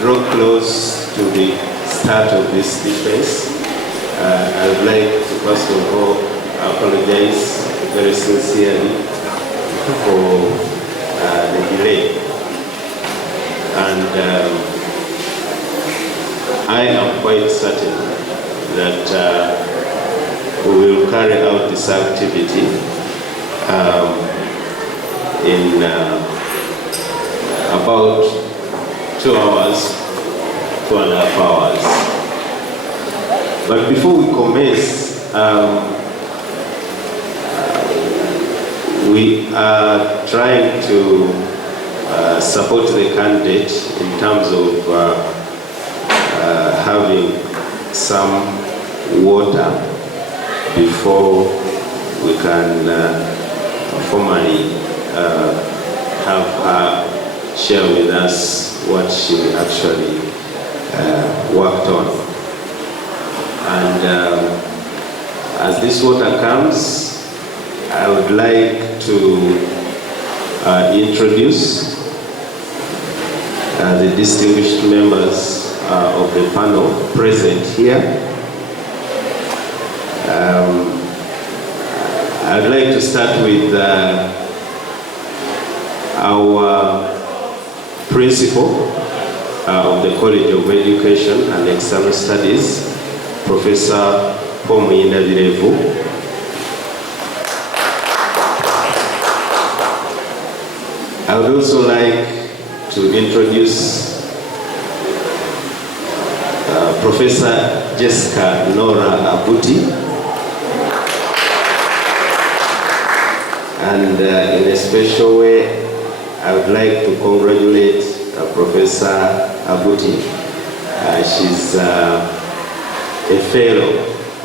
draw close to the start of this defense, I would like to first of all apologize very sincerely for the delay. And I am quite certain that we will carry out this activity in about 2 hours, 2.5 hours. But before we commence, we are trying to support the candidate in terms of having some water before we can formally have her share with us what she actually worked on. And as this water comes, I would like to introduce the distinguished members of the panel present here. I'd like to start with our principal of the College of Education and External Studies, Professor Kanyiginya. I would also like to introduce Professor Jessica Nora Abuti, and in a special way I would like to congratulate Professor Abuti. She's a fellow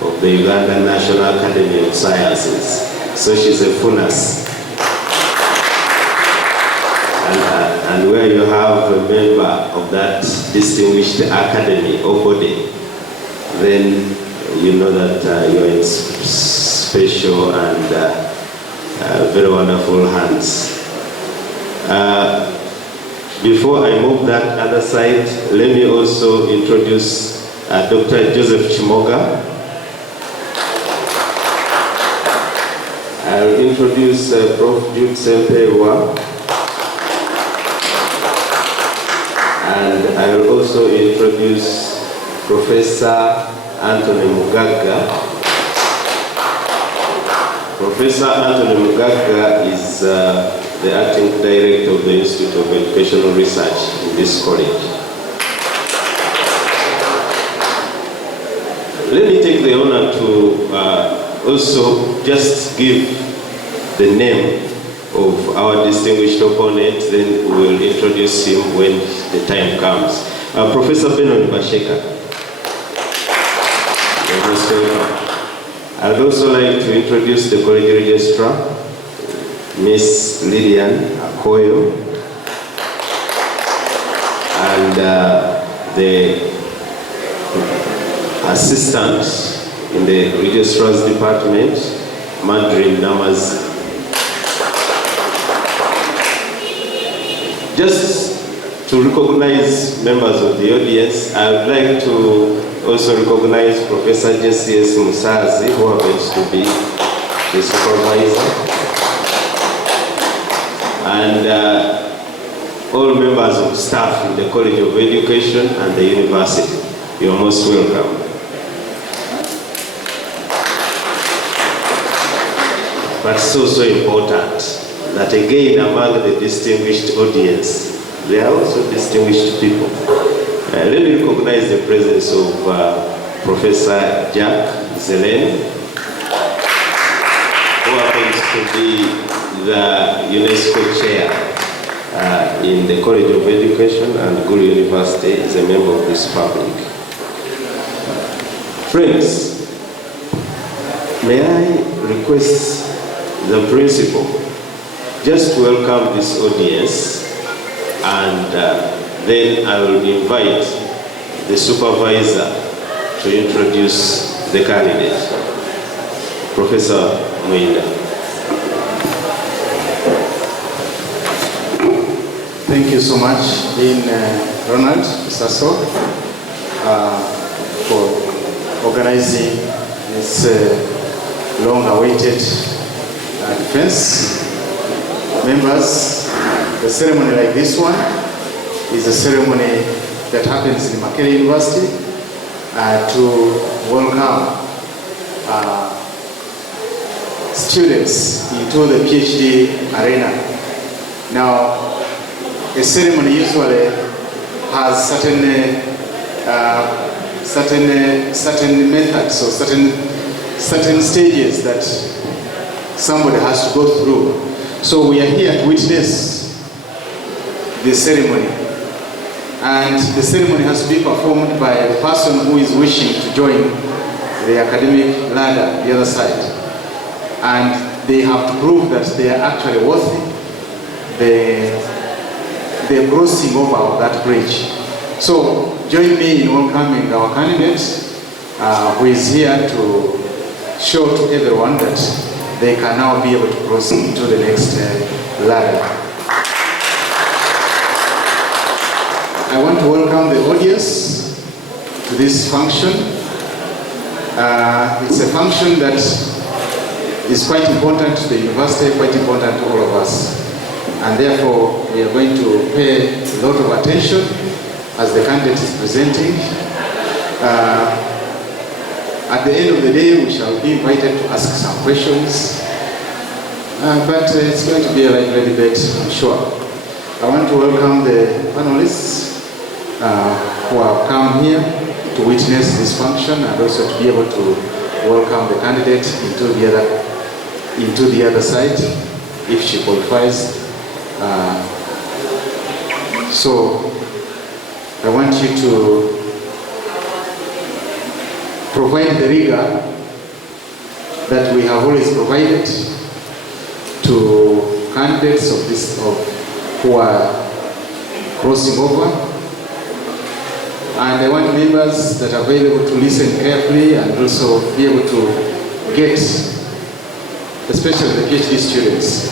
of the Uganda National Academy of Sciences, so she's a FUNAS. And where you have a member of that distinguished academy or body, then you know that you're in special and very wonderful hands. Before I move that other side, let me also introduce Dr. Joseph Chimoga. I'll introduce Prof. Jude Sempewa. And I will also introduce Professor Anthony Mugaga. Professor Anthony Mugaga is the acting director of the Institute of Educational Research in this college. Let me take the honor to also just give the name of our distinguished opponent, then we will introduce him when the time comes. Professor Benon Basheka. You're most welcome. I'd also like to introduce the college registrar, Miss Lillian Akoyo, and the assistant in the registrar's department, Madrin Namazi. Just to recognize members of the audience, I would like to also recognize Professor J.C.S. Musazi, who happens to be the supervisor, and all members of staff in the College of Education and the university. You are most welcome. But it's also important that again among the distinguished audience, there are also distinguished people. Let me recognize the presence of Professor Jack Zelen, who happens to be the UNESCO chair in the College of Education and Gulu University, is a member of this public. Friends, may I request the principal just to welcome this audience, and then I will invite the supervisor to introduce the candidate. Professor Mwinda. Thank you so much. Ronald Sasso for organizing this long-awaited defense. Members, the ceremony like this one is a ceremony that happens in Makerere University to welcome students into the PhD arena. Now, a ceremony usually has certain methods or certain stages that somebody has to go through. So we are here to witness the ceremony, and the ceremony has to be performed by a person who is wishing to join the academic ladder, the other side, and they have to prove that they are actually worthy the crossing over of that bridge. So join me in welcoming our candidate who is here to show to everyone that they can now be able to cross into the next ladder. I want to welcome the audience to this function. It's a function that is quite important to the university, quite important to all of us. And therefore, we are going to pay a lot of attention as the candidate is presenting. At the end of the day, we shall be invited to ask some questions, but it's going to be a lively debate, I'm sure. I want to welcome the panelists who have come here to witness this function, and also to be able to welcome the candidate into the other side, if she qualifies. So I want you to provide the rigor that we have always provided to candidates who are crossing over. And I want members that are available to listen carefully and also be able to get, especially the PhD students,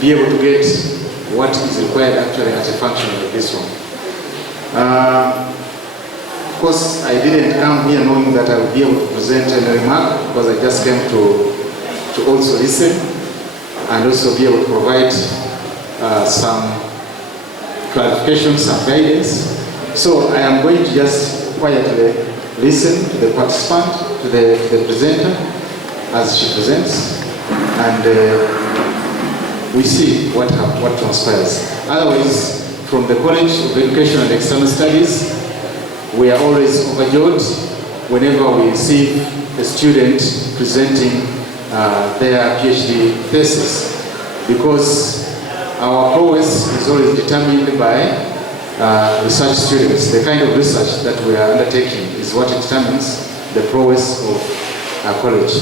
be able to get what is required actually as a function of this one. Of course, I didn't come here knowing that I would be able to present any remark, because I just came to also listen and also be able to provide some clarification, some guidance. So I am going to just quietly listen to the participant, to the presenter as she presents, and we see what transpires. Otherwise, from the College of Education and External Studies, we are always overjoyed whenever we see a student presenting their PhD thesis, because our prowess is always determined by research students. The kind of research that we are undertaking is what determines the prowess of our college.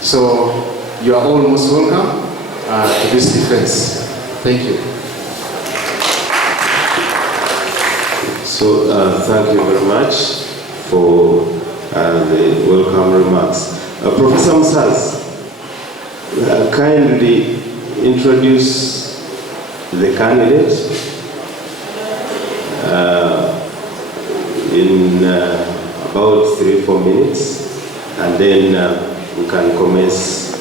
So you are all most welcome to this defense. Thank you. So thank you very much for the welcome remarks. Professor Musaz, kindly introduce the candidate in about 3-4 minutes, and then we can commence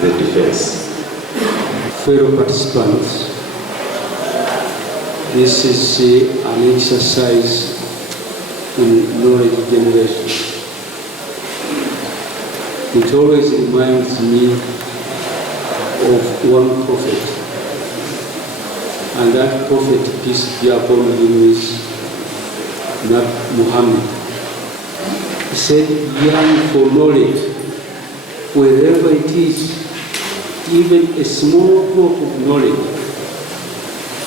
the defense. Fellow participants, this is an exercise in knowledge generation. It always reminds me of one prophet, and that prophet, peace be upon him, is Muhammad. He said, yearn for knowledge, wherever it is, even a small drop of knowledge.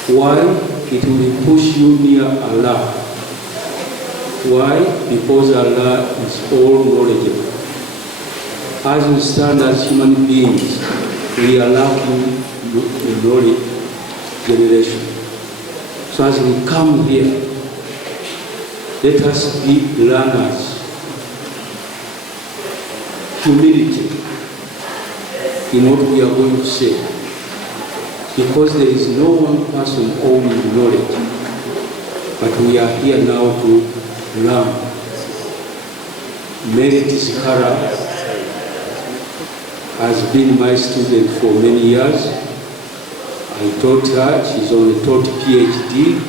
Why? It will push you near Allah. Why? Because Allah is all knowledgeable. As we stand as human beings, we are lacking the knowledge generation. So as we come here, let us be learners. Humility in what we are going to say. Because there is no one person owning knowledge. but we are here now to learn. Mary TIZIKARA has been my student for many years. I taught her, she's on a taught PhD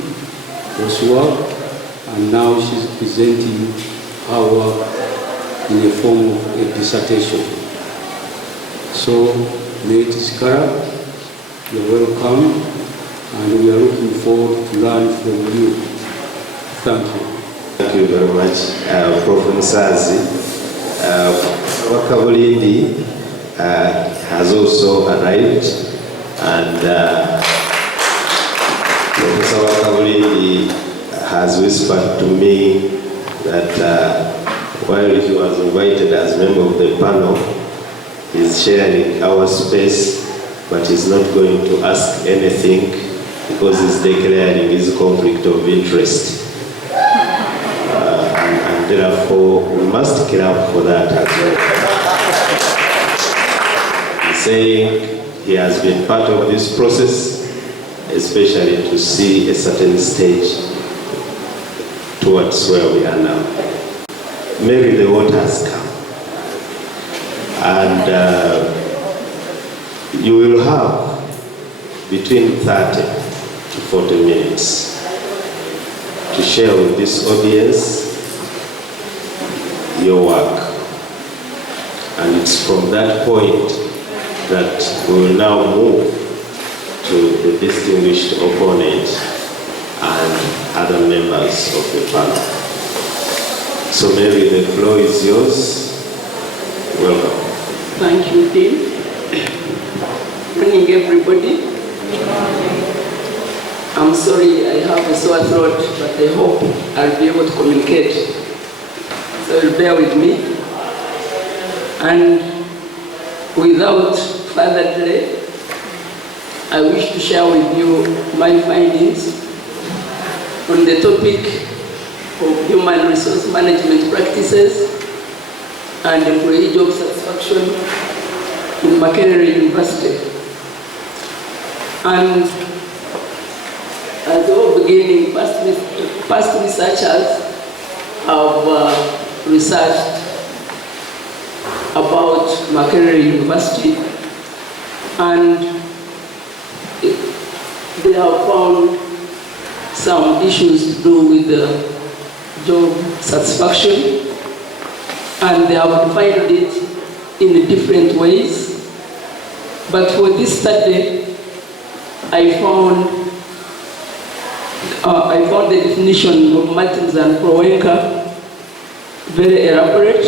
coursework, and now she's presenting her work in the form of a dissertation. So, Mary TIZIKARA, you're welcome, and we are looking forward to learn from you. Thank you. Thank you very much, Prof. Musazi. Wakabulindi has also arrived, and Professor Wakabulindi has whispered to me that while he was invited as member of the panel, he's sharing our space, but he's not going to ask anything because he's declaring his conflict of interest. And therefore, we must clap for that as well. He's saying he has been part of this process, especially to see a certain stage towards where we are now. Maybe the water has come. And you will have between 30 to 40 minutes to share with this audience your work. And it's from that point that we will now move to the distinguished opponent and other members of the panel. So Mary, the floor is yours. Welcome. Thank you, Dean. Good morning, everybody. I'm sorry I have a sore throat, but I hope I'll be able to communicate. So you'll bear with me. And without further delay, I wish to share with you my findings on the topic of human resource management practices and employee job satisfaction in Makerere University. And at the beginning, past researchers have researched about Makerere University, and they have found some issues to do with the job satisfaction, and they have defined it in different ways. But for this study, I found the definition of Martins and Prowenka very elaborate,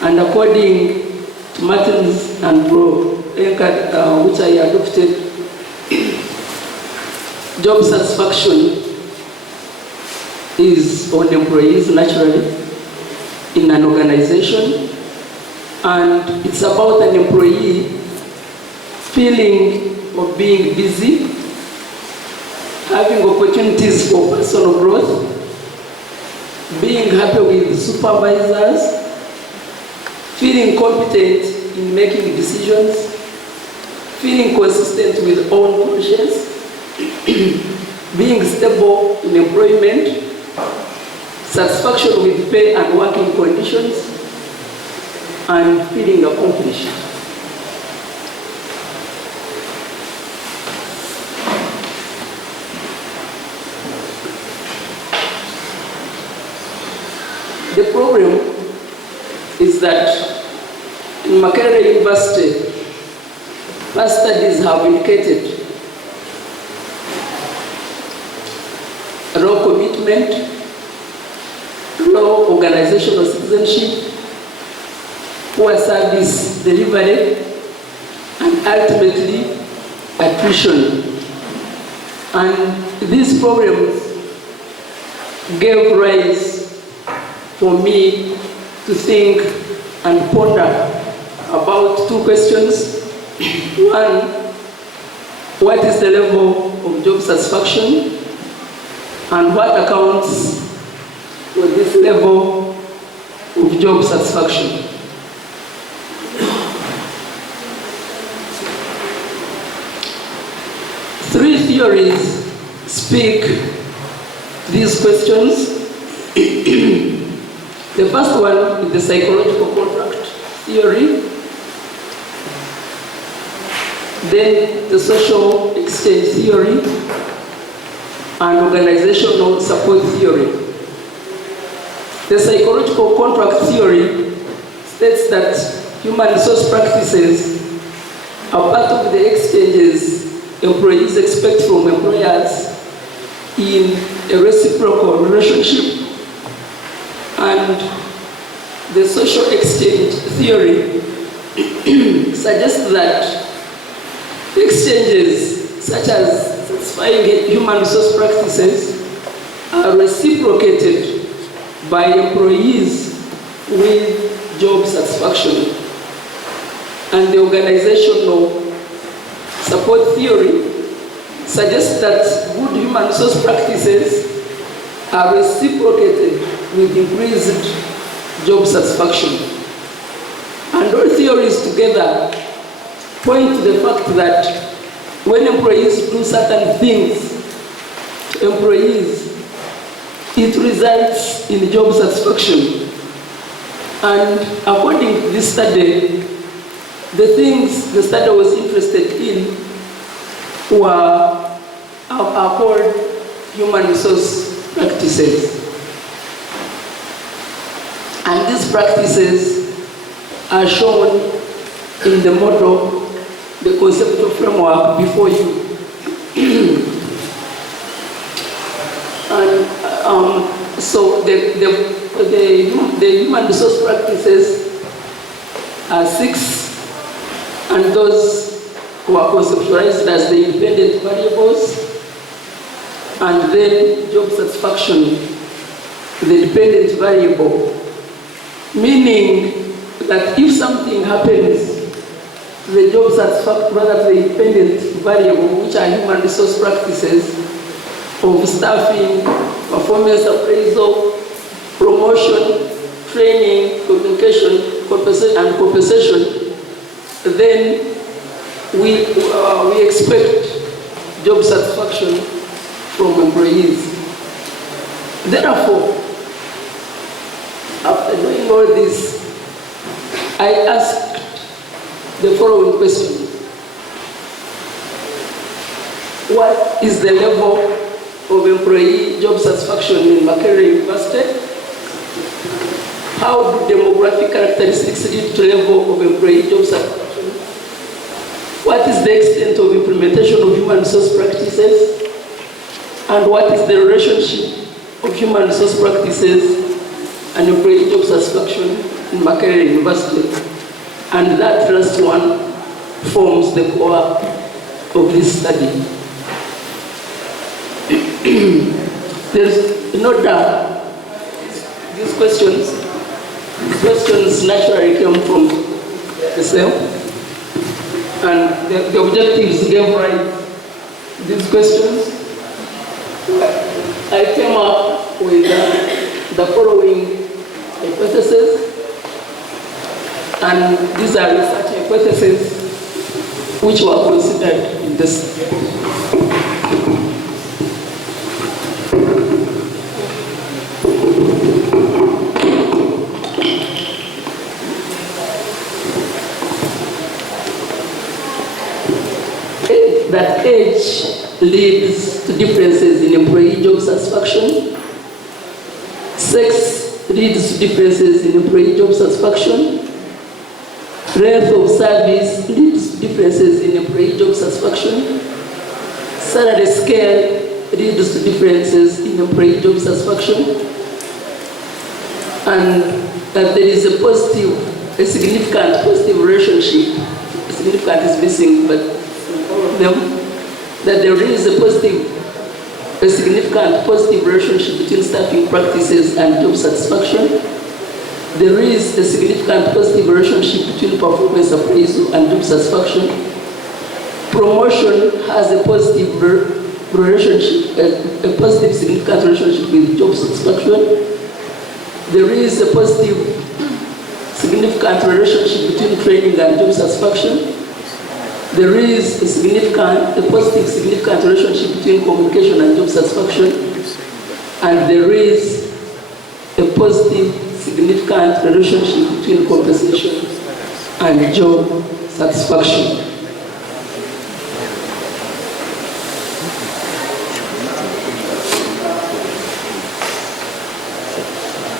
and according to Martins and Prowenka, which I adopted, job satisfaction is on employees naturally in an organization, and it's about an employee feeling of being busy, having opportunities for personal growth, being happy with supervisors, feeling competent in making decisions, feeling consistent with own conscience, being stable in employment, satisfaction with pay and working conditions, and feeling accomplished. The problem is that in Makerere University, past studies have indicated low commitment, low organizational citizenship, poor service delivery, and ultimately attrition. And these problems gave rise for me to think and ponder about two questions. One, what is the level of job satisfaction, and what accounts for this level of job satisfaction? Three theories speak these questions. The first one is the psychological contract theory, then the social exchange theory, and organizational support theory. The psychological contract theory states that human resource practices are part of the exchanges employees expect from employers in a reciprocal relationship. And the social exchange theory suggests that exchanges such as satisfying human resource practices are reciprocated by employees with job satisfaction. And the organizational support theory suggests that good human resource practices are reciprocated with increased job satisfaction. And all theories together point to the fact that when employees do certain things to employees, it results in job satisfaction. And according to this study, the things the study was interested in are called human resource practices. And these practices are shown in the model, the conceptual framework before you. And so the human resource practices are 6, and those who are conceptualized as the independent variables, and then job satisfaction, the dependent variable, meaning that if something happens, the job satisfaction, rather the independent variable, which are human resource practices of staffing, performance appraisal, promotion, training, communication, and compensation, then we expect job satisfaction from employees. Therefore, after doing all this, I asked the following question: what is the level of employee job satisfaction in Makerere University? How do demographic characteristics lead to level of employee job satisfaction? What is the extent of implementation of human resource practices? And what is the relationship of human resource practices and employee job satisfaction in Makerere University? And that last one forms the core of this study. There's no doubt these questions naturally came from the self, and the objectives gave rise to these questions. I came up with the following hypotheses, and these are research hypotheses which were considered in this. That age leads to differences in employee job satisfaction. Sex leads to differences in employee job satisfaction. Length of service leads to differences in employee job satisfaction. Salary scale leads to differences in employee job satisfaction. And that there is a significant positive relationship. Significant is missing, but all of them, that there is a significant positive relationship between staffing practices and job satisfaction. There is a significant positive relationship between performance appraisal and job satisfaction. Promotion has a positive relationship, a positive significant relationship with job satisfaction. There is a positive significant relationship between training and job satisfaction. There is a positive significant relationship between communication and job satisfaction. and there is a positive, significant relationship between compensation and job satisfaction.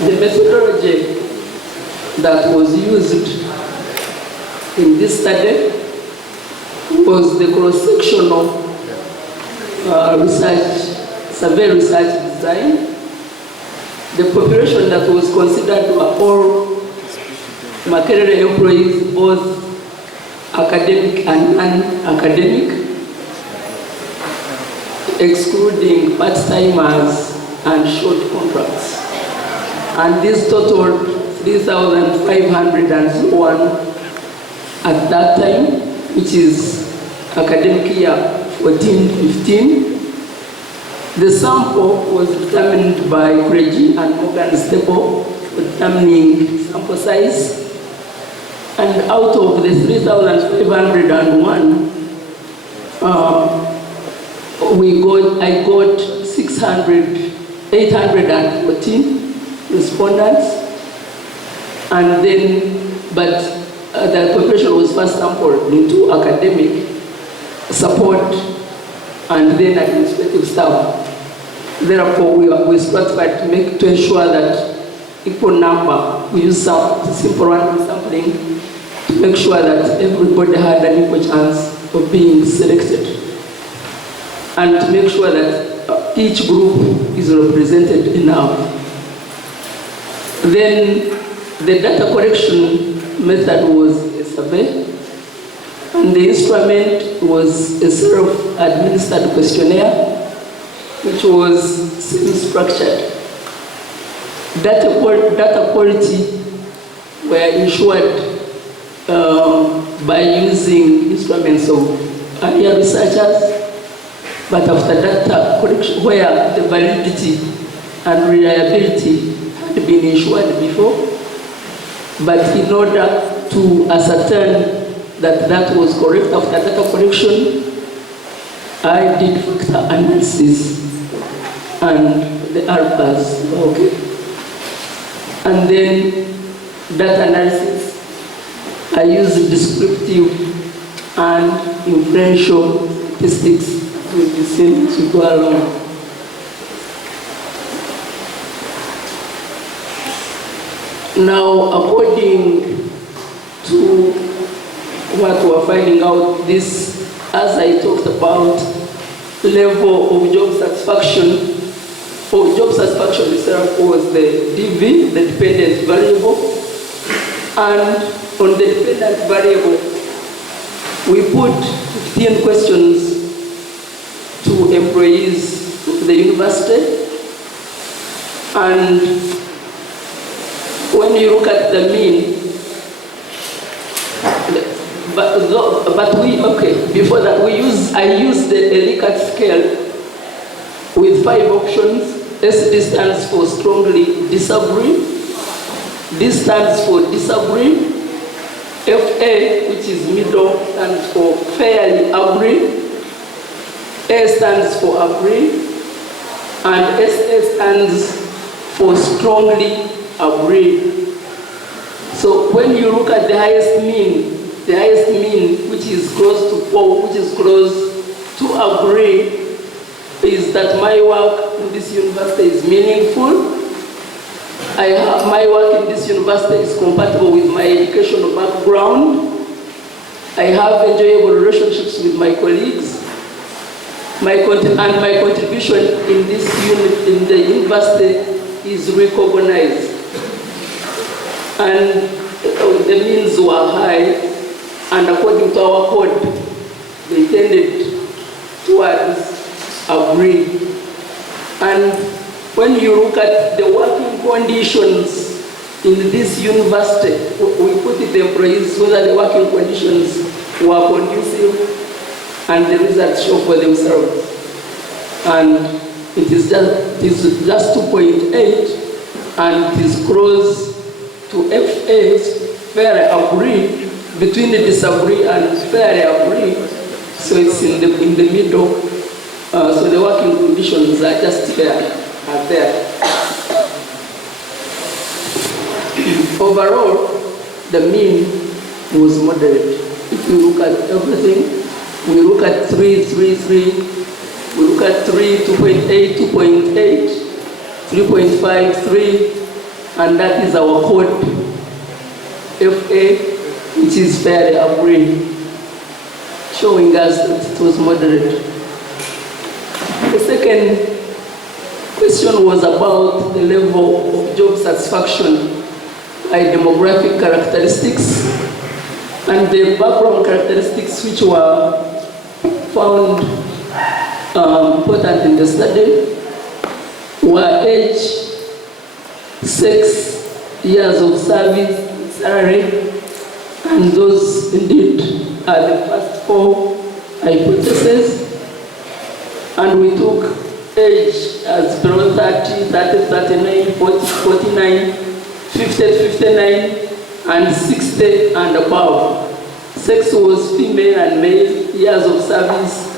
The methodology that was used in this study was the cross-sectional survey research design. The population that was considered were all Makerere employees, both academic and non-academic, excluding part-timers and short contracts. And this totaled 3,501 at that time, which is academic year 14-15. The sample was determined by Kanyiginya and Morgan Staple for determining sample size. And out of the 3,501, I got 814 respondents, and then, but the population was first sampled into academic support and then administrative staff. Therefore, we stratified to ensure that equal number. We use simple random sampling to make sure that everybody had an equal chance of being selected, and to make sure that each group is represented enough. Then the data collection method was a survey, and the instrument was a self-administered questionnaire, which was semi-structured. Data quality were ensured by using instruments of earlier researchers, but after data collection, where the validity and reliability had been ensured before. But in order to ascertain that that was correct after data collection, I did factor analysis, and the alphas were okay. And then data analysis, I used descriptive and inferential statistics to go along. Now, according to what we're finding out, this, as I talked about, level of job satisfaction, job satisfaction itself was the DV, the dependent variable. And on the dependent variable, we put 15 questions to employees of the university. And when you look at the mean, before that, I used the Likert scale with 5 options. SD stands for strongly disagree. D stands for disagree. FA, which is middle, stands for fairly agree. A stands for agree. And SA stands for strongly agree. So when you look at the highest mean, which is close to 4, which is close to agree, is that my work in this university is meaningful. My work in this university is compatible with my educational background. I have enjoyable relationships with my colleagues. My contribution in this unit in the university is recognized. And the means were high, and according to our code, they tended towards agree. And when you look at the working conditions in this university, we put it the employees whether the working conditions were conducive, and the results show for themselves. And it is just 2.8, and it is close to FA's fair agree, between the disagree and fair agree. So it's in the middle. So the working conditions are just fair are there. Overall, the mean was moderate. If you look at everything, we look at 3, 3, 3, we look at 3, 2.8, 2.8, 3.5, 3, and that is our code, FA, which is fairly agreed, showing us that it was moderate. The second question was about the level of job satisfaction by demographic characteristics, and the background characteristics which were found important in the study were age, sex, years of service, salary, and those indeed are the first 4 hypotheses. And we took age as below 30, 30, 39, 40, 49, 50, 59, and 60 and above. Sex was female and male. Years of service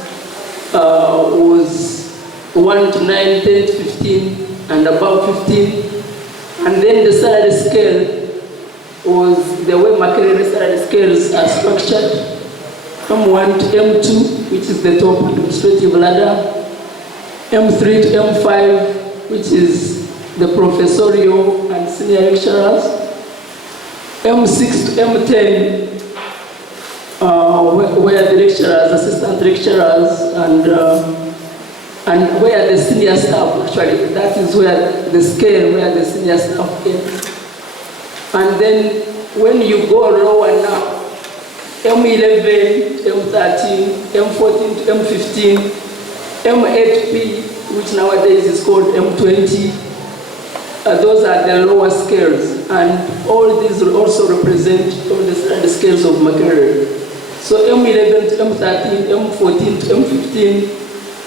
was 1 to 9, 10 to 15, and above 15. And then the salary scale was the way Makerere salary scales are structured, from 1 to M2, which is the top administrative ladder, M3 to M5, which is the professorial and senior lecturers, M6 to M10, where the lecturers, assistant lecturers, and where the senior staff, actually, that is where the scale, where the senior staff ends. And then when you go lower now, M11, M13, M14 to M15, M8P, which nowadays is called M20, those are the lower scales. And all these will also represent all the scales of Makerere. So M11 to M13, M14 to M15,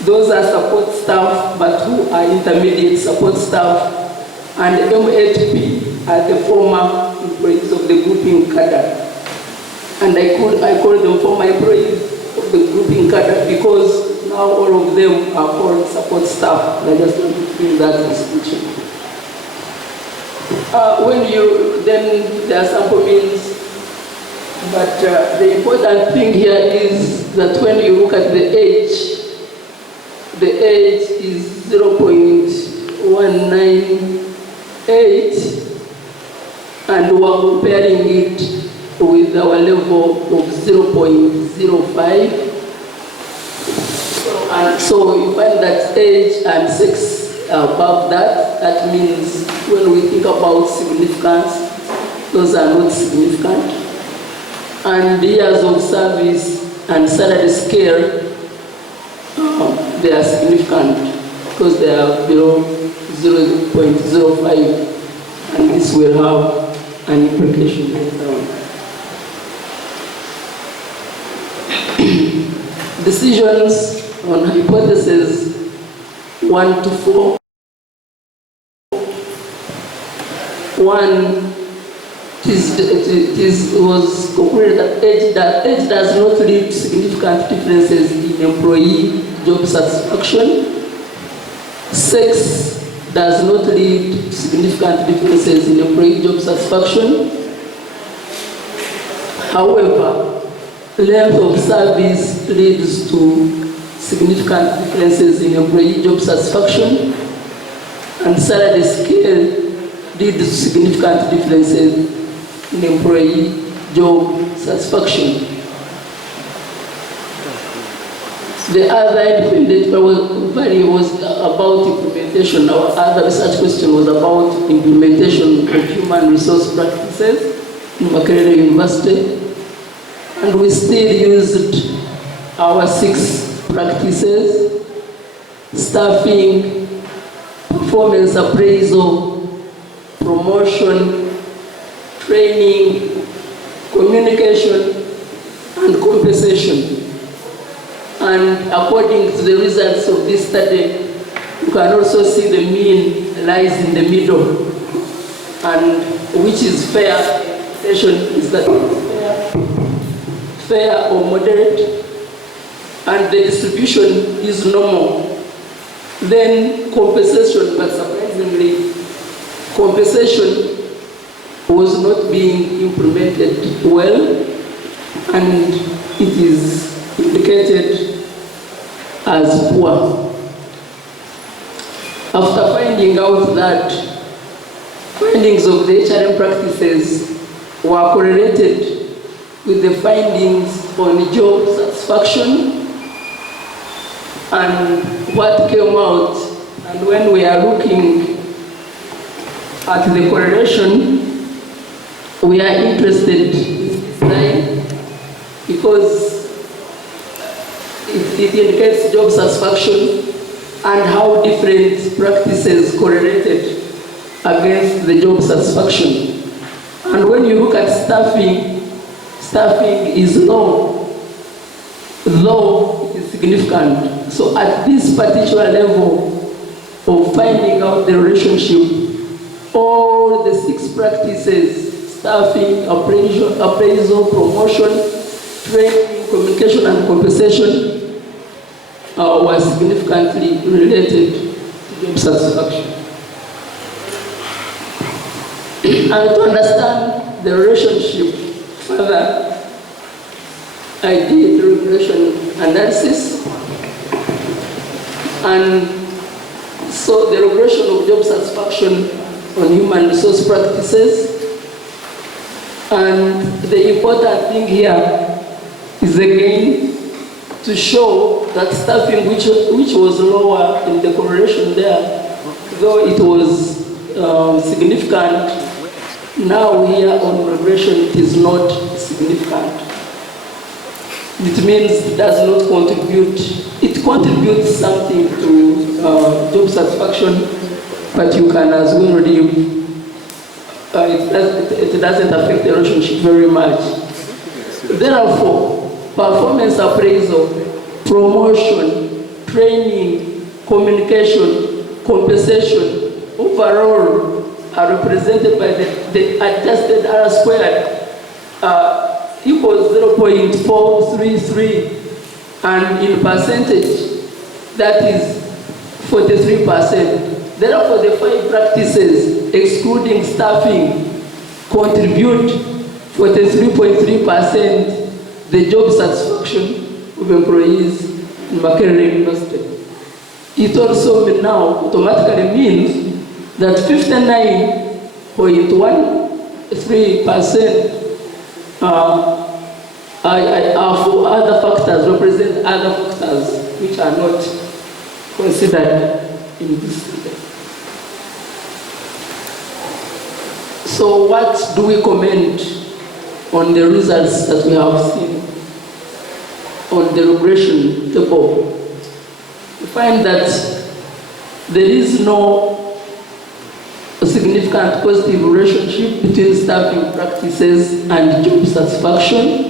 those are support staff, but who are intermediate support staff. And M8P are the former employees of the grouping cadre. And I call them former employees of the grouping cadre because now all of them are called support staff. I just want to bring that distinction. Then there are sample means, but the important thing here is that when you look at the age is 0.198, and we're comparing it with our level of 0.05. And so you find that age and sex are above that. That means when we think about significance, those are not significant. And the years of service and salary scale, they are significant because they are below 0.05, and this will have an implication later on. Decisions on hypotheses 1 to 4. 1, it was concluded that age does not lead to significant differences in employee job satisfaction. Sex does not lead to significant differences in employee job satisfaction. However, length of service leads to significant differences in employee job satisfaction, and salary scale leads to significant differences in employee job satisfaction. The other independent value was about implementation. Our other research question was about implementation of human resource practices in Makerere University. And we still used our 6 practices: staffing, performance appraisal, promotion, training, communication, and compensation. And according to the results of this study, you can also see the mean lies in the middle, and which is fair. Is that fair or moderate, and the distribution is normal. Then compensation, but surprisingly, compensation was not being implemented well, and it is indicated as poor. After finding out that findings of the HRM practices were correlated with the findings on job satisfaction and what came out, and when we are looking at the correlation, we are interested in this line because it indicates job satisfaction and how different practices correlated against the job satisfaction. And when you look at staffing is low, though it is significant. So at this particular level of finding out the relationship, all the 6 practices, staffing, appraisal, promotion, training, communication, and compensation, were significantly related to job satisfaction. And to understand the relationship further, I did regression analysis, and so the regression of job satisfaction on human resource practices. And the important thing here is again to show that staffing, which was lower in the correlation there, though it was significant, now here on regression it is not significant. It means it does not contribute. It contributes something to job satisfaction, but you can as well read it doesn't affect the relationship very much. Therefore, performance appraisal, promotion, training, communication, compensation, overall are represented by the adjusted R squared equals 0.433, and in percentage, that is 43%. Therefore, the 5 practices, excluding staffing, contribute 43.3% the job satisfaction of employees in Makerere University. It also now automatically means that 59.13% are for other factors, represent other factors which are not considered in this study. So what do we comment on the results that we have seen on the regression table? We find that there is no significant positive relationship between staffing practices and job satisfaction.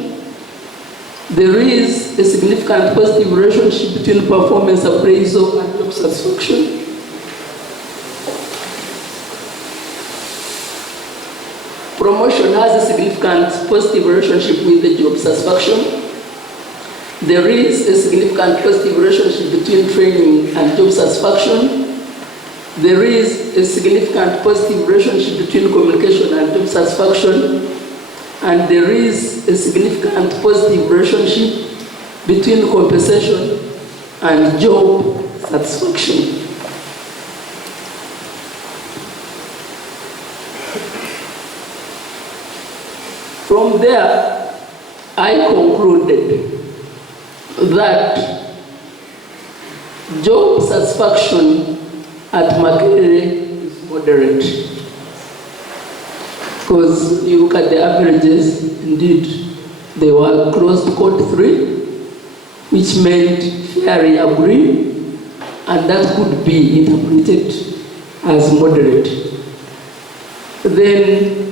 There is a significant positive relationship between performance appraisal and job satisfaction. Promotion has a significant positive relationship with the job satisfaction. There is a significant positive relationship between training and job satisfaction. There is a significant positive relationship between communication and job satisfaction. And there is a significant positive relationship between compensation and job satisfaction. From there, I concluded that job satisfaction at Makerere is moderate. Because you look at the averages, indeed, they were close to code 3, which meant fairly agree, and that could be interpreted as moderate. Then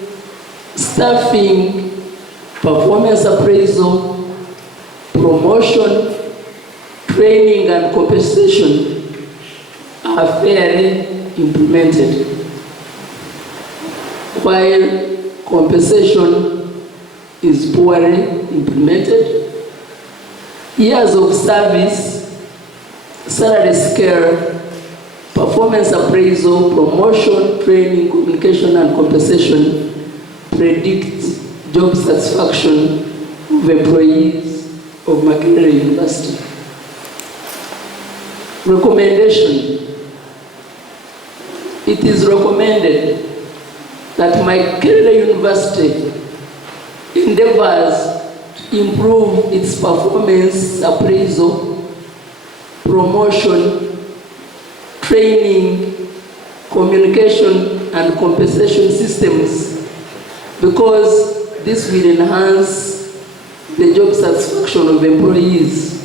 staffing, performance appraisal, promotion, training, and compensation are fairly implemented, while compensation is poorly implemented. Years of service, salary scale, performance appraisal, promotion, training, communication, and compensation predict job satisfaction of employees of Makerere University. Recommendation. It is recommended that Makerere University endeavors to improve its performance appraisal, promotion, training, communication, and compensation systems, because this will enhance the job satisfaction of employees.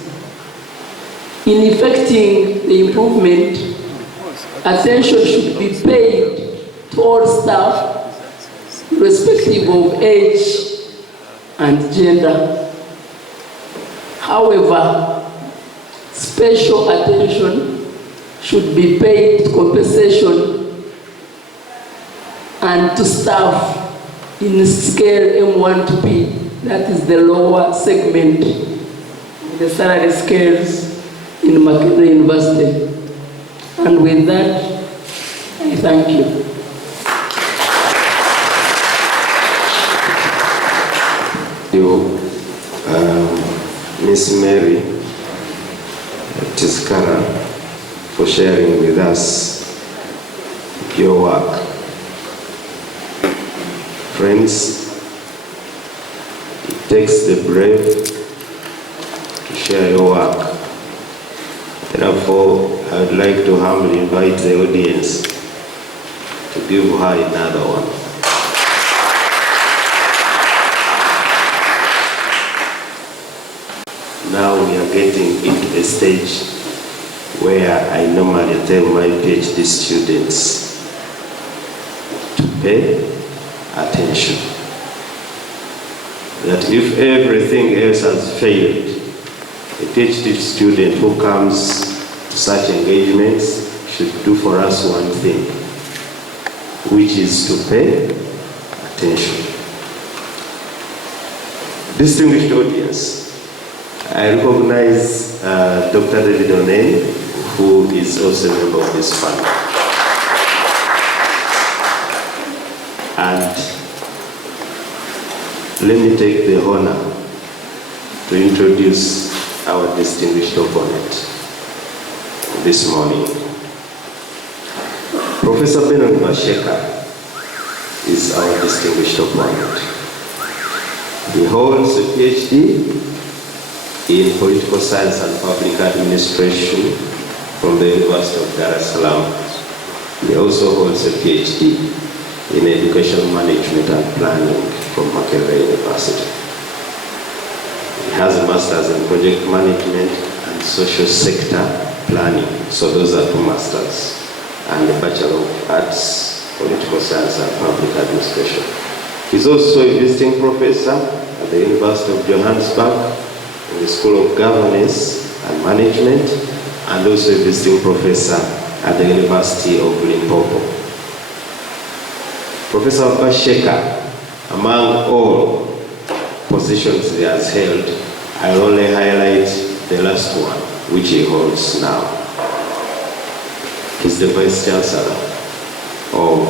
In effecting the improvement, attention should be paid to all staff, irrespective of age and gender. However, special attention should be paid to compensation and to staff in scale M1 to P, that is the lower segment of the salary scales in Makerere University. And with that, I thank you. Miss Mary TIZIKARA, for sharing with us your work. Friends, it takes the brave to share your work. Therefore, I would like to humbly invite the audience to give her another one. Now we are getting into a stage where I normally tell my PhD students to pay attention. That if everything else has failed, a PhD student who comes to such engagements should do for us one thing, which is to pay attention. Distinguished audience, I recognize Dr. David Onen, who is also a member of this fund. And let me take the honor to introduce our distinguished opponent this morning. Professor Bernard Masheka is our distinguished opponent. He holds a PhD in Political Science and Public Administration from the University of Dar es Salaam. He also holds a PhD in Education Management and Planning from Makerere University. He has a Master's in Project Management and Social Sector Planning, so those are 2 masters, and a Bachelor of Arts, Political Science and Public Administration. He's also a visiting professor at the University of Johannesburg, in the School of Governance and Management, and also a visiting professor at the University of Limpopo. Professor Masheka, among all positions he has held, I'll only highlight the last one, which he holds now. He's the Vice Chancellor of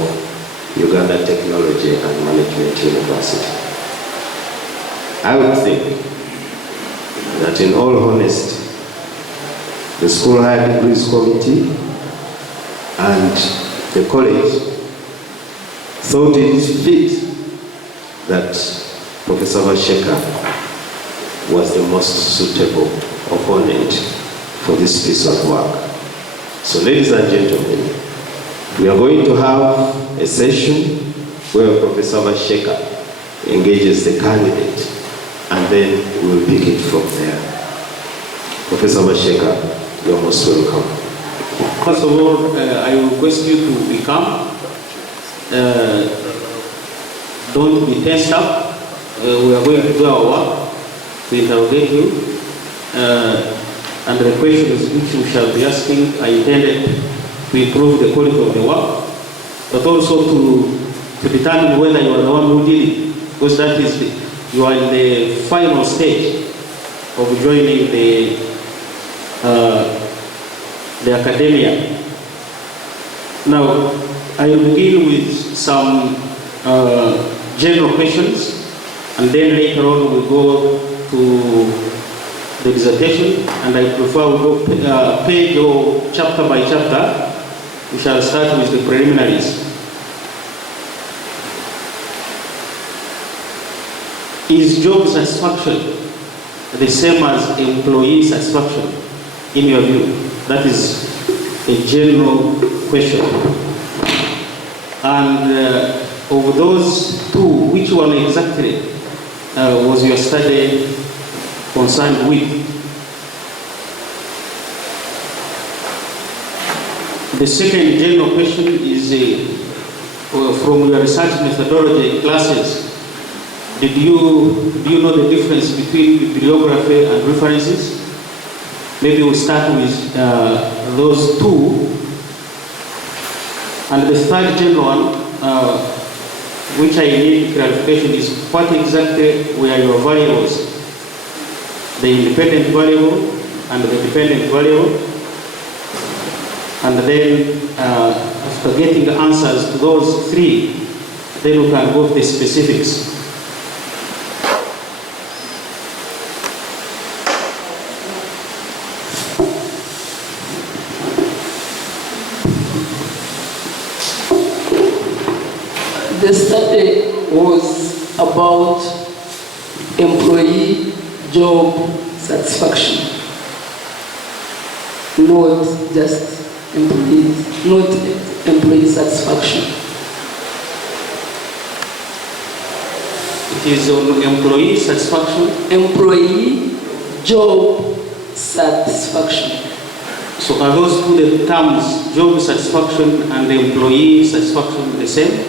Uganda Technology and Management University. I would think that in all honesty, the School Higher Degrees Committee and the college thought it fit that Professor Masheka was the most suitable opponent for this piece of work. So ladies and gentlemen, we are going to have a session where Professor Masheka engages the candidate, and then we will pick it from there. Professor Masheka, you are most welcome. First of all, I request you to be calm. Don't be tensed up. We are going to do our work to interrogate you. And the questions which we shall be asking are intended to improve the quality of the work, but also to determine whether you are the one who did it, because that is you are in the final stage of joining the academia. Now, I will begin with some general questions, and then later on we'll go to the dissertation, and I prefer we go page or chapter by chapter. We shall start with the preliminaries. Is job satisfaction the same as employee satisfaction, in your view? That is a general question. And of those two, which one exactly was your study concerned with? The second general question is from your research methodology classes. Do you know the difference between bibliography and references? Maybe we'll start with those two. And the third general one, which I need clarification, is what exactly were your variables? The independent variable and the dependent variable. And then after getting the answers to those three, then we can go to the specifics. The study was about employee job satisfaction, not just employee satisfaction. It is on employee satisfaction? Employee job satisfaction. So are those two the terms, job satisfaction and employee satisfaction, the same?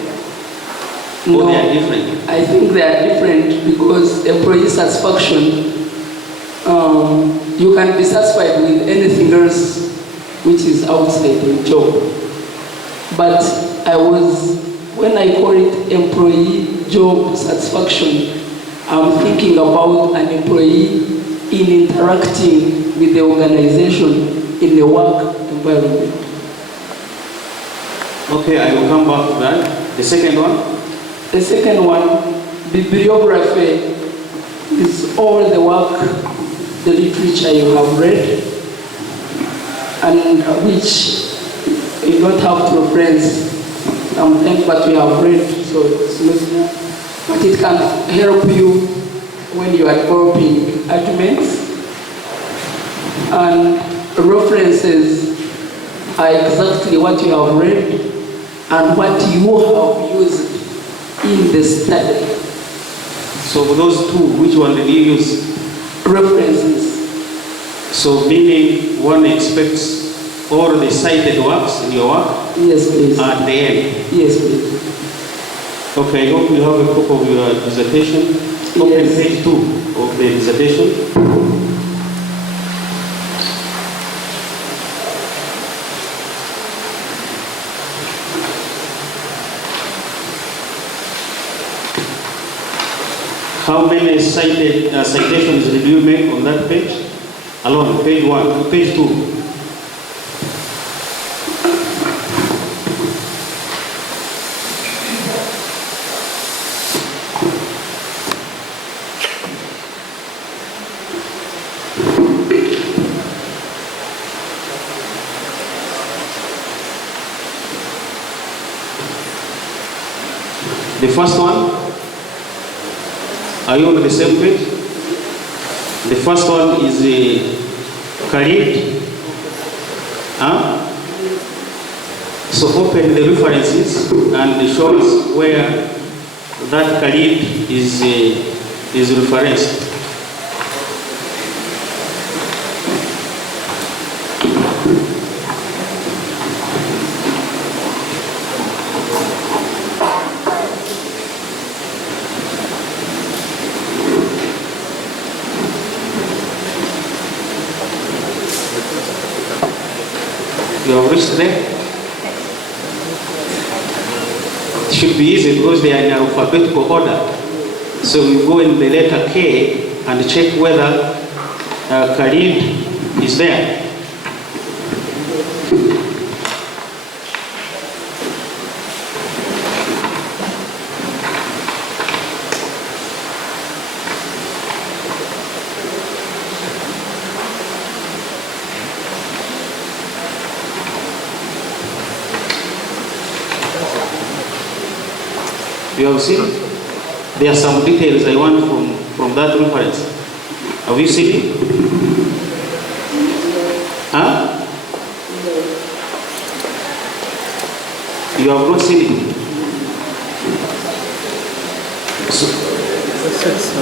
No, or they are different? I think they are different because employee satisfaction, you can be satisfied with anything else which is outside the job. But when I call it employee job satisfaction, I'm thinking about an employee in interacting with the organization in the work environment. Okay, I will come back to that. The second one? The second one, bibliography, is all the work, the literature you have read, and which you don't have to reference something, but you have read, so it's not, but it can help you when you are developing arguments. And references are exactly what you have read and what you have used in the study. So for those two, which one did you use? References. So meaning one expects all the cited works in your work? Yes, please. At the end? Yes, please. Okay, I hope you have a copy of your dissertation. Open Yes. page 2 of the dissertation. How many citations did you make on that page? Alone, page 1, page 2. The first one, are you on the same page? The first one is the Khalid. So open the references and show us where that Khalid is referenced. You have reached there? It should be easy because they are in alphabetical order. So we go in the letter K and check whether Khalid is there. You have seen? There are some details I want from that reference. Have you seen it? Huh? You have not seen it.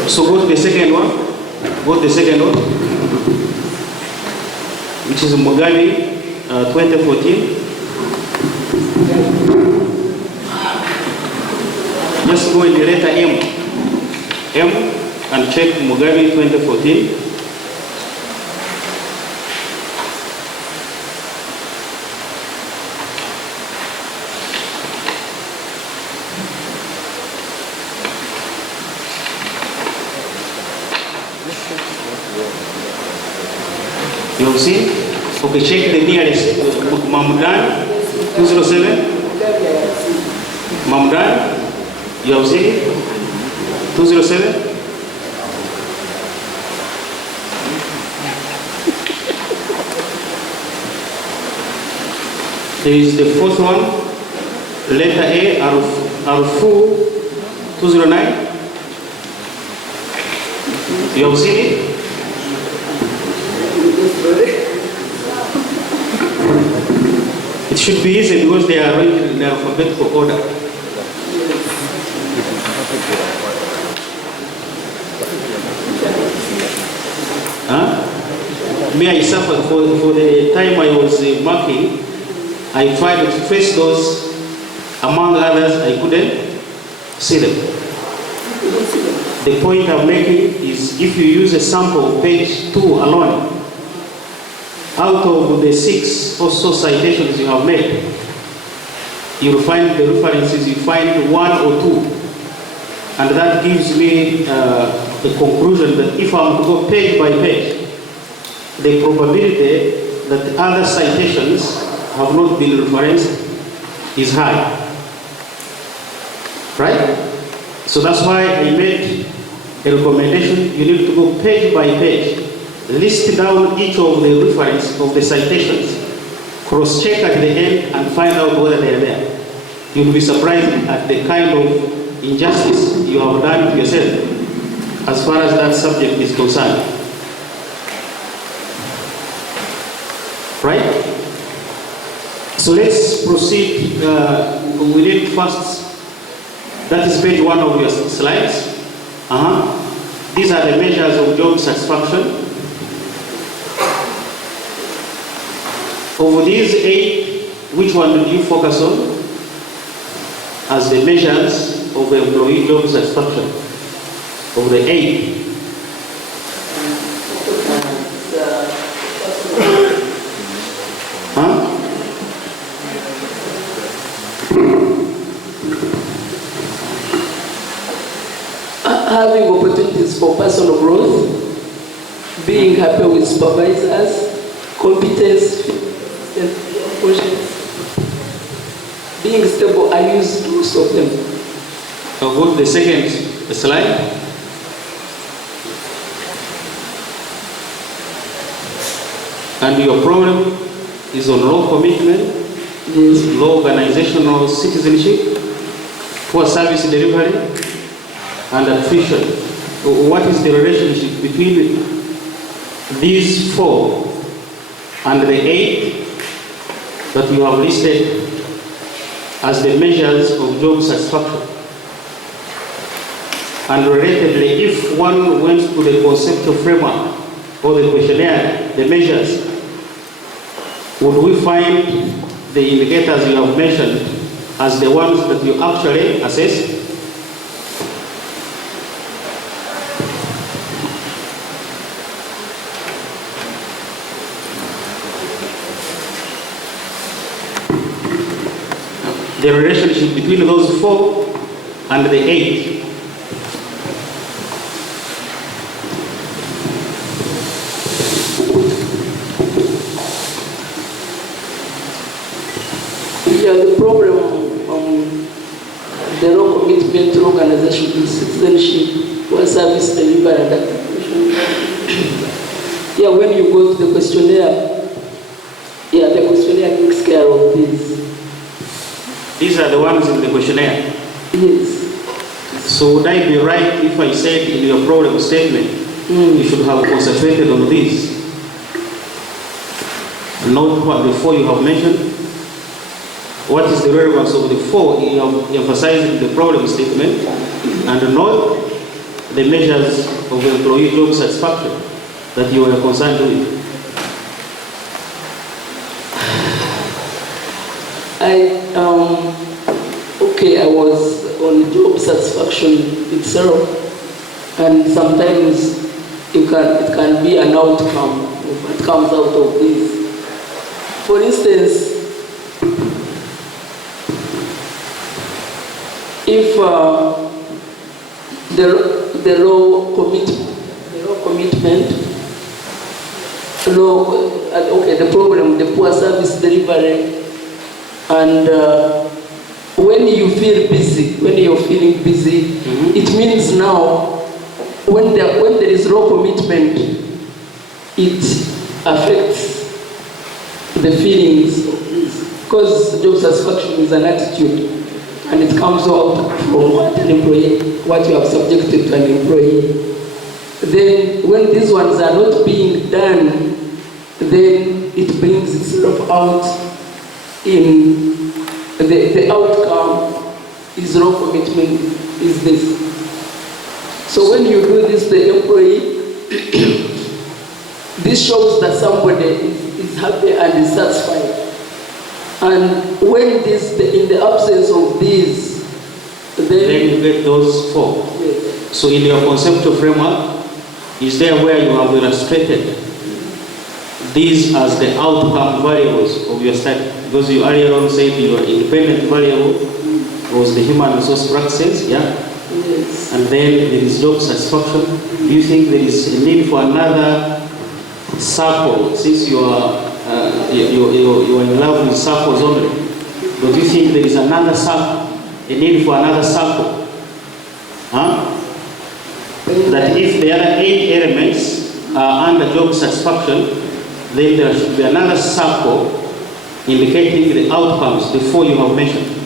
So go to the second one. Go to the second one, which is Mugabe 2014. Just go in the letter M and check Mugabe 2014. You have seen? Okay, check the nearest. Mamdan 207. Mamdan, you have seen it? 207. There is the fourth one, letter A, Arfu 209. You have seen it? It should be easy because they are arranged in alphabetical order. Huh? Me, I suffered for the time I was marking. I tried to trace those. Among others, I couldn't see them. The point I'm making is if you use a sample of page 2 alone, out of the 6 or so citations you have made, you'll find the references, you find 1 or 2. And that gives me the conclusion that if I'm to go page by page, the probability that other citations have not been referenced is high. Right? So that's why I made a recommendation. You need to go page by page, list down each of the reference of the citations, cross-check at the end and find out whether they are there. You'll be surprised at the kind of injustice you have done to yourself as far as that subject is concerned. Right? So let's proceed. We need first, that is page 1 of your slides. These are the measures of job satisfaction. Over these 8, which one did you focus on as the measures of employee job satisfaction? Of the 8. Having opportunities for personal growth, being happy with supervisors, competence, being stable. I used most of them. So go to the second slide. And your problem is on low commitment, low organizational citizenship, poor service delivery, and attrition. What is the relationship between these 4 and the 8 that you have listed as the measures of job satisfaction? And relatedly, if one went to the conceptual framework or the questionnaire, the measures, would we find the indicators you have mentioned as the ones that you actually assess? The relationship between those 4 and the 8. Yeah, the problem the low commitment to organizational citizenship, poor service delivery, and attrition. Yeah, when you go to the questionnaire, yeah, the questionnaire takes care of this. These are the ones in the questionnaire. Yes. So would I be right if I said in your problem statement, you should have concentrated on this? Not what the four you have mentioned. What is the relevance of the four you have emphasized in the problem statement, and not the measures of employee job satisfaction that you were concerned with? I was on job satisfaction itself, and sometimes it can be an outcome of what comes out of this. For instance, if the law commitment, the problem, the poor service delivery, and when you feel busy, when you're feeling busy, it means now when there is low commitment, it affects the feelings of this, because job satisfaction is an attitude, and it comes out from what you have subjected to an employee. Then when these ones are not being done, then it brings itself out in the outcome is low commitment, is this. So when you do this, the employee, this shows that somebody is happy and is satisfied. And when in the absence of these, then you get those four. Yes. So in your conceptual framework, is there where you have illustrated these as the outcome variables of your study? Because you earlier on said your independent variable was the human resource practices, yeah? Yes. And then there is job satisfaction. Do you think there is a need for another circle, since you are in love with circles only? But do you think there is another circle, a need for another circle? Huh? That if the other 8 elements are under job satisfaction, then there should be another circle indicating the outcomes, the four you have mentioned.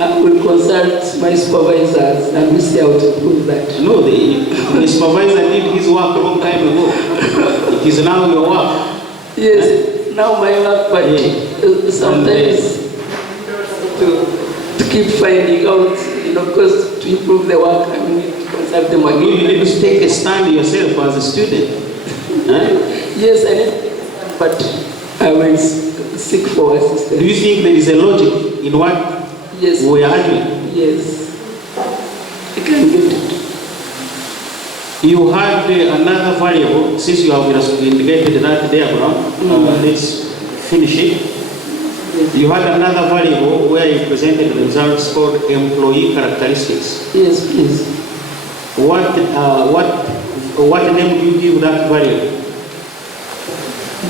I will consult my supervisors and we'll see how to prove that. No, the supervisor did his work a long time ago. It is now your work. Yes, now my work, but sometimes to keep finding out, because to improve the work, I need to consult them again. You need to take a stand yourself as a student. Yes, I need, but I will seek for assistance. Do you think there is a logic in what we are arguing? Yes, I can get it. You had another variable, since you have indicated that diagram, let's finish it. Yes. You had another variable where you presented the results called employee characteristics. Yes, please. What name do you give that variable?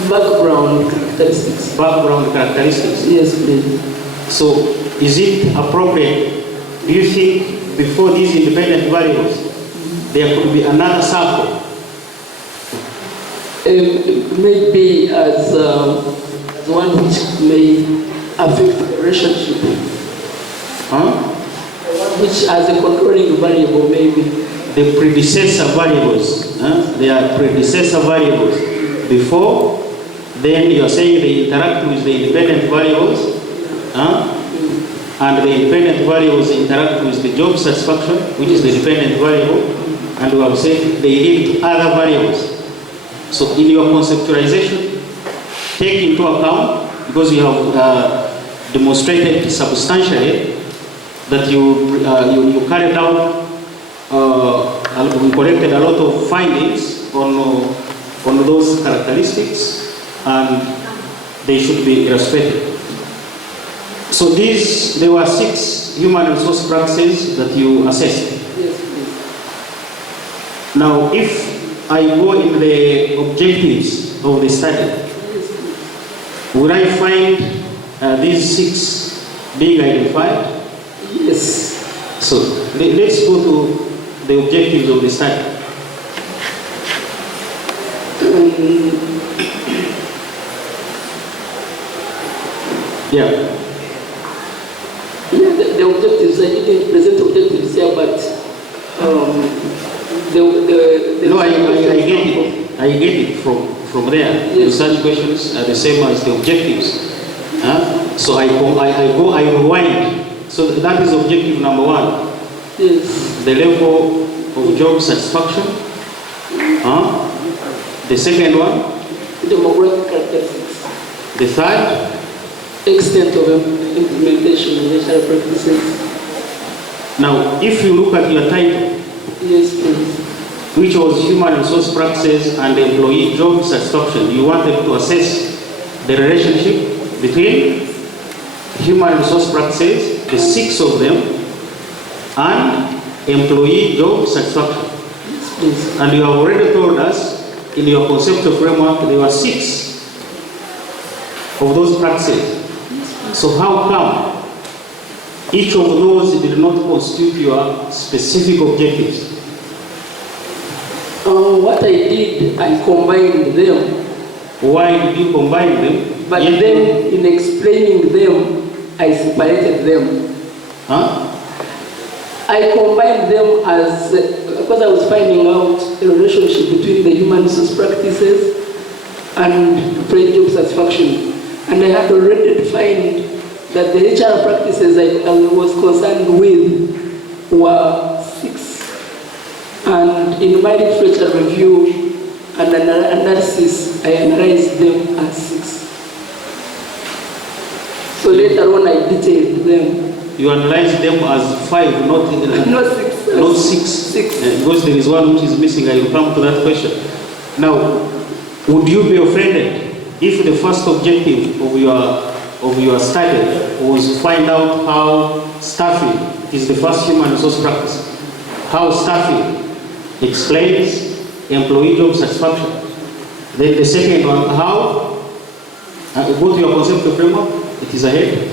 Background characteristics. Background characteristics. Yes, please. So, is it appropriate, do you think, before these independent variables, there could be another circle? Maybe as one which may affect the relationship. Which as a controlling variable, maybe. The predecessor variables, they are predecessor variables. Before, then you are saying they interact with the independent variables, and the independent variables interact with the job satisfaction, which is the dependent variable, and we have said they lead to other variables. So in your conceptualization, take into account, because you have demonstrated substantially that you carried out, we collected a lot of findings on those characteristics, and they should be illustrated. So there were 6 human resource practices that you assessed. Yes, please. Now, if I go in the objectives of the study, would I find these 6 being identified? Yes. So let's go to the objectives of the study. The The objectives, I didn't present objectives here, but No, I get it. I get it from there. Yes. The research questions are the same as the objectives. So I rewind. So that is objective number 1. Yes. The level of job satisfaction. The second one. Demographic characteristics. The third. Extent of implementation of HR practices. Now, if you look at your title, Yes, please. which was Human Resource Practices and Employee Job Satisfaction, you wanted to assess the relationship between human resource practices, the 6 of them, and employee job satisfaction. Yes, please. And you have already told us in your conceptual framework there were 6 of those practices. So how come each of those did not constitute your specific objectives? What I did, I combined them. Why did you combine them? But then, in explaining them, I separated them. I combined them as, because I was finding out the relationship between the human resource practices and employee job satisfaction. And I had already defined that the HR practices I was concerned with were 6. And in my literature review and analysis, I analyzed them as 6. So later on, I detailed them. You analyzed them as 5, not 6. Not 6. Not 6. 6. Because there is one which is missing. I will come to that question. Now, would you be offended if the first objective of your study was to find out how staffing is the first human resource practice? How staffing explains employee job satisfaction. Then the second one, how, go to your conceptual framework, it is ahead.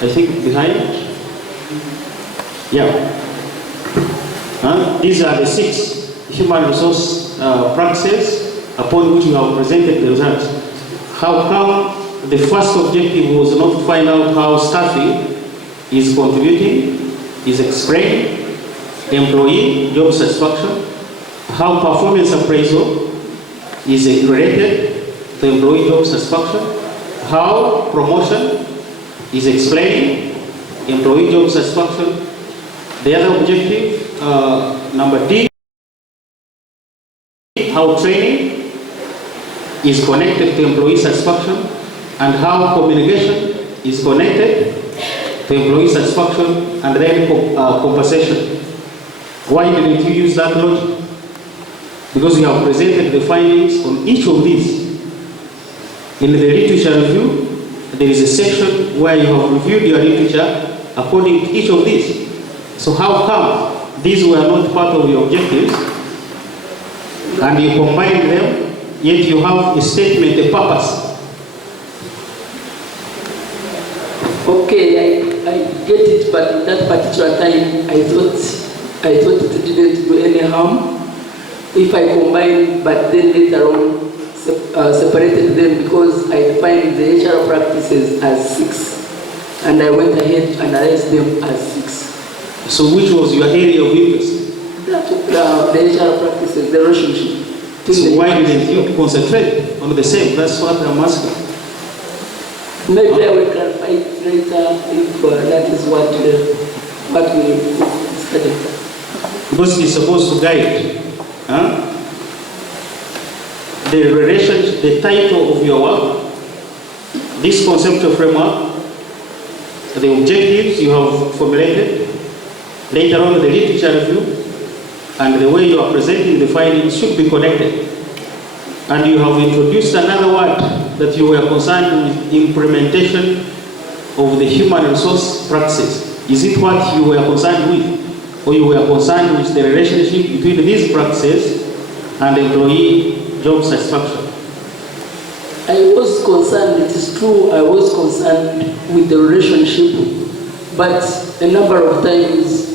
I think behind. Yeah. These are the 6 human resource practices upon which you have presented the results. How come the first objective was not to find out how staffing is contributing, is explained, employee job satisfaction, how performance appraisal is related to employee job satisfaction, how promotion is explaining employee job satisfaction. The other objective, number D, how training is connected to employee satisfaction, and how communication is connected to employee satisfaction, and then compensation. Why didn't you use that logic? Because you have presented the findings on each of these. In the literature review, there is a section where you have reviewed your literature according to each of these. So how come these were not part of your objectives, and you combine them, yet you have a statement, a purpose? Okay, I get it, but at that particular time, I thought it didn't do any harm if I combined, but then later on separated them, because I defined the HR practices as 6, and I went ahead and analyzed them as 6. So which was your area of interest? The HR practices, the relationship. So why didn't you concentrate on the same? That's what I'm asking. Maybe I will clarify it later if that is what we studied. Because it's supposed to guide the relationship, the title of your work, this conceptual framework, the objectives you have formulated, later on the literature review, and the way you are presenting the findings should be connected. And you have introduced another word that you were concerned with, implementation of the human resource practices. Is it what you were concerned with? Or you were concerned with the relationship between these practices and employee job satisfaction? I was concerned, it is true, I was concerned with the relationship, but a number of times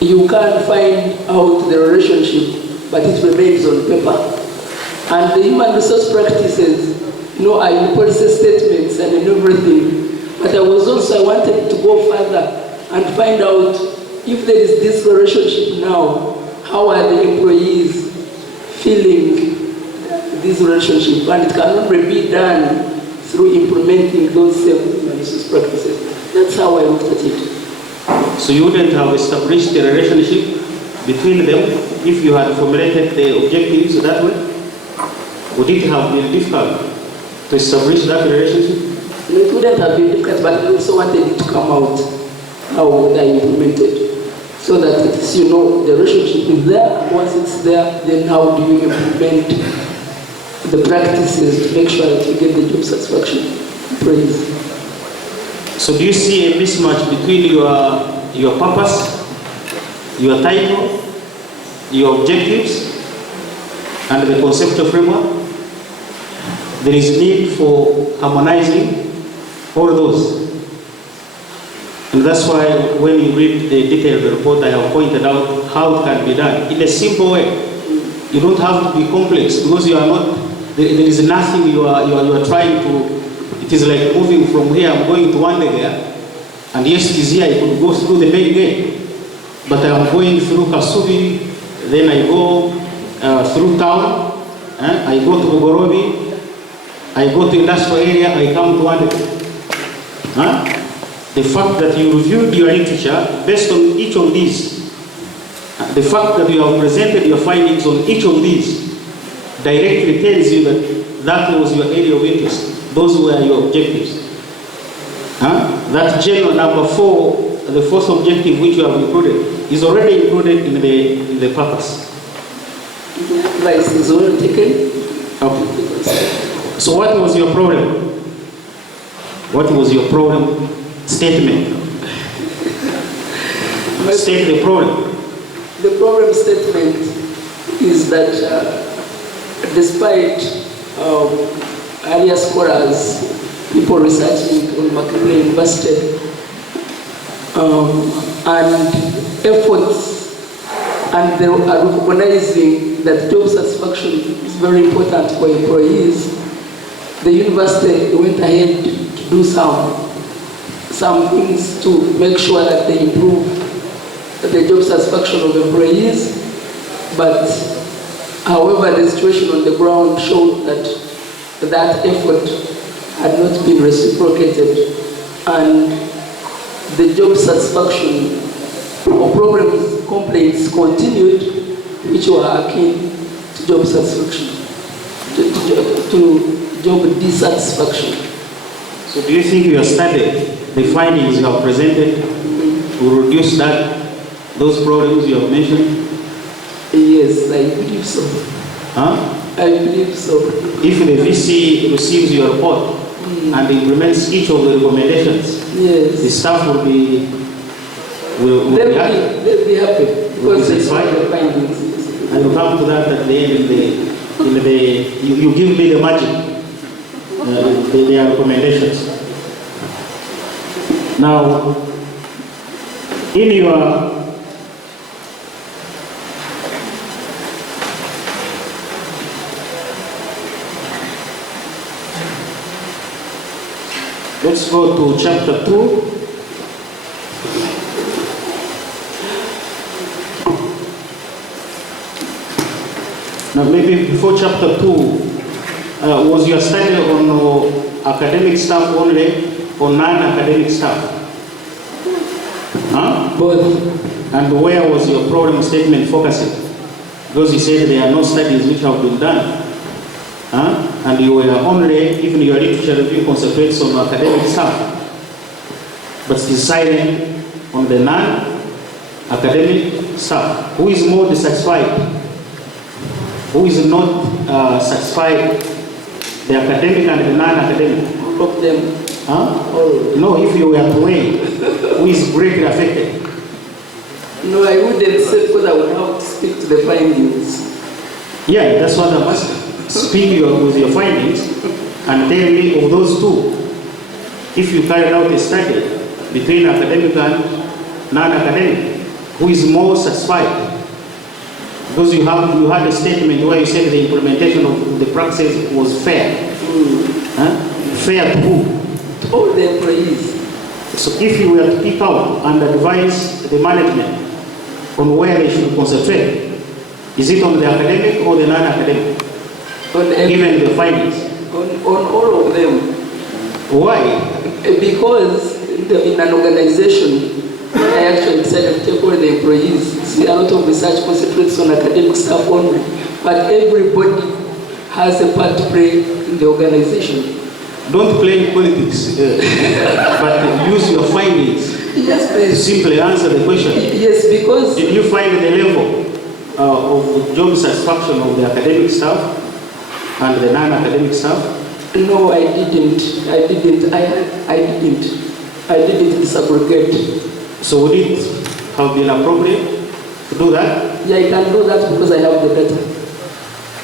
you can't find out the relationship, but it remains on paper. And the human resource practices, in policy statements and in everything. But I wanted to go further and find out if there is this relationship now, how are the employees feeling this relationship? And it cannot be done through implementing those same analysis practices. That's how I looked at it. So you wouldn't have established the relationship between them if you had formulated the objectives that way? Would it have been difficult to establish that relationship? It wouldn't have been difficult, but I also wanted it to come out how they implemented. So that it's, the relationship is there. Once it's there, then how do you implement the practices to make sure that you get the job satisfaction praise? So do you see a mismatch between your purpose, your title, your objectives, and the conceptual framework? There is need for harmonizing all those. And that's why when you read the detailed report, I have pointed out how it can be done in a simple way. You don't have to be complex because you are not, there is nothing you are trying to, it is like moving from here, I'm going to one day there, and yes, it is here, I could go through the main gate, but I am going through Kasubi, then I go through town, I go to Ogorobi, I go to industrial area, I come to one day. The fact that you reviewed your literature based on each of these, the fact that you have presented your findings on each of these, directly tells you that that was your area of interest. Those were your objectives. That general number 4, the fourth objective which you have included, is already included in the purpose. Advice is already taken. Okay. So what was your problem? What was your problem statement? State the problem. The problem statement is that despite earlier scholars, people researching on Makerere University, and efforts, and they are recognizing that job satisfaction is very important for employees, the university went ahead to do some things to make sure that they improve the job satisfaction of employees. But however, the situation on the ground showed that effort had not been reciprocated, and the job satisfaction or problems, complaints continued, which were akin to job satisfaction, to job dissatisfaction. So do you think your study, the findings you have presented, will reduce those problems you have mentioned? Yes, I believe so. I believe so. If the VC receives your report and implements each of the recommendations, yes, the staff will be happy. They'll be happy because they saw the findings. I will come to that at the end. You give me the magic, their recommendations. Now, in your let's go to chapter 2. Now, maybe before chapter 2, was your study on academic staff only or non-academic staff? Both. And where was your problem statement focusing? Because you said there are no studies which have been done. And you were only, even your literature review concentrates on academic staff, but deciding on the non-academic staff. Who is more dissatisfied? Who is not satisfied? The academic and the non-academic? All of them. No, if you were to weigh, who is greatly affected? No, I wouldn't say, because I would have to speak to the findings. Yeah, that's what I'm asking. Speak with your findings and tell me of those two. If you carried out a study between academic and non-academic, who is more satisfied? Because you had a statement where you said the implementation of the practices was fair. Fair to who? All the employees. So if you were to pick out and advise the management on where they should concentrate, is it on the academic or the non-academic? Given the findings? On all of them. Why? Because in an organization, I actually decided to take all the employees. See, a lot of research concentrates on academic staff only, but everybody has a part to play in the organization. Don't play politics, but use your findings. Yes, please. Simply answer the question. Yes, because... Did you find the level of job satisfaction of the academic staff and the non-academic staff? No, I didn't. I didn't disaggregate. So would it have been appropriate to do that? Yeah, I can do that because I have the data.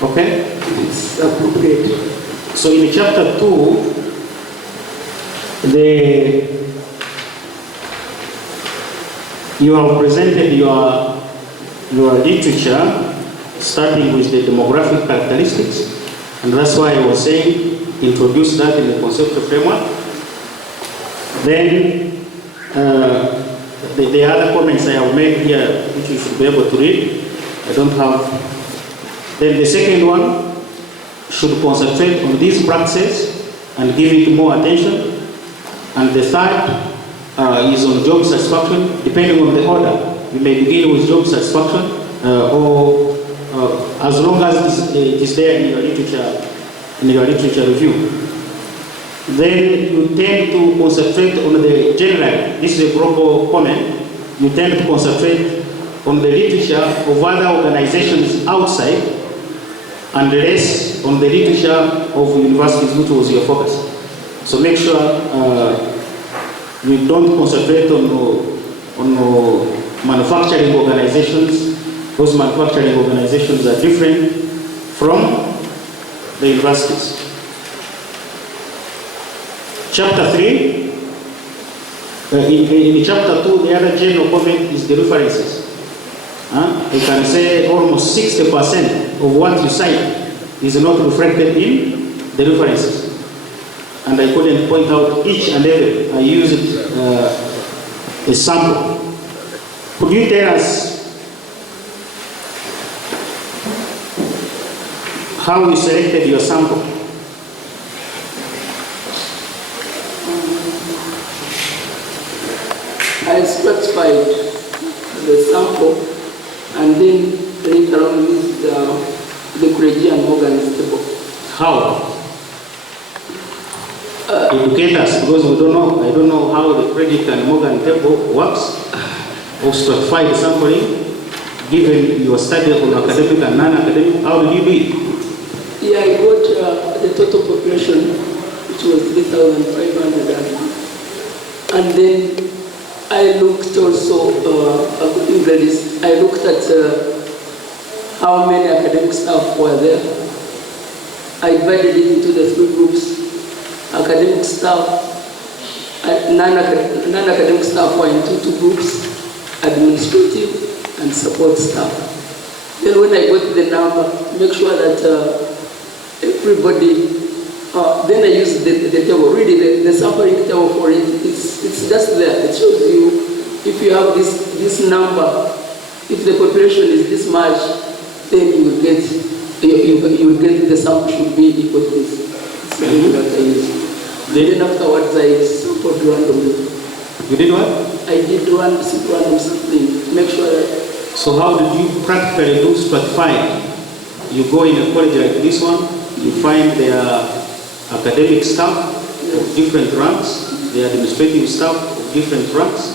Okay. It's appropriate. So in chapter 2, you have presented your literature starting with the demographic characteristics, and that's why I was saying introduce that in the conceptual framework. Then the other comments I have made here, which you should be able to read, I don't have. Then the second one should concentrate on these practices and give it more attention. And the third is on job satisfaction, depending on the order. You may begin with job satisfaction, or as long as it is there in your literature review. Then you tend to concentrate on the general. This is a global comment. You tend to concentrate on the literature of other organizations outside, and less on the literature of universities, which was your focus. So make sure you don't concentrate on manufacturing organizations. Those manufacturing organizations are different from the universities. Chapter 3, in chapter 2, the other general comment is the references. You can say almost 60% of what you cite is not reflected in the references. And I couldn't point out each and every. I used a sample. Could you tell us how you selected your sample? I specified the sample and then later on used the Kanyiginya and Morgan's table. How? Educate us, because we don't know. I don't know how the Kanyiginya and Morgan table works, or stratify the sampling, given your study on academic and non-academic. How did you do it? Yeah, I got the total population, which was 3,500, and then I looked also, according to this, I looked at how many academic staff were there. I divided it into the 3 groups. Academic staff, non-academic staff were into 2 groups, administrative and support staff. Then when I got the number, make sure that everybody, then I used the table. Really, the sampling table for it, it's just there. It shows you if you have this number, if the population is this much, then you will get the sample should be equal to this. It's that I used. Then afterwards I sampled randomly. You did what? I did random sampling to make sure that. So how did you practically do stratifying? You go in a college like this one, you find their academic staff of different ranks, their administrative staff of different ranks,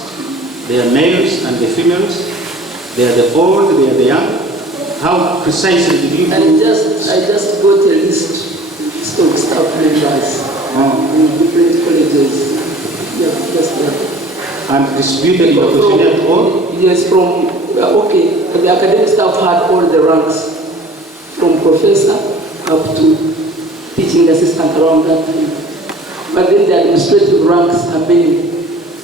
they are males and the females, they are the old, they are the young. How precisely did you do? I just got a list of staff members in different colleges. Yeah, just that. And distributed your questionnaire to all? Yes, from, okay, the academic staff had all the ranks, from professor up to teaching assistant around that time. But then the administrative ranks are many,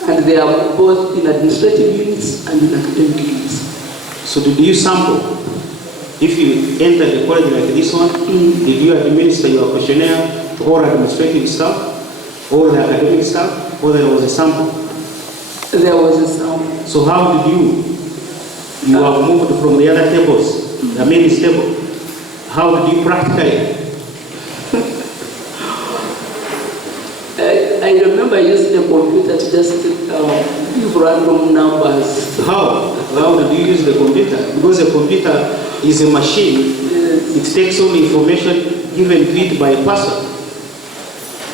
and they are both in administrative units and in academic units. So did you sample? If you enter the college like this one, did you administer your questionnaire all administrative staff, all the academic staff, or there was a sample? There was a sample. So how did you have moved from the other tables, the main table? How did you practically? I remember using the computer to just give random numbers. How did you use the computer? Because the computer is a machine. Yes. It takes on information given to it by a person.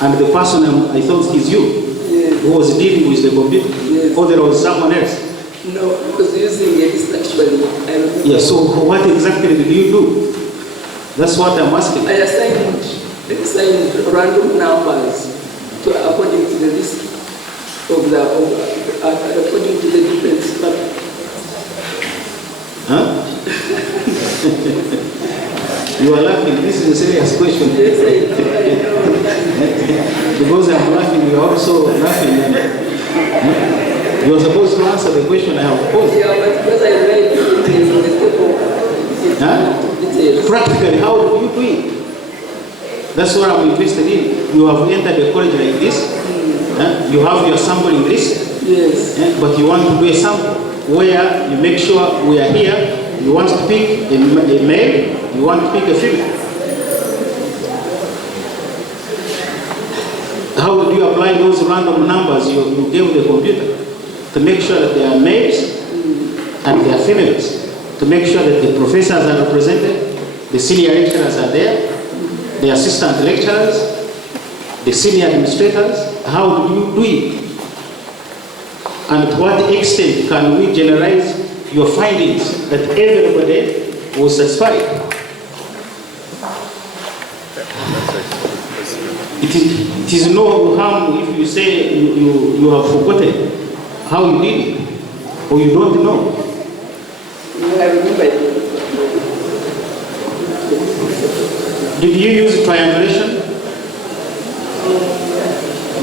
And the person, I thought, is you, Yes. who was dealing with the computer. Yes. Or there was someone else. No, I was using it actually. I remember. Yeah, so what exactly did you do? That's what I'm asking. I assigned random numbers according to the list of according to the different stuff. Huh? You are laughing. This is a serious question. Yes, I know. Because I'm laughing, you are also laughing. You are supposed to answer the question I have posed. Yeah, but because I read details on the table, details. Practically, how do you do it? That's what I'm interested in. You have entered a college like this. You have your sampling list. Yes. But you want to do a sample where you make sure we are here. You want to pick a male, you want to pick a female. How do you apply those random numbers you gave the computer to make sure that they are males and they are females? To make sure that the professors are represented, the senior lecturers are there, the assistant lecturers, the senior administrators. How do you do it? And to what extent can we generalize your findings that everybody was satisfied? It is no harm if you say you have forgotten how you did it, or you don't know. I remember it. Did you use triangulation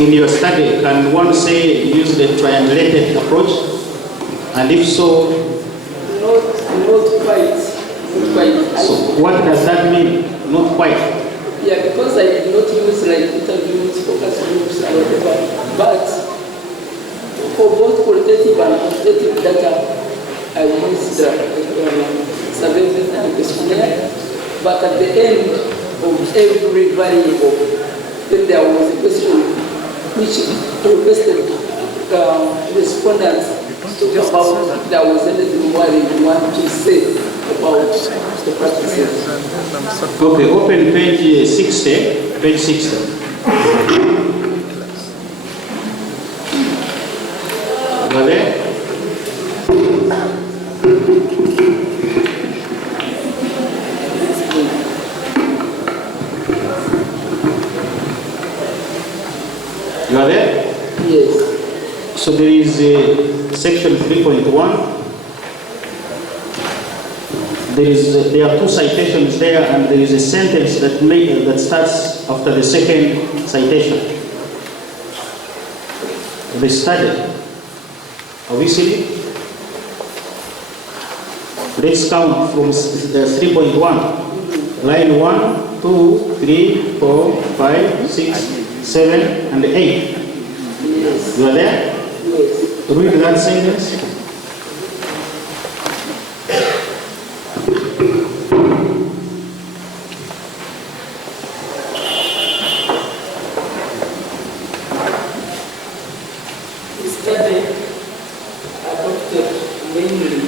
in your study? Can one say you use the triangulated approach? And if so, Not quite. so what does that mean? Not quite. Yeah, because I did not use like interviews, focus groups, and whatever. But for both qualitative and quantitative data, I used survey method and questionnaire. But at the end of every variable, then there was a question which requested respondents to talk about if there was anything more you want to say about the practices. Okay, open page 60. Page 60. You are there? You are there? Yes. So there is section 3.1. There are two citations there, and there is a sentence that starts after the second citation. The study. Are we seeing it? Let's count from 3.1. Line 1, 2, 3, 4, 5, 6, 7, and 8. Yes. You are there? Yes. Read that sentence. The study adopted mainly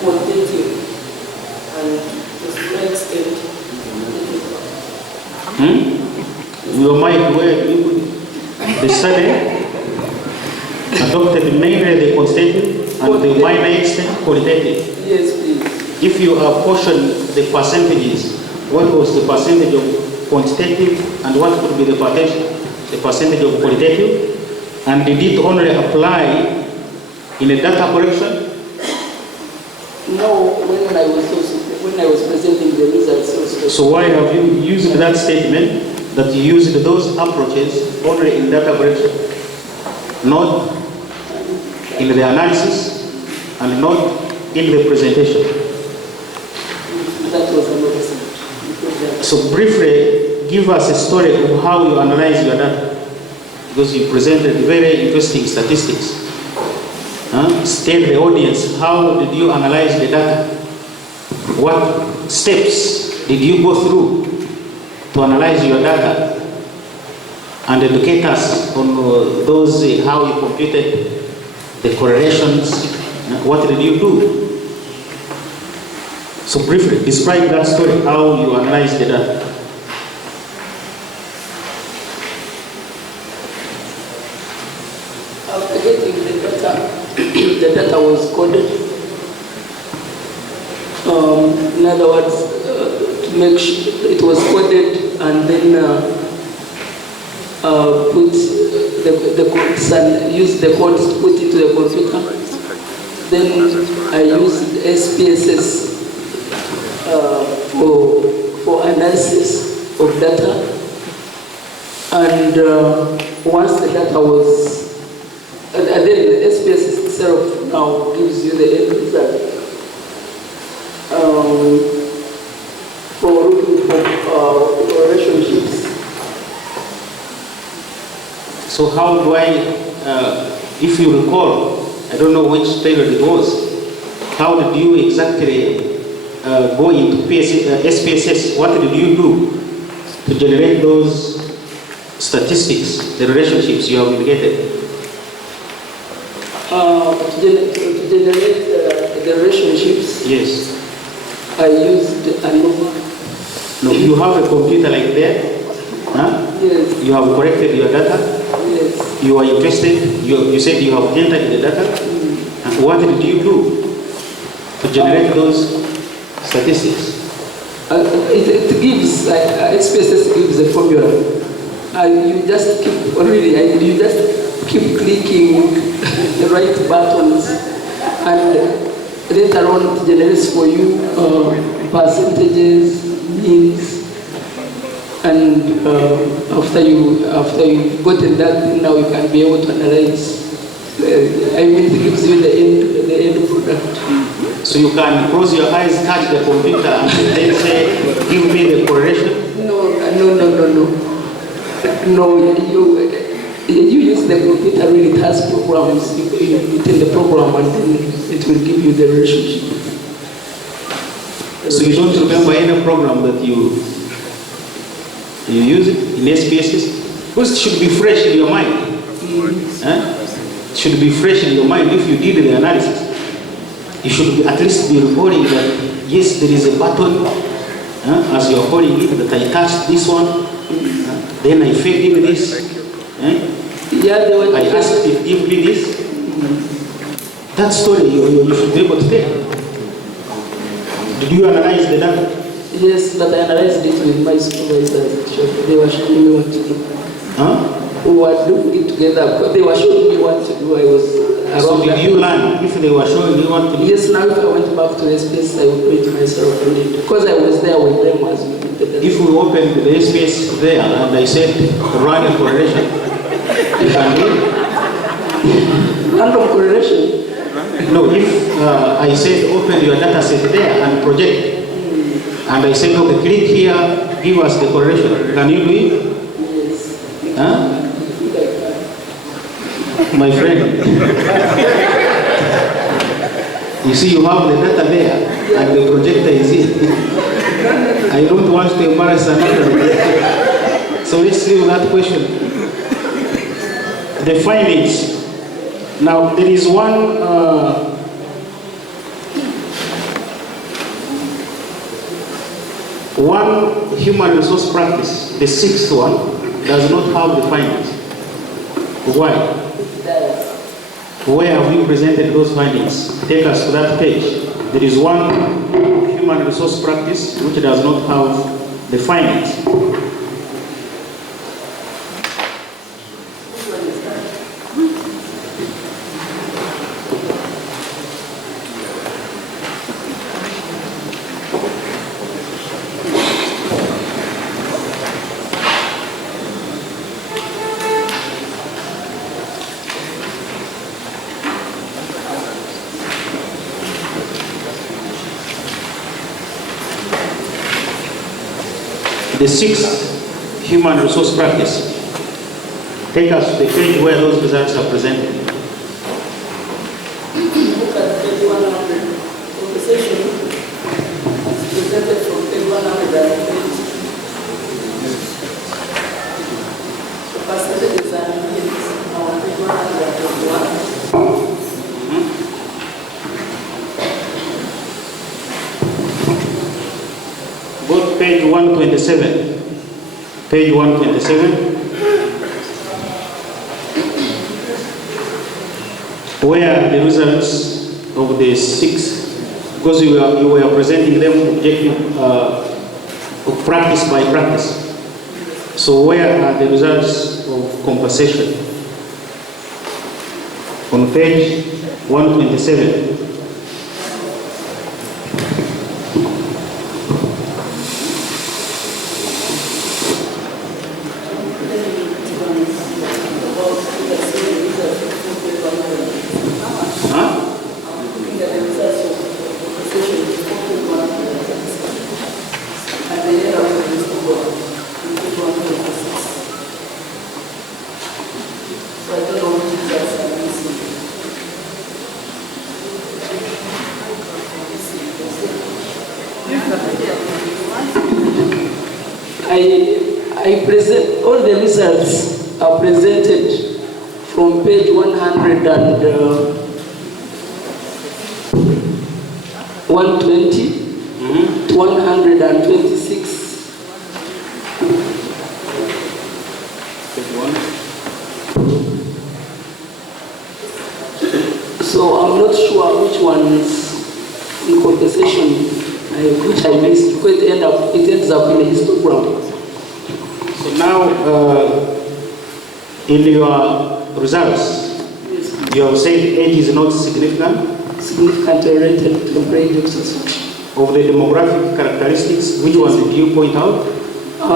quantitative and to some extent Your mic, where you put it? The study adopted mainly the quantitative and the minor extent qualitative. yes, please. If you apportion the percentages, what was the percentage of quantitative and what could be the percentage of qualitative? And did it only apply in a data correction? No, when I was presenting the results also. So why have you used that statement that you used those approaches only in data correction, not in the analysis and not in the presentation? That was another thing. So briefly, give us a story of how you analyze your data, because you presented very interesting statistics. Tell the audience, how did you analyze the data? What steps did you go through to analyze your data? And educate us on those, how you computed the correlations. What did you do? So briefly, describe that story, how you analyze the data. After getting the data, the data was coded. In other words, to make sure it was coded and then put the codes and use the codes to put into the computer. Then I used SPSS for analysis of data. And once the data was, and then the SPSS itself now gives you the end result. For looking for relationships. So how do I, if you recall, I don't know which period it was, how did you exactly go into SPSS? What did you do to generate those statistics, the relationships you have indicated? To generate the relationships, Yes. I used ANOVA. No, you have a computer like that. Huh? Yes. You have corrected your data. Yes. You are interested. You said you have entered the data. And what did you do to generate those statistics? It gives, like SPSS gives a formula. You just keep, you just keep clicking the right buttons, and later on it generates for you percentages, means, and after you've gotten that, now you can be able to analyze. It gives you the end product. So you can close your eyes, touch the computer, and then say, give me the correlation? No. No, you use the computer, really, it has programs. You tell the program and then it will give you the relationship. So you don't remember any program that you use it in SPSS? Because it should be fresh in your mind. It should be fresh in your mind if you did the analysis. You should at least be recording that, yes, there is a button as you are holding it, that I touched this one, then I fed in this. I asked it, give me this. That story you should be able to tell. Did you analyze the data? Yes, but I analyzed it with my supervisors. They were showing me what to do. We were doing it together because they were showing me what to do. I was around. So did you learn if they were showing you what to do? Yes, now if I went back to the space, I would do it myself. Because I was there with them as we did the data. If we opened the space there and I said, run a correlation, you can do it? Random correlation? No, if I said open your data set there and project, and I said, okay, click here, give us the correlation, can you do it? Yes. Huh? My friend, you see you have the data there, and the projector is in. I don't want to embarrass another. So let's leave that question. The findings. Now, there is one human resource practice, the sixth one, does not have the findings. Why? Where have you presented those findings? Take us to that page. There is one human resource practice which does not have the findings. The sixth human resource practice. Take us to the page where those results are presented. Look at page 100. Compensation is presented from page 120. The percentages are on page 121. Both page 127. Page 127. Where are the results of the 6? Because you were presenting them objective of practice by practice. So where are the results of compensation? On page 127. I present, all the results are presented from page 120 to 126. So I'm not sure which ones in compensation which I missed, because it ends up in a histogram. So now, in your results, Yes. you have said age is not significant. Significant related to brain exercise. Of the demographic characteristics, which ones did you point out?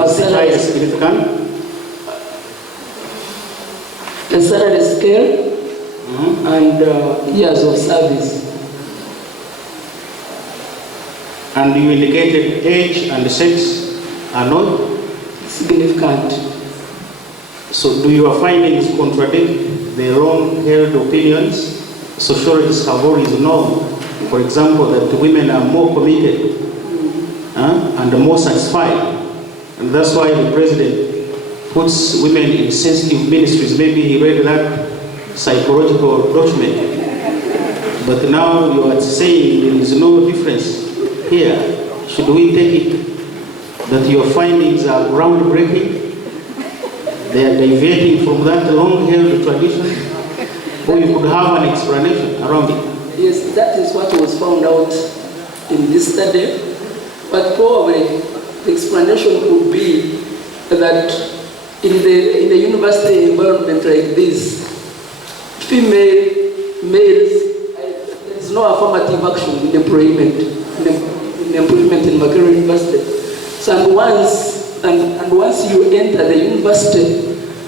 Salary, Is significant? the salary scale and years of service. And you indicated age and sex are not Significant. So do your findings contradict the long-held opinions sociologists have always known? For example, that women are more committed and more satisfied. And that's why the president puts women in sensitive ministries. Maybe he read that psychological document. But now you are saying there is no difference here. Should we take it that your findings are groundbreaking? They are deviating from that long-held tradition? Or you could have an explanation around it? Yes, that is what was found out in this study. But probably the explanation could be that in the university environment like this, males, there is no affirmative action in employment, in Makerere University. So and once you enter the university,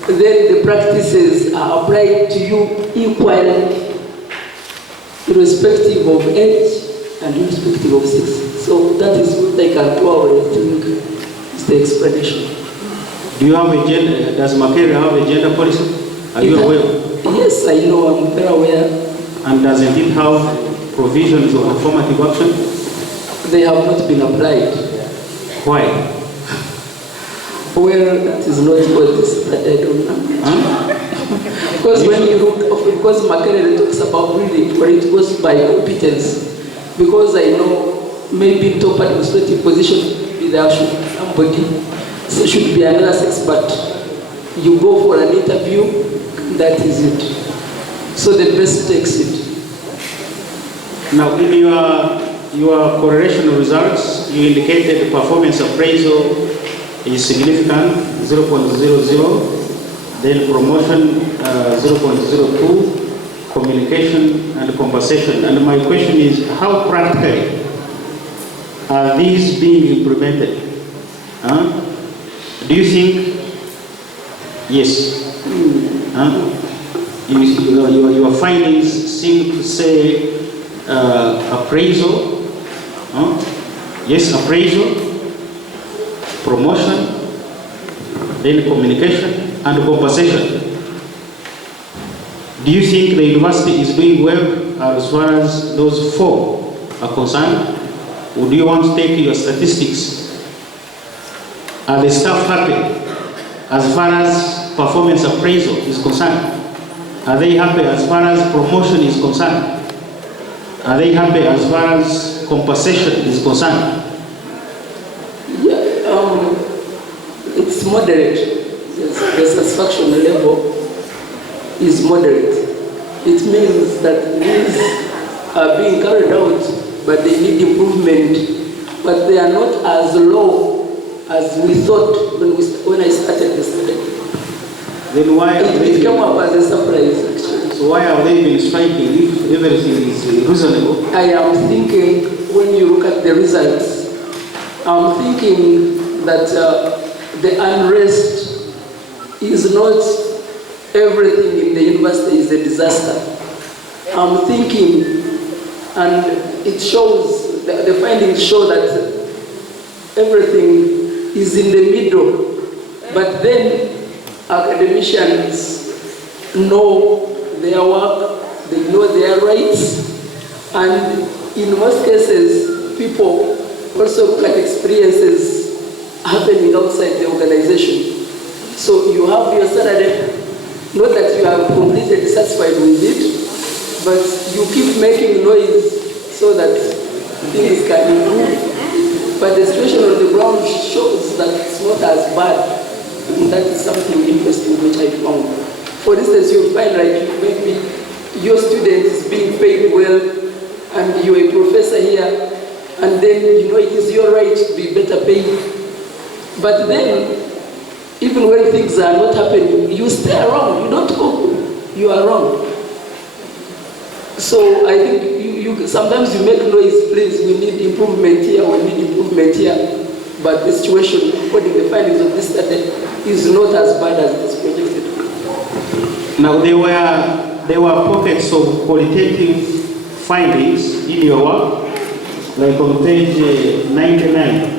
then the practices are applied to you equally, irrespective of age and irrespective of sex. So that is what I can probably think is the explanation. Do you have a gender, does Makerere have a gender policy? Are you aware? Yes, I know, I'm very aware. And doesn't it have provisions of affirmative action? They have not been applied. Why? Well, that is not what this, that I don't know. Because when you look, because Makerere talks about really, but it goes by competence. Because I know maybe in top administrative position, there should be somebody, so should be another sex, but you go for an interview, that is it. So the best takes it. Now, in your correlation results, you indicated the performance appraisal is significant, 0.00, then promotion 0.02, communication and compensation. And my question is, how practically are these being implemented? Do you think, yes, your findings seem to say appraisal, yes, appraisal, promotion, then communication, and compensation. Do you think the university is doing well as far as those four are concerned? Or do you want to take your statistics? Are the staff happy as far as performance appraisal is concerned? Are they happy as far as promotion is concerned? Are they happy as far as compensation is concerned? Yeah, it's moderate. The satisfaction level is moderate. It means that these are being carried out, but they need improvement. But they are not as low as we thought when I started the study. Then why it came up as a surprise, actually. So why are they being striking if everything is reasonable? I am thinking, when you look at the results, I'm thinking that the unrest is not everything in the university is a disaster. I'm thinking, and it shows, the findings show that everything is in the middle, but then academicians know their work, they know their rights, and in most cases, people also look at experiences happening outside the organization. So you have your salary, not that you are completely satisfied with it, but you keep making noise so that things can improve. But the situation on the ground shows that it's not as bad. And that is something interesting which I found. For instance, you find like maybe your student is being paid well and you're a professor here, and then you know it is your right to be better paid. But then, even when things are not happening, you stay around, you don't go, you are wrong. So I think sometimes you make noise, please, we need improvement here, we need improvement here. But the situation, according to the findings of this study, is not as bad as it is projected. Now there were pockets of qualitative findings in your work, like on page 99.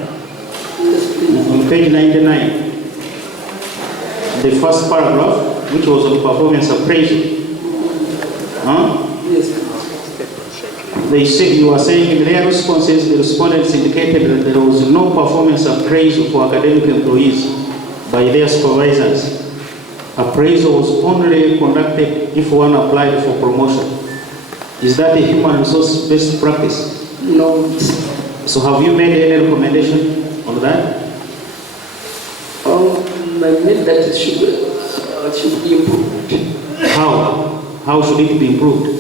Yes, on page 99, the first paragraph, which was on performance appraisal. Yes. They said, you are saying in their responses, the respondents indicated that there was no performance appraisal for academic employees by their supervisors. Appraisal was only conducted if one applied for promotion. Is that a human resource based practice? No. So have you made any recommendation on that? I meant that it should be improved. How? How should it be improved?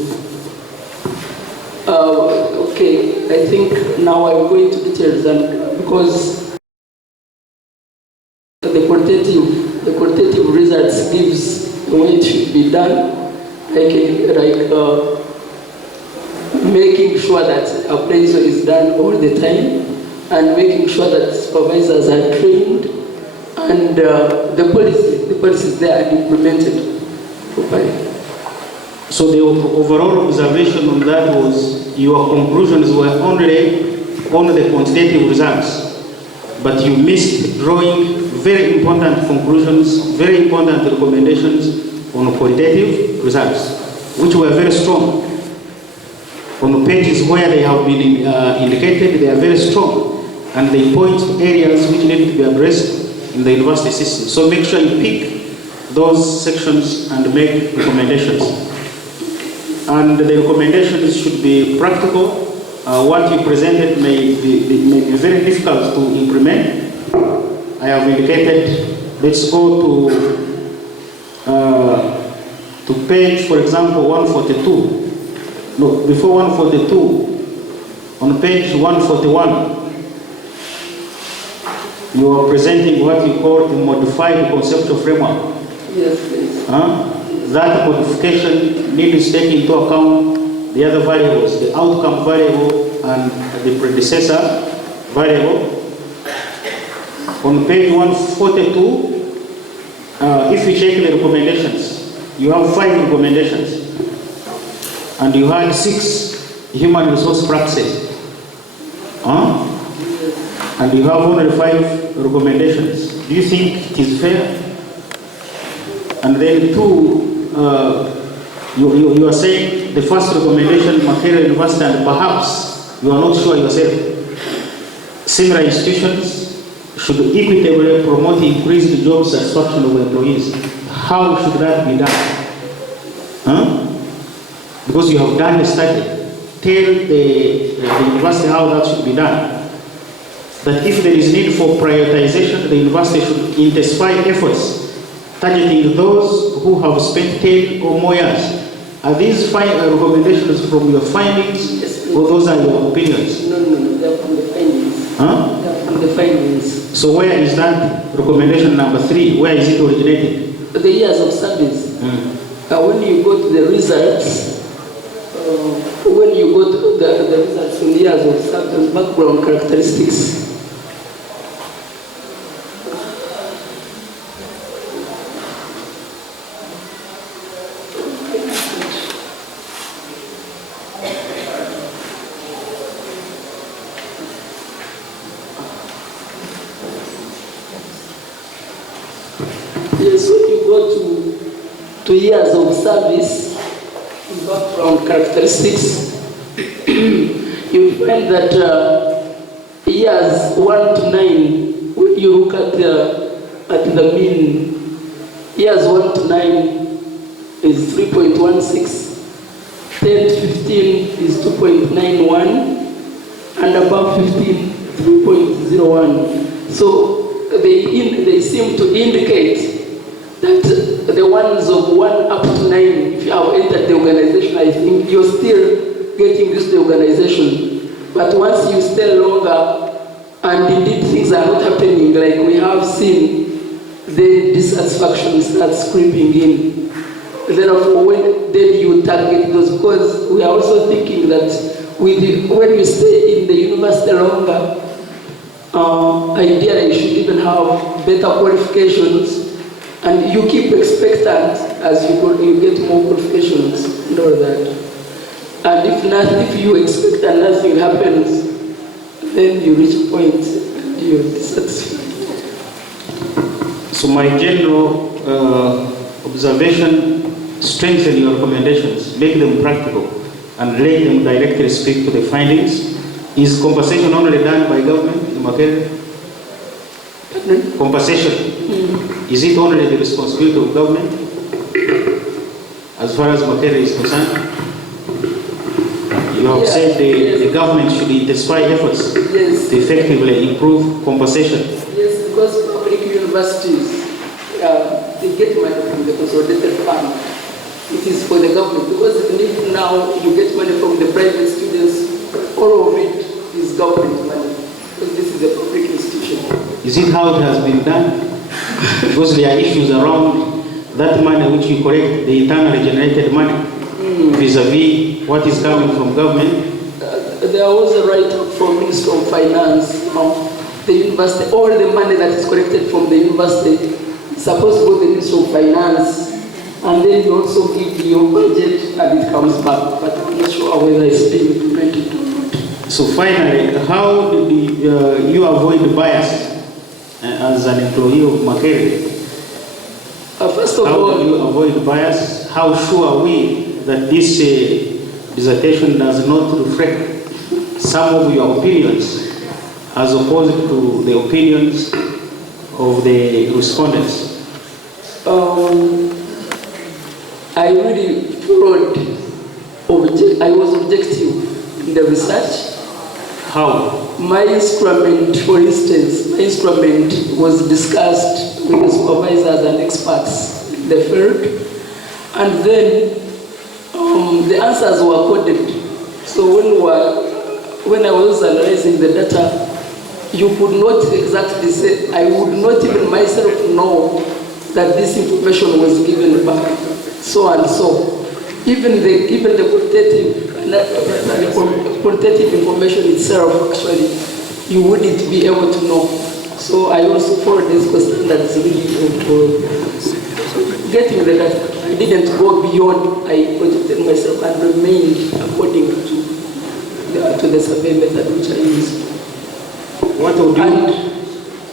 Okay, I think now I'm going to details, and because the quantitative results gives the way it should be done, like making sure that appraisal is done all the time, and making sure that supervisors are trained, and the policies there are implemented properly. So the overall observation on that was your conclusions were only on the quantitative results, but you missed drawing very important conclusions, very important recommendations on qualitative results, which were very strong. On the pages where they have been indicated, they are very strong, and they point to areas which need to be addressed in the university system. So make sure you pick those sections and make recommendations. And the recommendations should be practical. What you presented may be very difficult to implement. I have indicated, let's go to page, for example, 142. No, before 142, on page 141, you are presenting what you call a modified conceptual framework. Yes, please. That modification needs to take into account the other variables, the outcome variable and the predecessor variable. On page 142, if you check the recommendations, you have 5 recommendations, and you had 6 human resource practices. And you have only 5 recommendations. do you think it is fair? And then two, you are saying the first recommendation, Makerere University, and perhaps you are not sure yourself. Similar institutions should equitably promote increased job satisfaction of employees. How should that be done? Because you have done a study. Tell the university how that should be done. That if there is need for prioritization, the university should intensify efforts targeting those who have spent 10 or more years. Are these recommendations from your findings, yes, or those are your opinions? No, they're from the findings. They're from the findings. So where is that recommendation number 3? Where is it originated? The years of service. When you go to the results, when you go to the results from the years of service, background characteristics, yes, when you go to years of service, background characteristics, you find that years 1 to 9, when you look at the mean, years 1 to 9 is 3.16, 10 to 15 is 2.91, and above 15, 3.01. So they seem to indicate that the ones of 1 up to 9, if you have entered the organization, I think you're still getting used to the organization. But once you stay longer, and indeed things are not happening like we have seen, then dissatisfaction starts creeping in. Therefore, when then you target those, because we are also thinking that when you stay in the university longer, ideally you should even have better qualifications. And you keep expectant as you get more qualifications and all that. And if you expect and nothing happens, then you reach a point and you're dissatisfied. So my general observation, strengthen your recommendations, make them practical, and let them directly speak to the findings. Is compensation only done by government in Makerere? Compensation. Is it only the responsibility of government as far as Makerere is concerned? You have said the government should intensify efforts to effectively improve compensation. Yes, because public universities, they get money from the consolidated fund. It is for the government, because if now you get money from the private students, all of it is government money, because this is a public institution. Is it how it has been done? Because there are issues around that money which you collect, the internally generated money, vis-a-vis what is coming from government. There was a write-up from Minister of Finance, the university, all the money that is collected from the university is supposed to go to the Minister of Finance, and then you also give your budget and it comes back, but I'm not sure whether it's being implemented or not. So finally, how did you avoid bias as an employee of Makerere? First of all, how do you avoid bias? How sure are we that this dissertation does not reflect some of your opinions as opposed to the opinions of the respondents? I really followed, I was objective in the research. How? My instrument, for instance, was discussed with the supervisors and experts in the field, and then the answers were coded. So when I was analyzing the data, you could not exactly say, I would not even myself know that this information was given by so and so. Even the quantitative information itself, actually, you wouldn't be able to know. So I also followed this question that's really getting the data. I didn't go beyond, I projected myself and remained according to the survey method which I used. What would you? And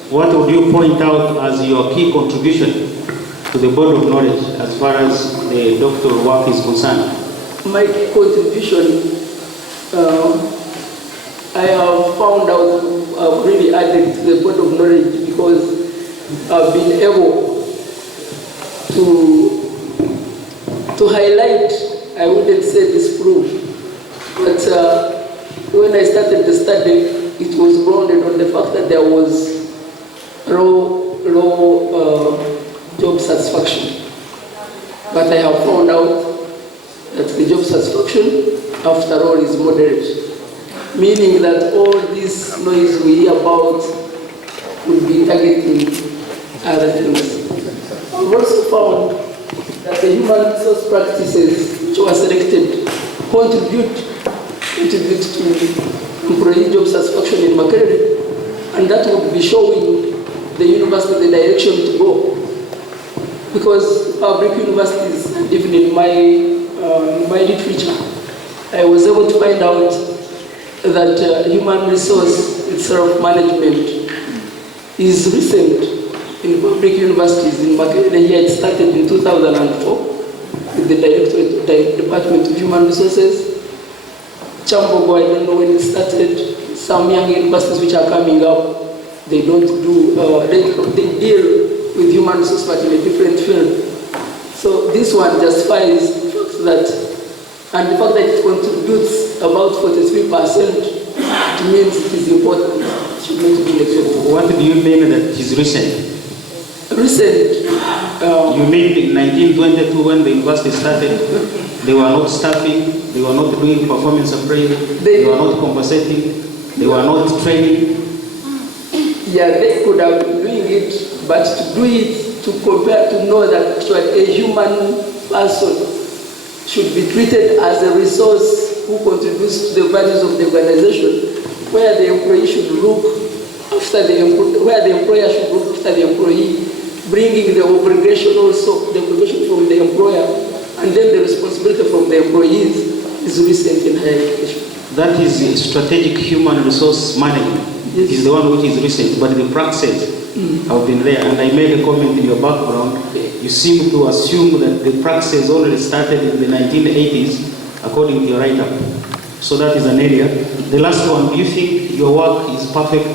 what would you point out as your key contribution to the body of knowledge as far as the doctoral work is concerned? My key contribution, I have found out I've really added to the body of knowledge because I've been able to highlight, I wouldn't say disprove, but when I started the study, it was grounded on the fact that there was low job satisfaction. But I have found out that the job satisfaction, after all, is moderate. Meaning that all this noise we hear about would be targeting other things. I've also found that the human resource practices which were selected contribute to employee job satisfaction in Makerere, and that would be showing the university the direction to go. Because public universities, and even in my literature, I was able to find out that human resource itself management is recent in public universities. In Makerere here, it started in 2004 with the Department of Human Resources. Chambogo, I don't know when it started. Some young universities which are coming up, they don't do, they deal with human resources but in a different field. So this one justifies the fact that, and the fact that it contributes about 43%, it means it is important. It should not be neglected. What do you mean that it is recent? Recent. You mean in 1922 when the university started, they were not staffing, they were not doing performance appraisal, they were not compensating, they were not training? Yeah, they could have been doing it, but to do it, to compare, to know that actually a human person should be treated as a resource who contributes to the values of the organization, where the employee should look after the employee, where the employer should look after the employee, bringing the obligation also, the obligation from the employer, and then the responsibility from the employees is recent in higher education. That is strategic human resource management. Yes. Is the one which is recent, but the practices have been there. And I made a comment in your background. You seem to assume that the practices already started in the 1980s, according to your write-up. So that is an area. The last one, do you think your work is perfect?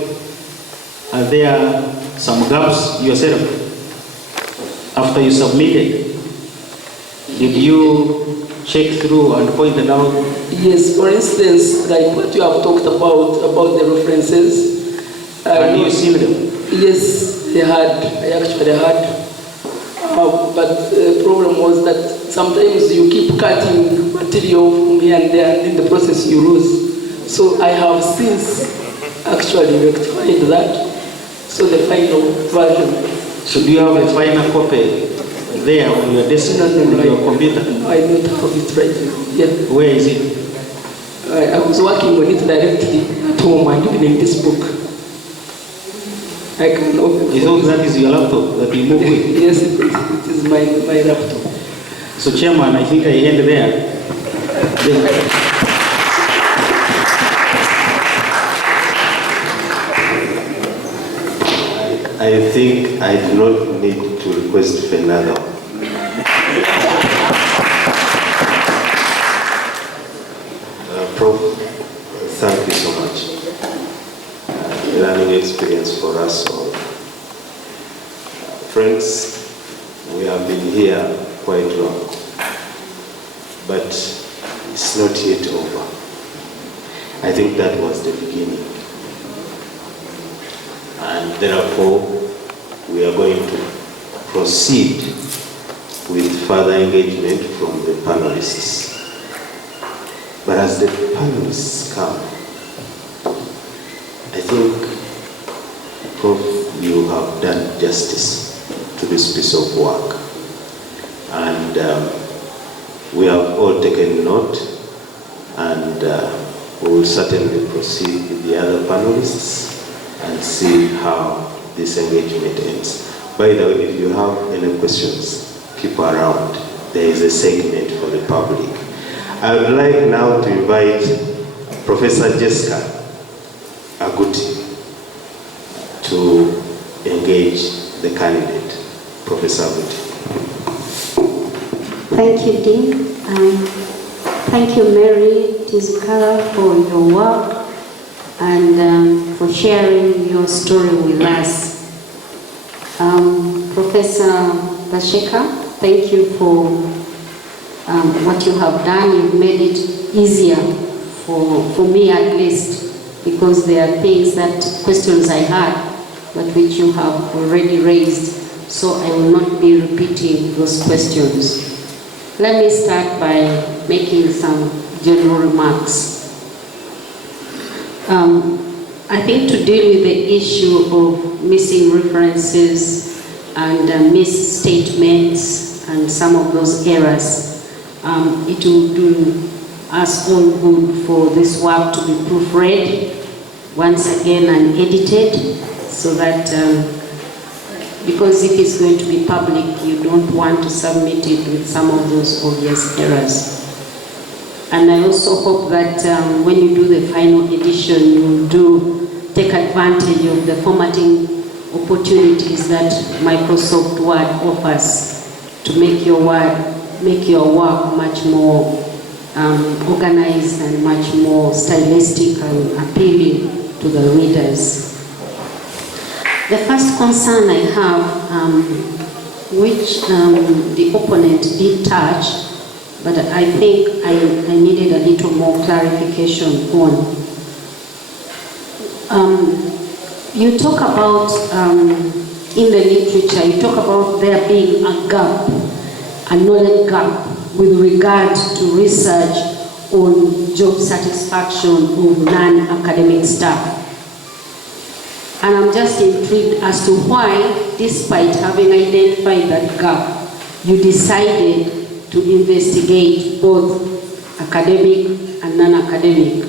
Are there some gaps yourself after you submitted? Did you check through and point it out? Yes, for instance, like what you have talked about the references. Have you seen them? Yes, I actually had. But the problem was that sometimes you keep cutting material from here and there, and in the process you lose. So I have since actually rectified that. So the final version. So do you have a final copy there on your desk, on your computer? No, I don't have it right here. Yeah. Where is it? I was working on it directly at home and even in this book. I can open it. That is your laptop that you move with? Yes, it is my laptop. So Chairman, I think I end there. I think I do not need to request for another one. Prof, thank you so much. Learning experience for us all. Friends, we have been here quite long, but it's not yet over. I think that was the beginning. And therefore, we are going to proceed with further engagement from the panelists. But as the panelists come, I think, Prof, you have done justice to this piece of work. And we have all taken note, and we will certainly proceed with the other panelists and see how this engagement ends. By the way, if you have any questions, keep around. There is a segment for the public. I would like now to invite Professor Jessica Aguti to engage the candidate. Professor Abuti. Thank you, Dean. Thank you, Mary TIZIKARA, for your work and for sharing your story with us. Professor Basheka, thank you for what you have done. You've made it easier for me at least, because there are things questions I had, but which you have already raised, so I will not be repeating those questions. Let me start by making some general remarks. I think to deal with the issue of missing references and misstatements and some of those errors, it will do us all good for this work to be proofread once again and edited, so that because if it's going to be public, you don't want to submit it with some of those obvious errors. And I also hope that when you do the final edition, you do take advantage of the formatting opportunities that Microsoft Word offers to make your work much more organized and much more stylistic and appealing to the readers. The first concern I have, which the opponent did touch, but I think I needed a little more clarification on. You talk about, in the literature, you talk about there being a gap, a knowledge gap with regard to research on job satisfaction of non-academic staff. And I'm just intrigued as to why, despite having identified that gap, you decided to investigate both academic and non-academic,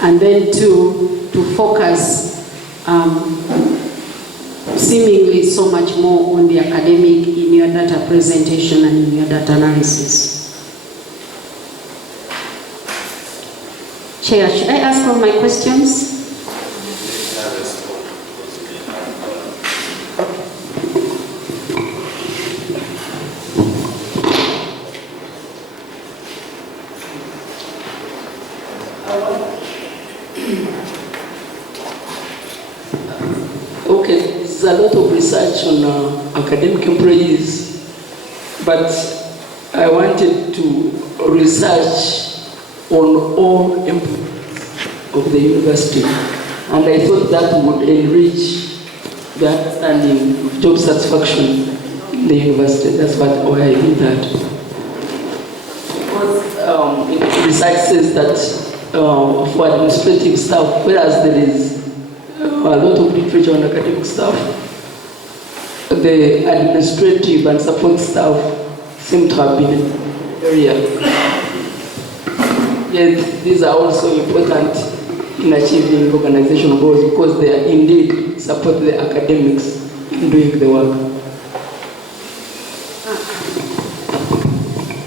and then to focus seemingly so much more on the academic in your data presentation and in your data analysis. Chair, should I ask all my questions? Okay, there's a lot of research on academic employees, but I wanted to research on all employees of the university, and I thought that would enrich the understanding of job satisfaction in the university. That's why I did that. Because research says that for administrative staff, whereas there is a lot of literature on academic staff, the administrative and support staff seem to have been in the area. Yet these are also important in achieving organizational goals, because they indeed support the academics in doing the work.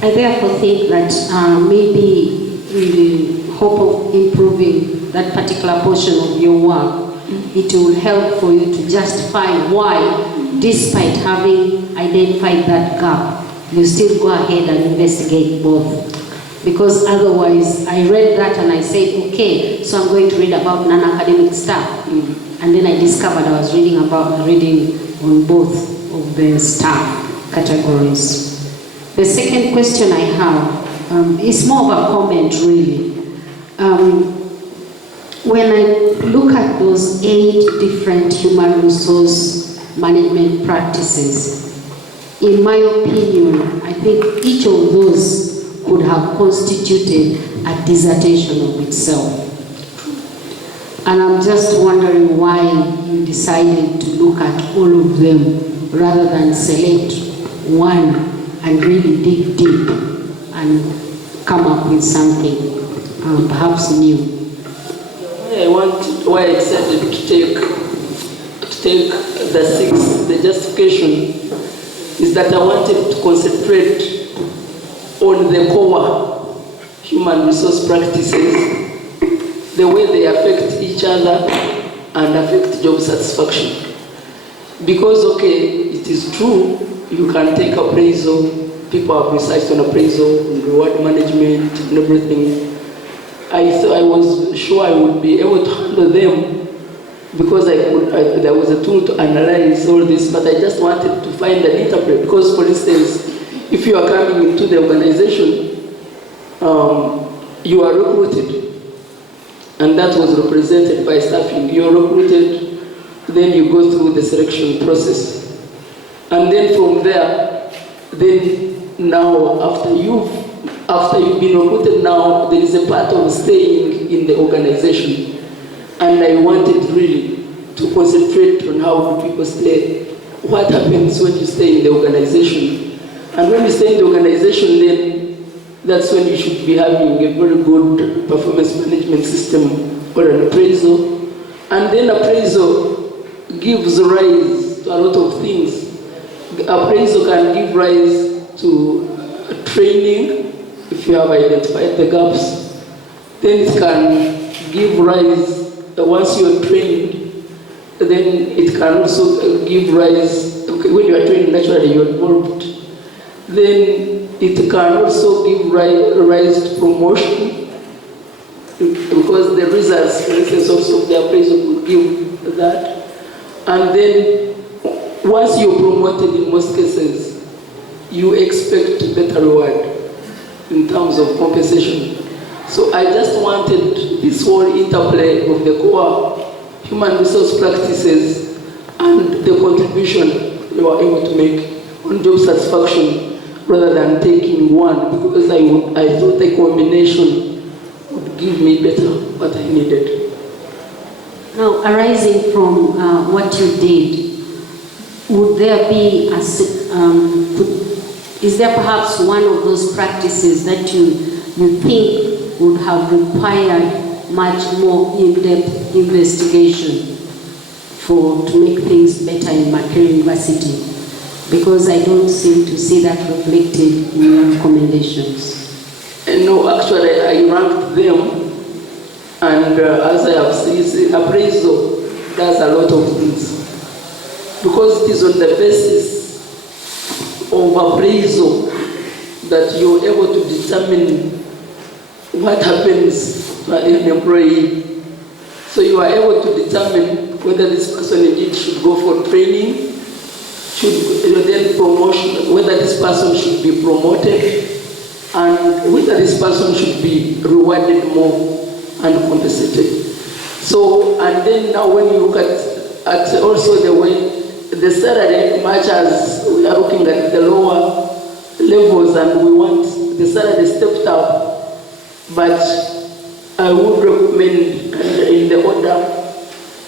I therefore think that maybe in the hope of improving that particular portion of your work, it will help for you to justify why, despite having identified that gap, you still go ahead and investigate both. Because otherwise, I read that and I said, okay, so I'm going to read about non-academic staff. And then I discovered I was reading on both of the staff categories. The second question I have is more of a comment, really. When I look at those 8 different human resource management practices, in my opinion, I think each of those could have constituted a dissertation of itself. And I'm just wondering why you decided to look at all of them rather than select one and really dig deep and come up with something perhaps new. Why I decided to take the justification is that I wanted to concentrate on the core human resource practices, the way they affect each other and affect job satisfaction. Because, okay, it is true, you can take appraisal, people have researched on appraisal, and reward management, and everything. I was sure I would be able to handle them because there was a tool to analyze all this, but I just wanted to find an interpreter. Because, for instance, if you are coming into the organization, you are recruited, and that was represented by staffing. You are recruited, then you go through the selection process. And then from there, then now after you've been recruited, now there is a part of staying in the organization. And I wanted really to concentrate on how do people stay. What happens when you stay in the organization? And when you stay in the organization, then that's when you should be having a very good performance management system or an appraisal. And then appraisal gives rise to a lot of things. The appraisal can give rise to training, if you have identified the gaps. Then it can give rise, once you are trained, then it can also give rise, when you are trained, naturally you are involved. Then it can also give rise to promotion, because the results, for instance, also of the appraisal will give that. And then once you're promoted, in most cases, you expect better reward in terms of compensation. So I just wanted this whole interplay of the core human resource practices and the contribution you are able to make on job satisfaction rather than taking one, because I thought the combination would give me better what I needed. Now, arising from what you did, would there be is there perhaps one of those practices that you think would have required much more in-depth investigation to make things better in Makerere University? Because I don't seem to see that reflected in your recommendations. No, actually, I ranked them, and as I have seen, appraisal does a lot of things. Because it is on the basis of appraisal that you're able to determine what happens to an employee. So you are able to determine whether this person indeed should go for training, then promotion, whether this person should be promoted, and whether this person should be rewarded more and compensated. So, and then now when you look at also the way the salary, much as we are looking at the lower levels and we want the salary stepped up, but I would recommend in the order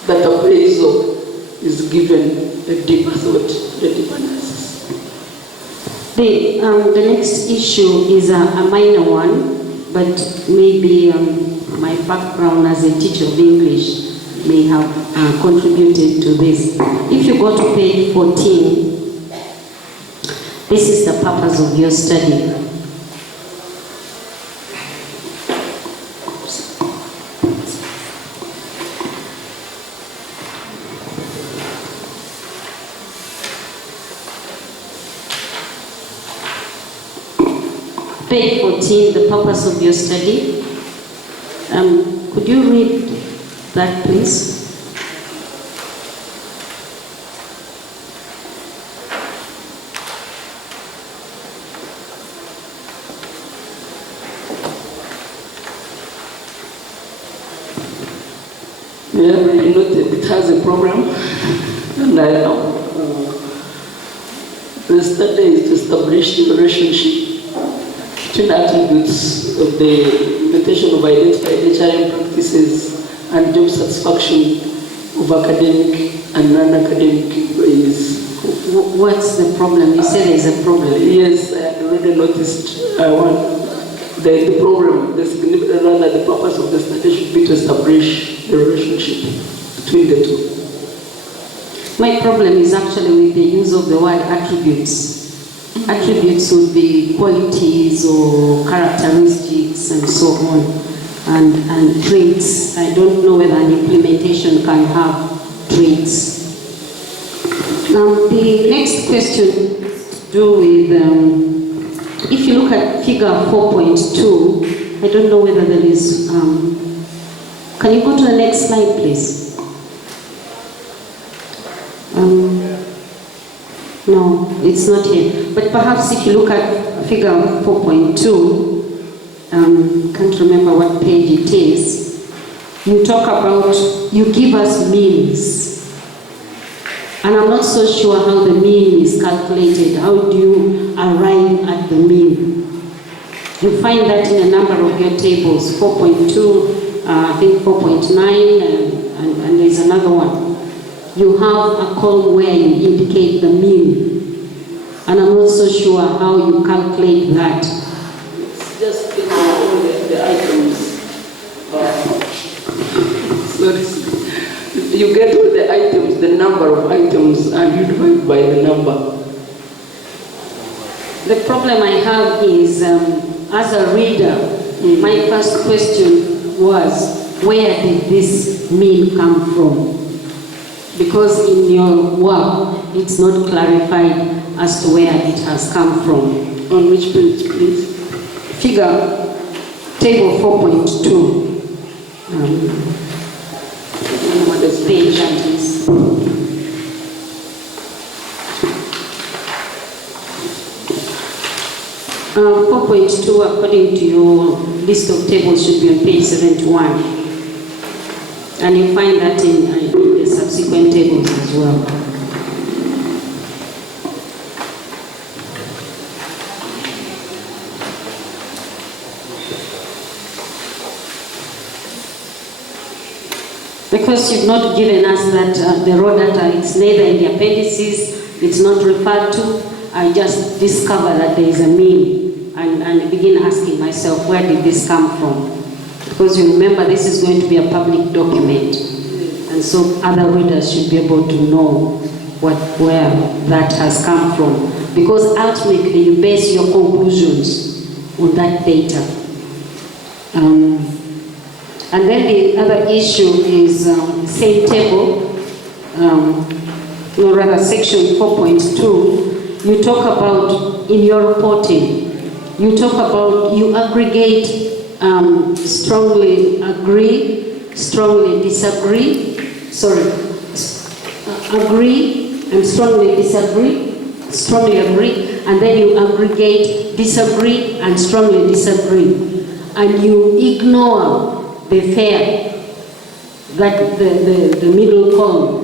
that appraisal is given a deeper thought, a deeper analysis. The next issue is a minor one, but maybe my background as a teacher of English may have contributed to this. If you go to page 14, this is the purpose of your study. Page 14, the purpose of your study. Could you read that, please? Yeah, you know, it has a program, and the study is to establish the relationship between attributes of the implementation of identified HRM practices and job satisfaction of academic and non-academic employees. What's the problem? You said there's a problem. Yes, I already noticed the problem, the purpose of the study should be to establish the relationship between the two. My problem is actually with the use of the word attributes. Attributes would be qualities or characteristics and so on, and traits. I don't know whether an implementation can have traits. Now, the next question is to do with, if you look at figure 4.2, I don't know whether there is, can you go to the next slide, please? No, it's not here. But perhaps if you look at figure 4.2, can't remember what page it is, you talk about, you give us means. And I'm not so sure how the mean is calculated. How do you arrive at the mean? You find that in a number of your tables, 4.2, I think 4.9, and there's another one. You have a column where you indicate the mean. And I'm not so sure how you calculate that. It's just all the items. Sorry. You get all the items, the number of items, and you divide by the number. The problem I have is, as a reader, my first question was, where did this mean come from? Because in your work, it's not clarified as to where it has come from. On which page, please? Figure, table 4.2. What is page that is? Uh, 4.2, according to your list of tables, should be on page 71. And you find that in the subsequent tables as well. Because you've not given us that the raw data, it's neither in the appendices, it's not referred to, I just discover that there is a mean and begin asking myself, where did this come from? Because you remember this is going to be a public document, and so other readers should be able to know where that has come from. Because ultimately you base your conclusions on that data. And then the other issue is same table, or rather section 4.2, you talk about, in your reporting, you talk about, you aggregate strongly agree, strongly disagree, agree and strongly disagree, strongly agree, and then you aggregate disagree and strongly disagree, and you ignore the fair, that the middle column.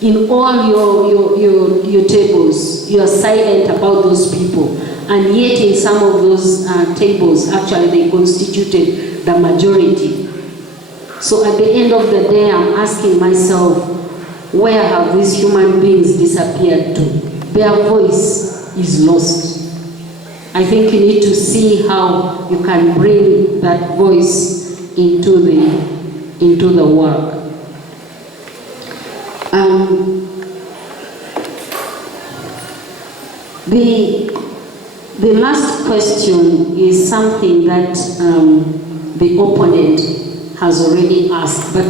In all your tables, you are silent about those people, and yet in some of those tables, actually they constituted the majority. So at the end of the day, I'm asking myself, where have these human beings disappeared to? Their voice is lost. I think you need to see how you can bring that voice into the work. The last question is something that the opponent has already asked, but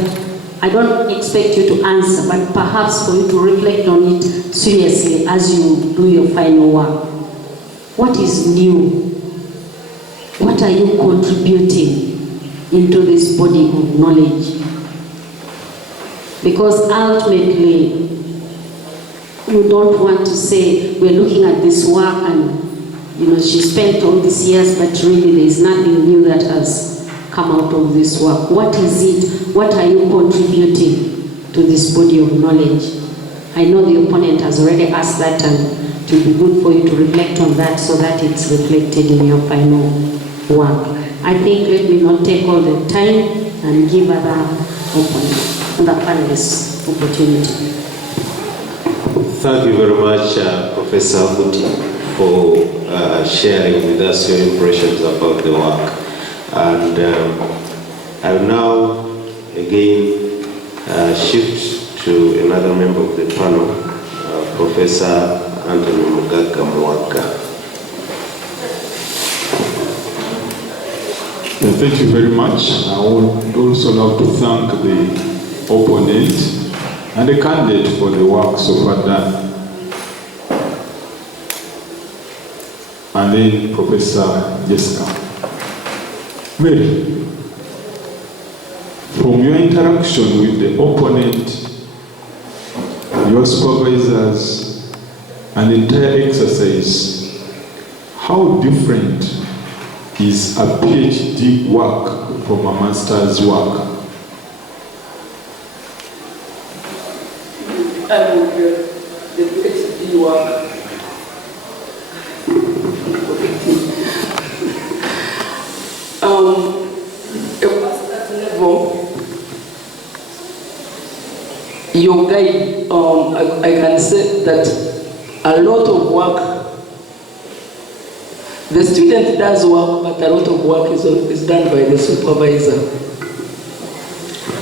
I don't expect you to answer, but perhaps for you to reflect on it seriously as you do your final work. What is new? What are you contributing into this body of knowledge? Because ultimately, we don't want to say we're looking at this work and she spent all these years, but really there is nothing new that has come out of this work. What is it? What are you contributing to this body of knowledge? I know the opponent has already asked that, and it will be good for you to reflect on that so that it's reflected in your final work. I think let me not take all the time and give other panelists opportunity. Thank you very much, Professor Abuti, for sharing with us your impressions about the work. And I will now again shift to another member of the panel, Professor Anthony Mugaga Mwaka. Thank you very much. I would also love to thank the opponent and a candidate for the work so far done. And then Professor Jessica. Mary, from your interaction with the opponent, your supervisors, and the entire exercise, how different is a PhD work from a master's work? I will the PhD work. A master's level, your guide, I can say that a lot of work, the student does work, but a lot of work is done by the supervisor.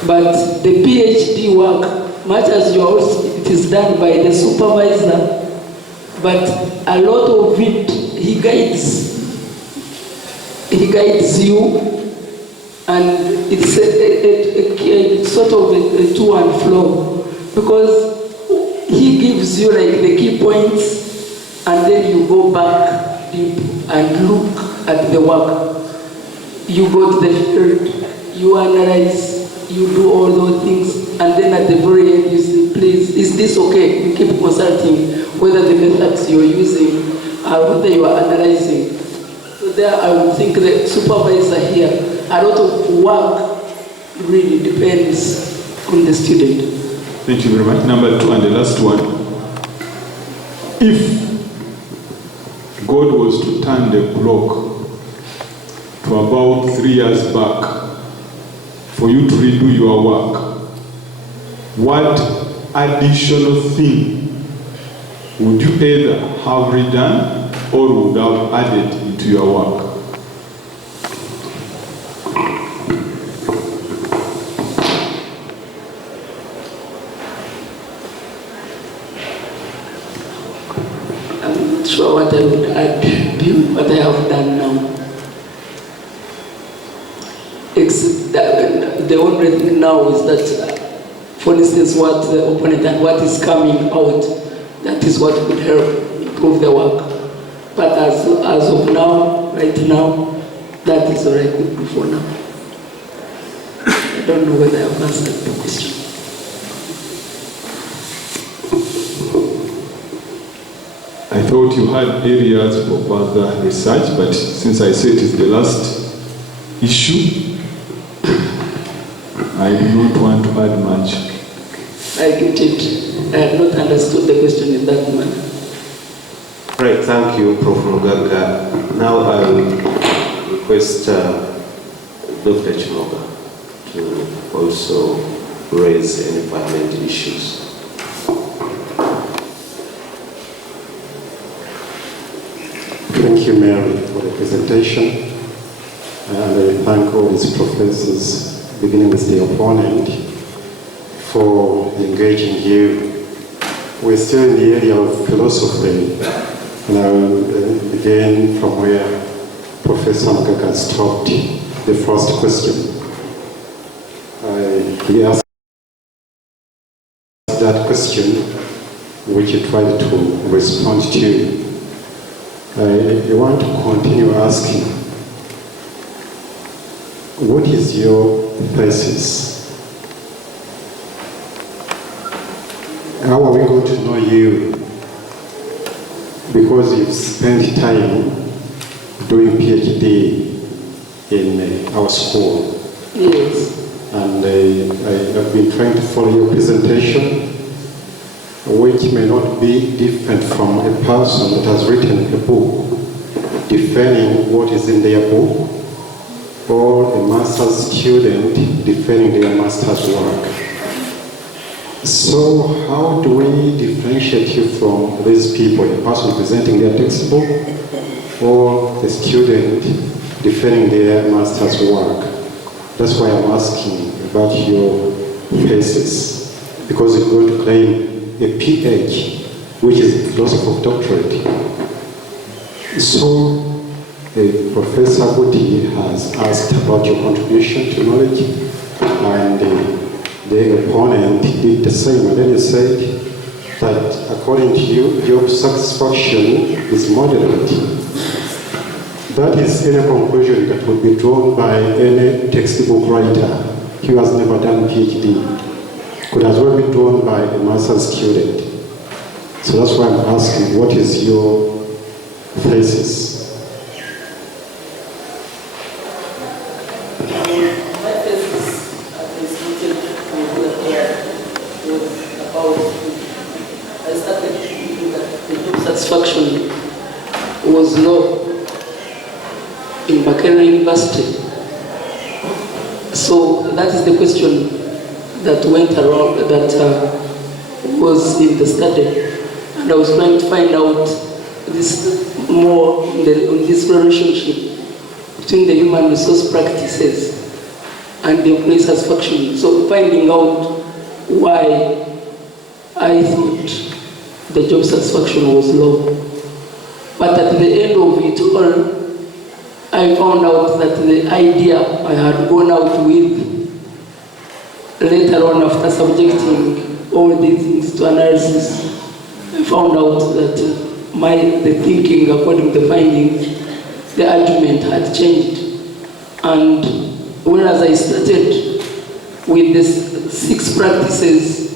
But the PhD work, much as it is done by the supervisor, but a lot of it, he guides you, and it's sort of a to and fro, because he gives you like the key points, and then you go back deep and look at the work. You go to the field, you analyze, you do all those things, and then at the very end you say, please, is this okay? You keep consulting whether the methods you're using or whether you are analyzing. So there I would think the supervisor here, a lot of work really depends on the student. Thank you very much. Number 2 and the last one. If God was to turn the clock to about 3 years back for you to redo your work, what additional thing would you either have redone or would have added into your work? I'm not sure what I would add beyond what I have done now. Except that the only thing now is that, for instance, what the opponent and what is coming out, that is what could help improve the work. But as of now, right now, that is all I could do for now. I don't know whether I have answered the question. I thought you had areas for further research, but since I said it's the last issue, I do not want to add much. I get it. I have not understood the question in that manner. Right, thank you, Prof. Mugaga. Now I will request Dr. Chimoga to also raise any pertinent issues. Thank you, Mary, for the presentation. And I thank all these professors, beginning with the opponent, for engaging you. We're still in the area of philosophy. And I will begin from where Professor Mugaga stopped, the first question. He asked that question, which he tried to respond to. I want to continue asking, what is your thesis? How are we going to know you? Because you've spent time doing PhD in our school. Yes. And I have been trying to follow your presentation, which may not be different from a person that has written a book defending what is in their book, or a master's student defending their master's work. So how do we differentiate you from these people, a person presenting their textbook or a student defending their master's work? That's why I'm asking about your thesis, because you're going to claim a PhD, which is a philosophy of doctorate. So Professor Buti has asked about your contribution to knowledge, and the opponent did the same, and then he said that according to you, job satisfaction is moderate. That is any conclusion that would be drawn by any textbook writer who has never done PhD. Could as well be drawn by a master's student. So that's why I'm asking, what is your thesis? My thesis, as stated was about, I started thinking that the job satisfaction was low in Makerere University. So that is the question that went around, that was in the study. And I was trying to find out this more on this relationship between the human resource practices and the employee satisfaction. So finding out why I thought the job satisfaction was low. But at the end of it all, I found out that the idea I had gone out with later on, after subjecting all these things to analysis, I found out that the thinking, according to the findings, the argument had changed. And whereas I started with the 6 practices,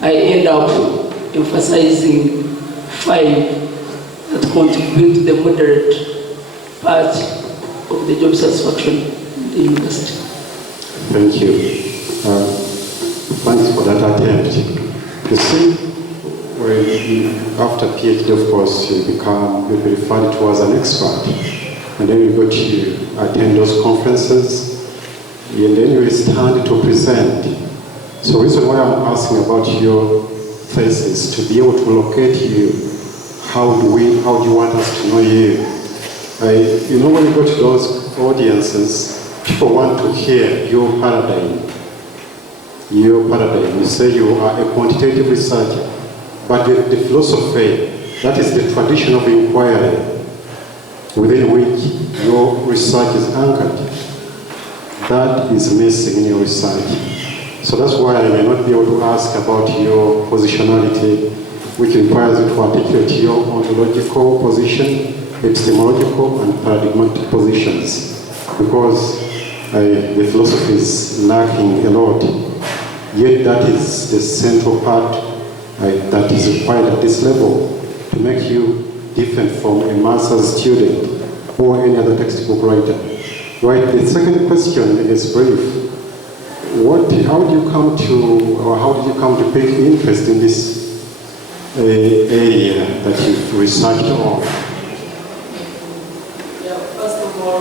I end up emphasizing 5 that contribute to the moderate part of the job satisfaction in the university. Thank you. Thanks for that attempt. You see, after PhD, of course, you'll be referred to as an expert. And then you go to attend those conferences, and then you stand to present. So the reason why I'm asking about your thesis, to be able to locate you, how do you want us to know you? When you go to those audiences, people want to hear your paradigm. Your paradigm. You say you are a quantitative researcher, but the philosophy, that is the tradition of inquiry within which your research is anchored, that is missing in your research. So that's why I may not be able to ask about your positionality, which requires you to articulate your ontological position, epistemological and paradigmatic positions, because the philosophy is lacking a lot. Yet that is the central part that is required at this level to make you different from a master's student or any other textbook writer. Right, the second question is brief. How did you come to take interest in this area that you've researched on? First of all,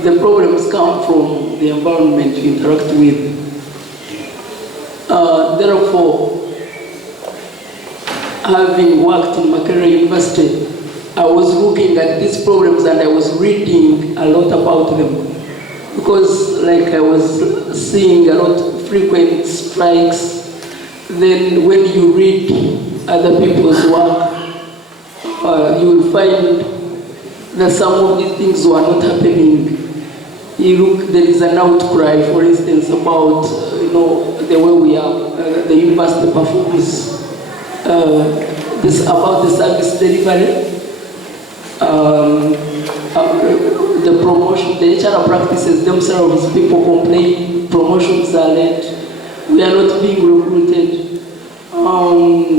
the problems come from the environment you interact with. Therefore, having worked in Makerere University, I was looking at these problems and I was reading a lot about them. Because I was seeing a lot of frequent strikes. Then when you read other people's work, you will find that some of these things were not happening. There is an outcry, for instance, about the way we are, the university performs, about the service delivery, the promotion, the HR practices themselves. People complain, promotions are late, we are not being recruited,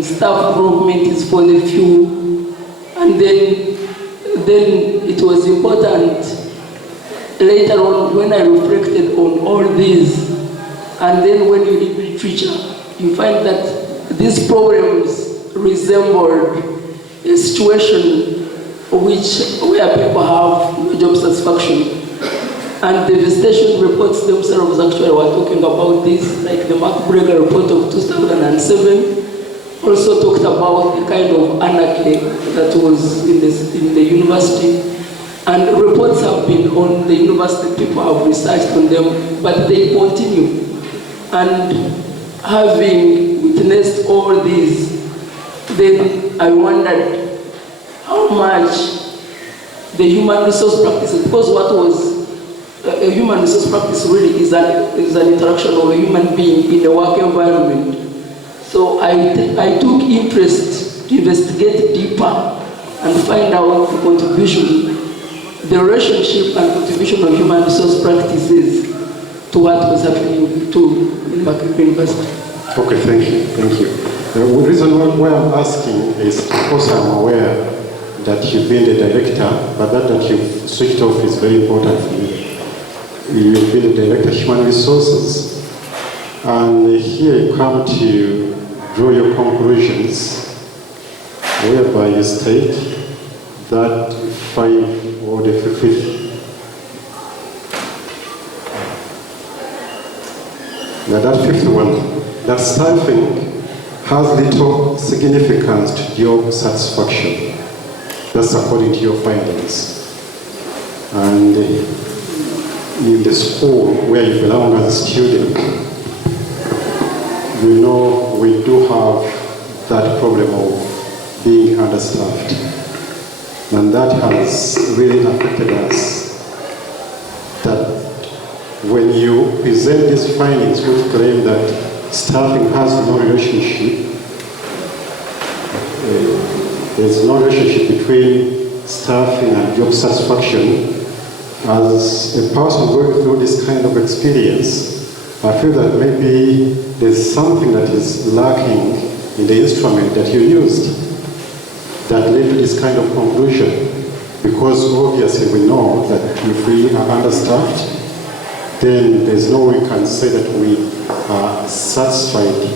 staff improvement is for the few, and then it was important later on when I reflected on all these, and then when you read literature, you find that these problems resembled a situation where people have no job satisfaction. And the visitation reports themselves actually were talking about this, like the Makerere report of 2007 also talked about the kind of anarchy that was in the university. And reports have been on the university, people have researched on them, but they continue. And having witnessed all these, then I wondered how much the human resource practices, because what was a human resource practice really is an interaction of a human being in a work environment. So I took interest to investigate deeper and find out the contribution, the relationship and contribution of human resource practices to what was happening to Makerere University. Okay, thank you. The reason why I'm asking is because I'm aware that you've been the director, but that you've switched off is very important for me. You've been the director of human resources, and here you come to draw your conclusions, whereby you state that 5 or the 5th. Now that 5th one, that staffing has little significance to job satisfaction. That's according to your findings. And in the school where you belong as a student, you know we do have that problem of being understaffed. And that has really affected us. That when you present these findings which claim that staffing has no relationship, there's no relationship between staffing and job satisfaction. As a person going through this kind of experience, I feel that maybe there's something that is lacking in the instrument that you used that led to this kind of conclusion. Because obviously we know that if we are understaffed, then there's no way we can say that we are satisfied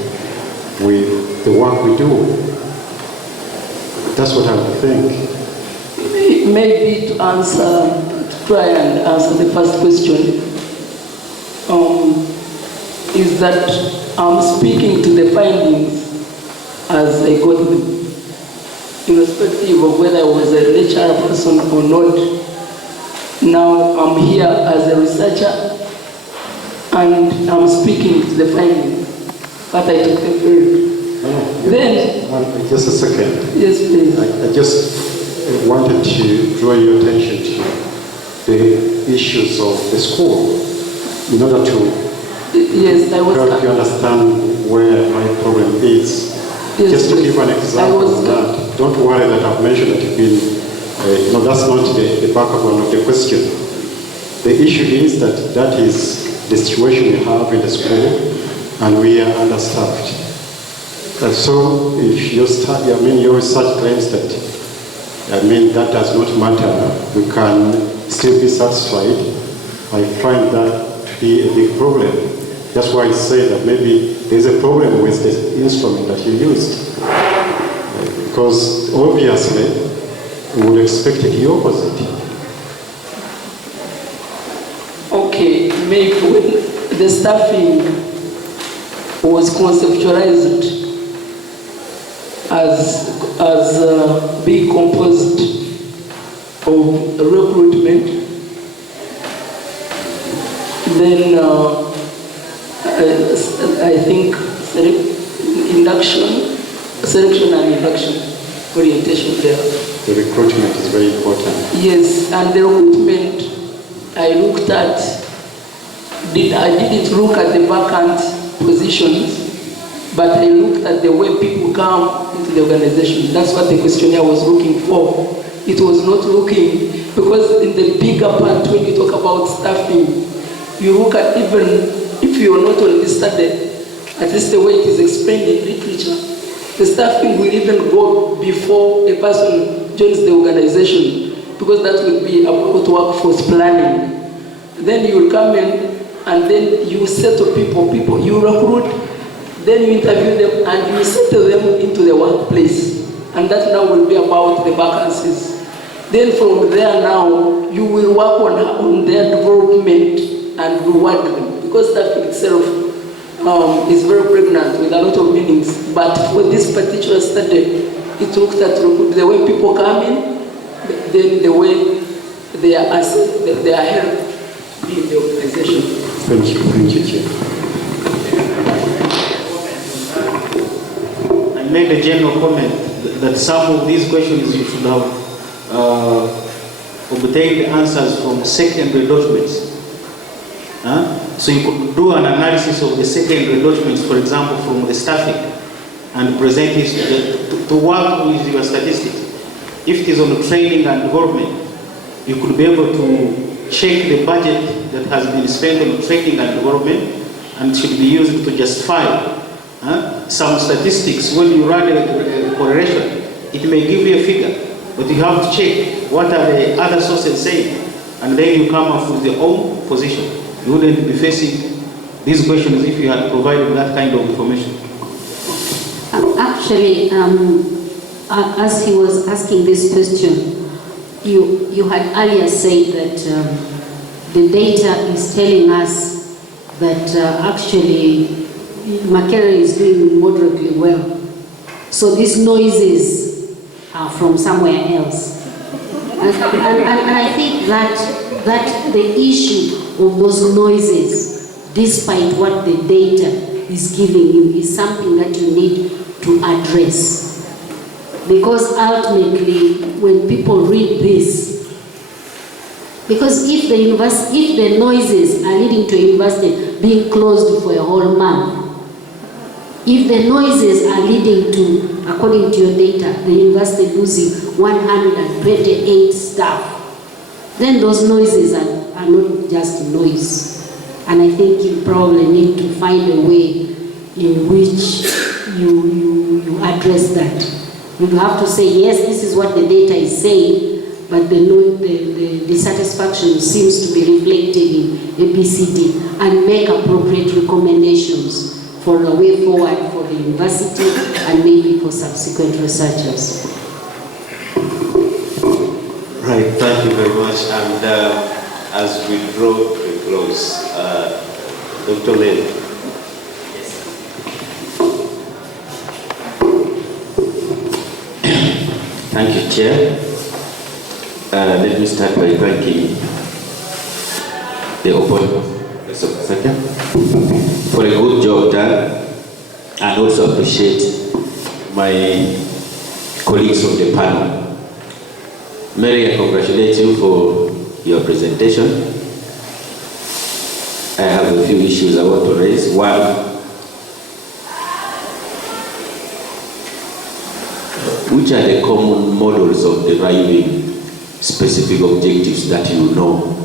with the work we do. That's what I would think. Maybe to try and answer the first question, is that I'm speaking to the findings as I got them, irrespective of whether I was a lecturer person or not. Now I'm here as a researcher and I'm speaking to the findings, but I took the field. Then, just a second. Yes, please. I just wanted to draw your attention to the issues of the school in order to yes, I was help you understand where my problem is. Yes, just to give an example of that, don't worry that I've mentioned that you've been, no, that's not the background of the question. The issue is that is the situation we have in the school and we are understaffed. And so if your research claims that, that does not matter, we can still be satisfied, I find that to be a big problem. That's why I say that maybe there's a problem with the instrument that you used. Because obviously, we would expect the opposite. Okay, maybe when the staffing was conceptualized as being composed of recruitment, then I think selection and induction orientation there. The recruitment is very important. Yes, and the recruitment I looked at, I didn't look at the vacant positions, but I looked at the way people come into the organization. That's what the questionnaire was looking for. It was not looking, because in the bigger part, when you talk about staffing, you look at, even if you're not on this study, at least the way it is explained in literature, the staffing will even go before a person joins the organization, because that will be about workforce planning. Then you will come in and then you settle people, you recruit, then you interview them and you settle them into the workplace. And that now will be about the vacancies. Then from there now, you will work on their development and reward them, because staffing itself is very pregnant with a lot of meanings. But for this particular study, it looked at the way people come in, then the way they are helped in the organization. Thank you, Chair. I made a general comment that some of these questions you should have obtained answers from secondary documents. So you could do an analysis of the secondary documents, for example, from the staffing, and present it to work with your statistics. If it is on training and development, you could be able to check the budget that has been spent on training and development, and should be used to justify some statistics. When you run a correlation, it may give you a figure, but you have to check what are the other sources saying, and then you come up with your own position. You wouldn't be facing these questions if you had provided that kind of information. Actually, as he was asking this question, you had earlier said that the data is telling us that actually Makerere is doing moderately well. So these noises are from somewhere else. And I think that the issue of those noises, despite what the data is giving you, is something that you need to address. Because ultimately, when people read this, because if the noises are leading to university being closed for a whole month, if the noises are leading to, according to your data, the university losing 128 staff, then those noises are not just noise. And I think you probably need to find a way in which you address that. You have to say, yes, this is what the data is saying, but the dissatisfaction seems to be reflected in ABCD, and make appropriate recommendations for a way forward for the university and maybe for subsequent researchers. Right, thank you very much. And as we draw to a close, Dr. Len. Thank you, Chair. Let me start by thanking the opponent for a good job done, and also appreciate my colleagues on the panel. Mary, I congratulate you for your presentation. I have a few issues I want to raise. One, which are the common models of deriving specific objectives that you know?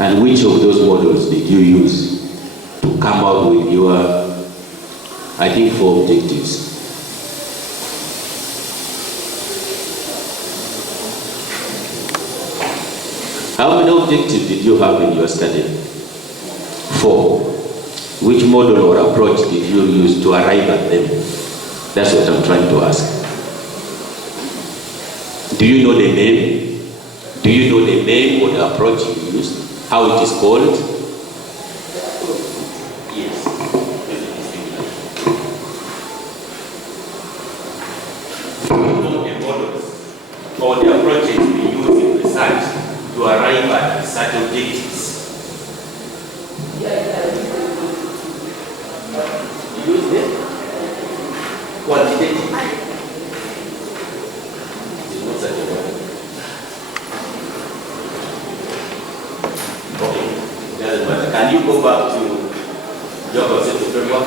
And which of those models did you use to come up with your, I think, 4 objectives? How many objectives did you have in your study? 4. Which model or approach did you use to arrive at them? That's what I'm trying to ask. Do you know the name? Do you know the name or the approach you used? How it is called? Yes. Do you know the models or the approaches we use in research to arrive at research objectives? You use them? Quantitative. Can you go back to your concept framework?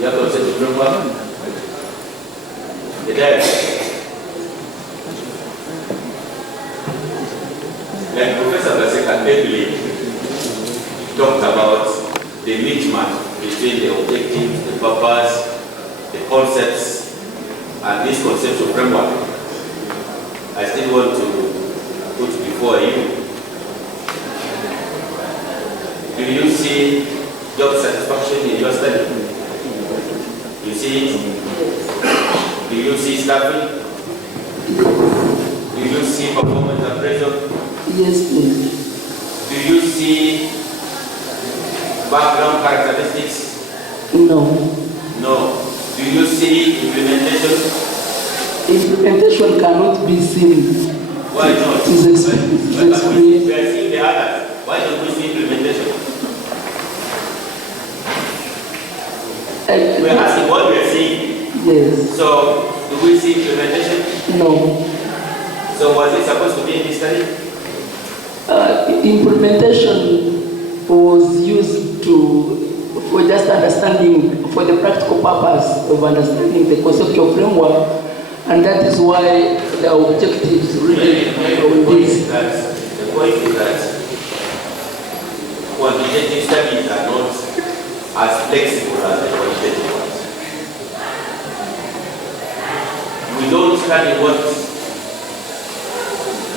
Your concept framework? The diagram. Like Professor Baseka Begley talked about the mismatch between the objectives, the purpose, the concepts, and this conceptual framework. I still want to put before you. Do you see job satisfaction in your study? You see it? Do you see staffing? Do you see performance appraisal? Yes, please. Do you see background characteristics? No. No. Do you see implementation? Implementation cannot be seen. Why not? We are seeing the others. Why don't we see implementation? We are asking what we are seeing. Yes. So, do we see implementation? No. So So was it supposed to be in this study? Implementation was used for just understanding, for the practical purpose of understanding the conceptual framework, and that is why the objectives really on this. The point is that quantitative studies are not as flexible as the qualitative ones. We don't study what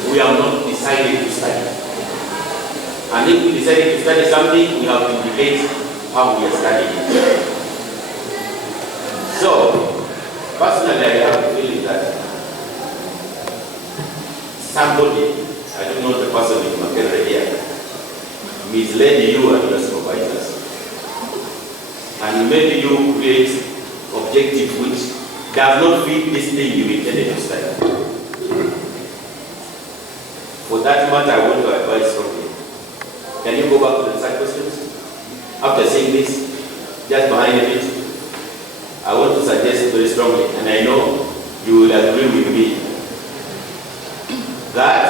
we have not decided to study. And if we decided to study something, we have to indicate how we are studying it. So, personally, I have a feeling that somebody, I don't know the person in Makerere here, misled you and your supervisors. And maybe you create objectives which does not fit this thing you intended to study. For that matter, I want to advise from you. Can you go back to the side questions? After saying this, just behind it, I want to suggest very strongly, and I know you will agree with me, that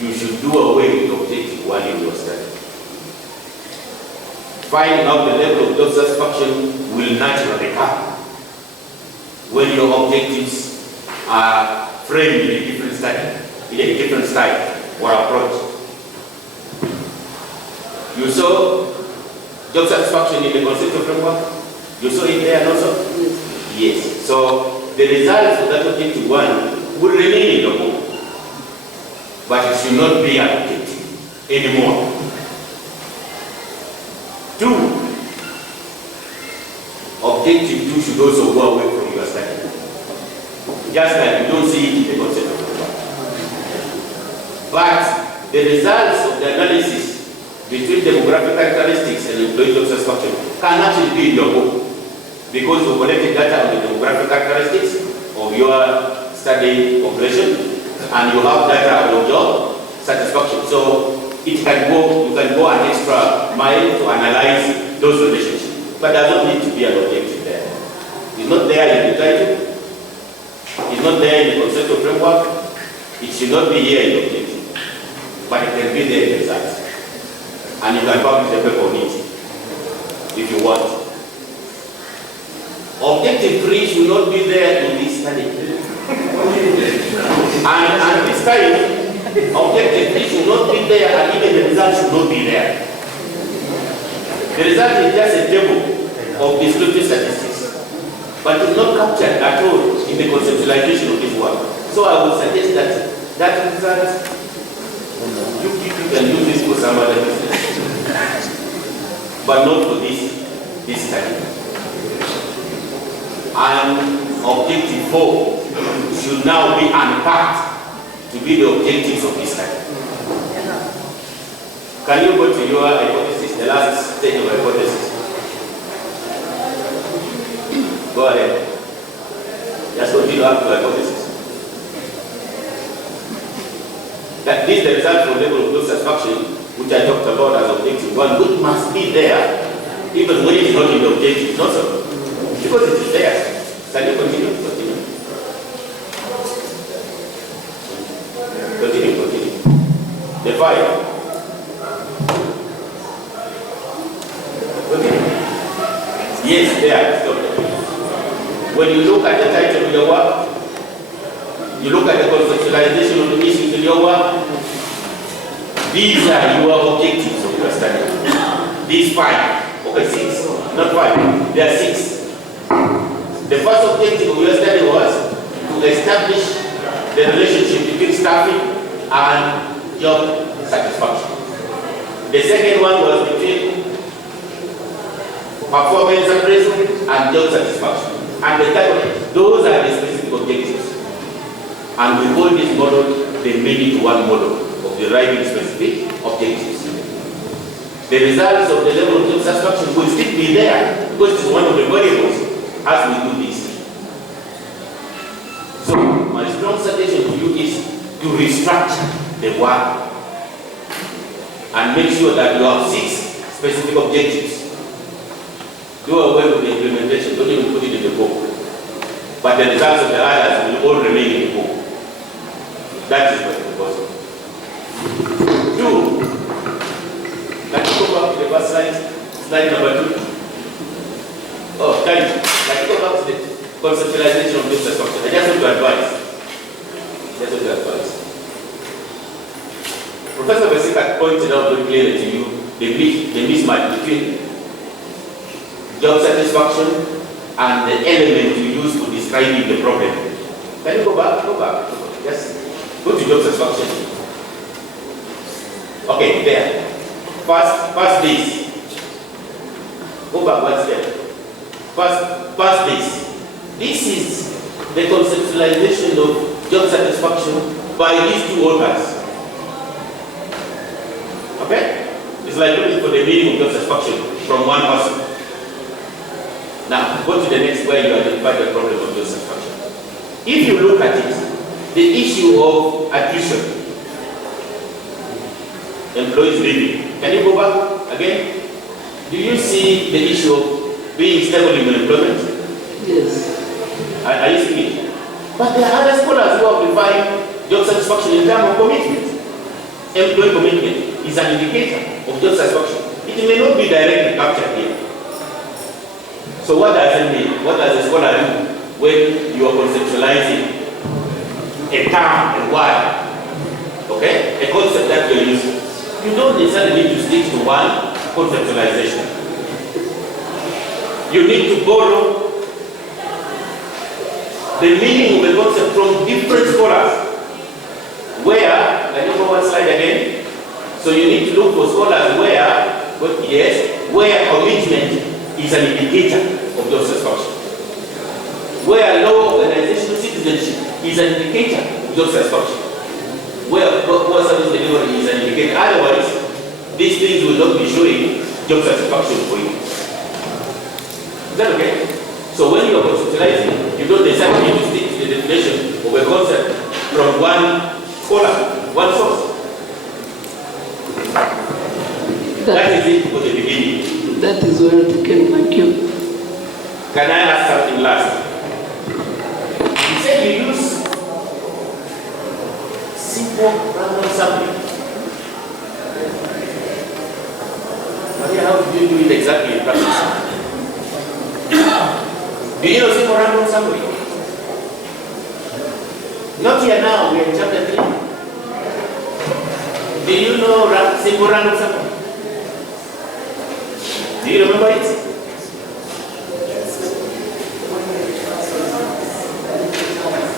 you should do away with objective one in your study. Finding out the level of job satisfaction will naturally come when your objectives are framed in a different study, in a different style or approach. You saw job satisfaction in the conceptual framework? You saw it there also? Yes. So the results of that objective one will remain in the book, but it should not be an objective anymore. 2, objective 2 should also go away from your study. Just like you don't see it in the concept of framework. But the results of the analysis between demographic characteristics and employee job satisfaction can actually be in your book, because you collected data on the demographic characteristics of your study population, and you have data on job satisfaction. So it can go, you can go an extra mile to analyze those relationships, but there does not need to be an objective there. It's not there in the title, it's not there in the conceptual framework, it should not be here in the objective, but it can be there in the results. And you can publish a paper on it if you want. Objective 3 should not be there in this study. and this time, objective 3 should not be there, and even the result should not be there. The result is just a table of descriptive statistics, but it's not captured at all in the conceptualization of this work. So I would suggest that result, you can use this for some other business, but not for this study. And objective 4 should now be unpacked to be the objectives of this study. Can you go to your hypothesis, the last stage of hypothesis? Go ahead. Just continue up to hypothesis. That this is the result for level of job satisfaction, which I talked about as objective 1, which must be there, even when it is not in the objective, not so. Because it is there. Can you continue? Continue. The 5. Continue. Yes, there. Stop. When you look at the title of your work, you look at the conceptualization of the issues in your work, these are your objectives of your study. These 5. Okay, 6. Not 5. There are 6. The first objective of your study was to establish the relationship between staffing and job satisfaction. The second one was between performance appraisal and job satisfaction. And the third one, those are the specific objectives. And we call this model the many-to-one model of deriving specific objectives. The results of the level of job satisfaction will still be there, because it's one of the variables as we do this. So my strong suggestion to you is to restructure the work and make sure that you have 6 specific objectives. Do away with the implementation, don't even put it in the book. but the results of the others will all remain in the book. That is what the proposal. 2. Can you go back to the first slide? Slide number 2. Oh, can you go back to the conceptualization of this structure? I just want to advise. Professor Besika pointed out very clearly to you the mismatch between job satisfaction and the element you use for describing the problem. Can you go back? Go back. Yes. Go to job satisfaction. Okay, there. First base. Go back one step. First base. This is the conceptualization of job satisfaction by these two authors. Okay? It's like looking for the meaning of job satisfaction from one person. Now, go to the next where you identify the problem of job satisfaction. If you look at it, the issue of attrition, employees leaving. Can you go back again? Do you see the issue of being stable in employment? Yes. Are you seeing it? But there are other scholars who have defined job satisfaction in terms of commitment. Employee commitment is an indicator of job satisfaction. It may not be directly captured here. So what does it mean? What does a scholar do when you are conceptualizing a term, a word, okay? A concept that you're using? You don't necessarily need to stick to one conceptualization. You need to borrow the meaning of a concept from different scholars. Where, can you go one slide again? So you need to look for scholars where commitment is an indicator of job satisfaction. Where low organizational citizenship is an indicator of job satisfaction. Where service delivery is an indicator. Otherwise, these things will not be showing job satisfaction for you. Is that okay? So when you are conceptualizing, you don't necessarily need to stick to the definition of a concept from one scholar, one source. That is it for the beginning. That is well taken. Thank you. Can I ask something last? You said you use simple random sampling. Maria, how do you do it exactly in practice? Do you know simple random sampling? Not here now, we are in chapter 3. Do you know simple random sampling? Do you remember it?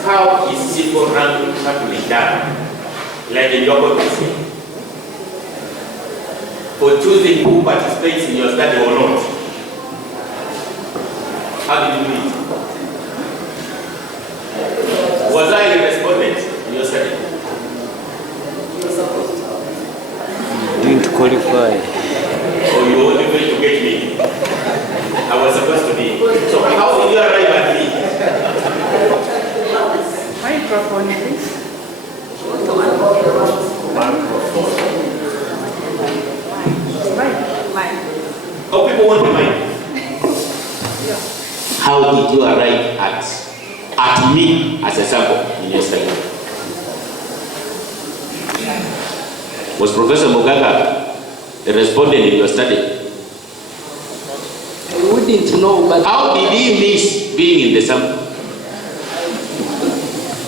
How is simple random sampling done? Like in your policy. For choosing who participates in your study or not. How did you do it? Was I a respondent in your study? Didn't qualify. Or you only went to get me? I was supposed to be. So how did you arrive at me? Microphone, please. Oh, people want the mic. How did you arrive at me as a sample in your study? Was Professor Mugaga a respondent in your study? I wouldn't know, but how did he miss being in the sample?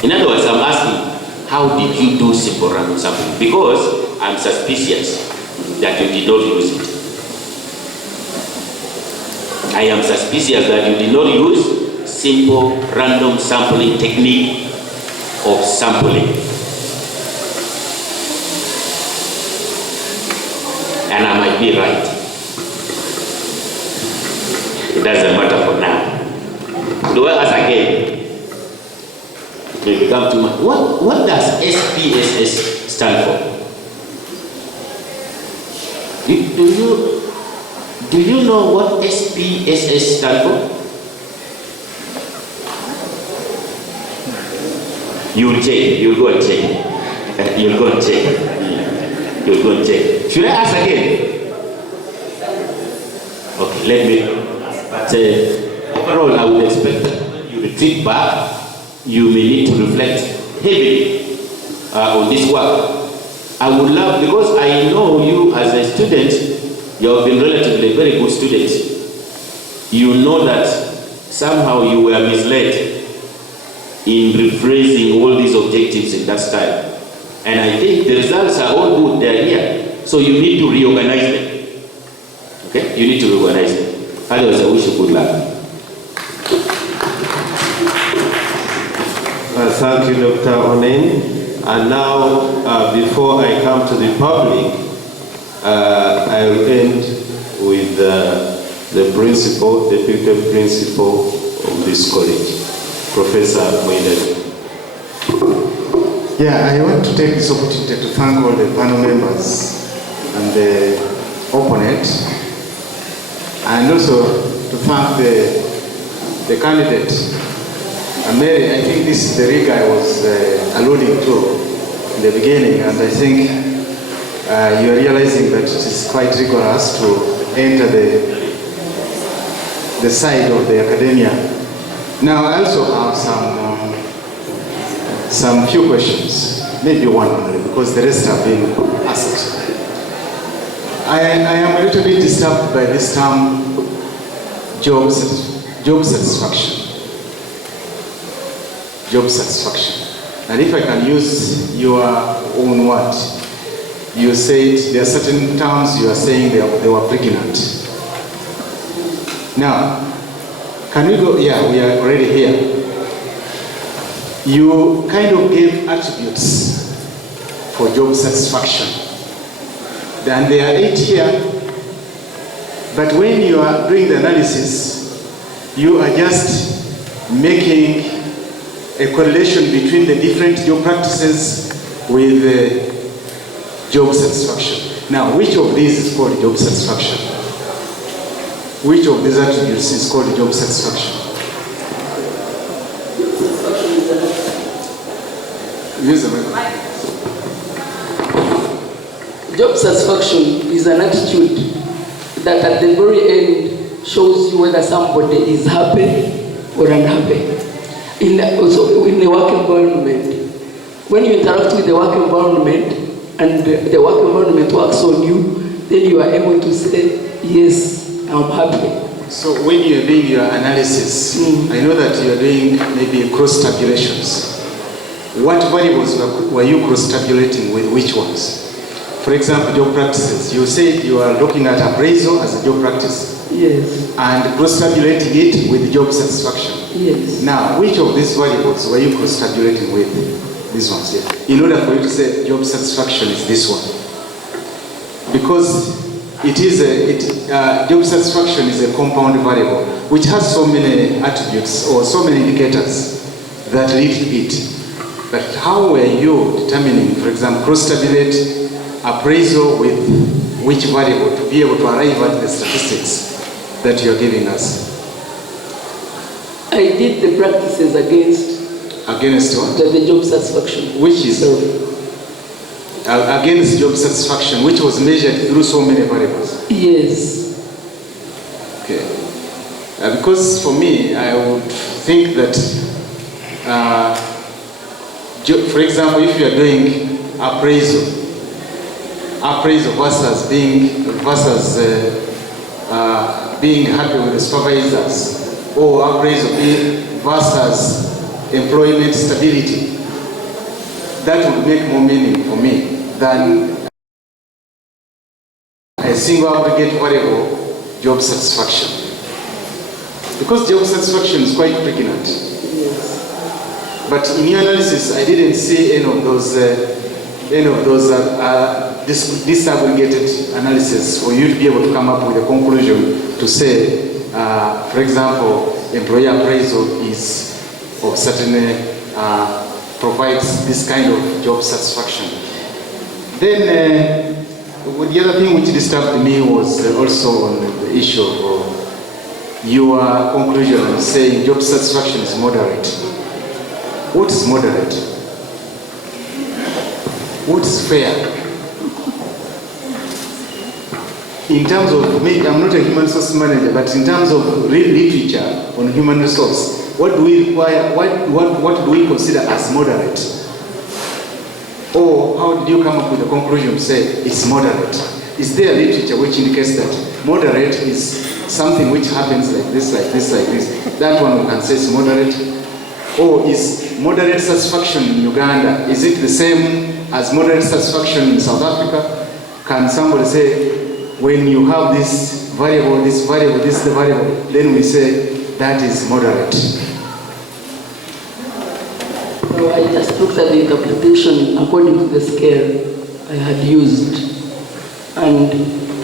In other words, I'm asking, how did you do simple random sampling? Because I'm suspicious that you did not use it. I am suspicious that you did not use simple random sampling technique of sampling. And I might be right. It doesn't matter for now. Do I ask again? It will become too much. What does SPSS stand for? Do you know what SPSS stand for? You'll check. You'll go and check. You'll go and check. You'll go and check. Should I ask again? Okay, let me say, overall, I would expect that you retreat back, you may need to reflect heavily on this work. I would love, because I know you as a student, you have been relatively a very good student. You know that somehow you were misled in rephrasing all these objectives in that style. And I think the results are all good, they're here. So you need to reorganize them. Okay? You need to reorganize them. Otherwise, I wish you good luck. Thank you, Dr. Onen. And now, before I come to the public, I will end with the principal, deputy principal of this college, Professor Makerere. Yeah, I want to take this opportunity to thank all the panel members and the opponent, and also to thank the candidate. Mary, I think this is the rig I was alluding to in the beginning, and I think you are realizing that it is quite rigorous to enter the side of the academia. Now, I also have some few questions, maybe one only, because the rest have been asked. I am a little bit disturbed by this term, job satisfaction. Job satisfaction. And if I can use your own word, you said there are certain terms you are saying they were pregnant. Now, can we go, yeah, we are already here. You kind of gave attributes for job satisfaction. And there are 8 here, but when you are doing the analysis, you are just making a correlation between the different job practices with job satisfaction. Now, which of these is called job satisfaction? Which of these attributes is called job satisfaction? Use the mic. Job satisfaction is an attitude that at the very end shows you whether somebody is happy or unhappy. Also in the work environment, when you interact with the work environment and the work environment works on you, then you are able to say, yes, I'm happy. So when you're doing your analysis, I know that you're doing maybe cross-tabulations. What variables were you cross-tabulating with which ones? For example, job practices. You said you are looking at appraisal as a job practice. Yes. And cross-tabulating it with job satisfaction. Yes. Now, which of these variables were you cross-tabulating with? These ones here. In order for you to say job satisfaction is this one. Because it is job satisfaction is a compound variable which has so many attributes or so many indicators that lead to it. But how were you determining, for example, cross-tabulate appraisal with which variable to be able to arrive at the statistics that you're giving us? I did the practices against what? The job satisfaction. Which is against job satisfaction, which was measured through so many variables. Yes. Okay. Because for me, I would think that, for example, if you are doing appraisal versus being happy with the supervisors, or appraisal versus employment stability, that would make more meaning for me than a single aggregate variable, job satisfaction. Because job satisfaction is quite pregnant. Yes. But in your analysis, I didn't see any of those disaggregated analysis for you to be able to come up with a conclusion to say, for example, employer appraisal is of certain provides this kind of job satisfaction. Then the other thing which disturbed me was also on the issue of your conclusion on saying job satisfaction is moderate. What is moderate? What is fair? In terms of, maybe I'm not a human resource manager, but in terms of literature on human resource, what do we require, what do we consider as moderate? Or how did you come up with the conclusion to say it's moderate? Is there literature which indicates that moderate is something which happens like this, like this, like this? That one we can say is moderate. Or is moderate satisfaction in Uganda, is it the same as moderate satisfaction in South Africa? Can somebody say, when you have this variable, this is the variable, then we say that is moderate? So I just looked at the interpretation according to the scale I had used. And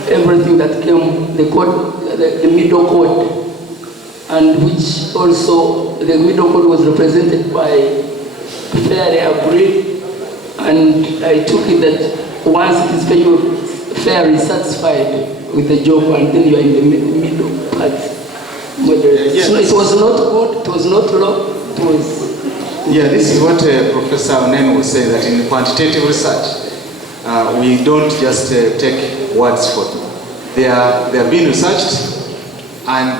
everything that came, the code, the middle code, and which also the middle code was represented by fairly agreed, and I took it that once it is fairly satisfied with the job, and then you are in the middle part. Yes. So it was not good, it was not low, it was... Yeah, this is what Professor Onen was saying, that in quantitative research, we don't just take words for them. They are being researched, and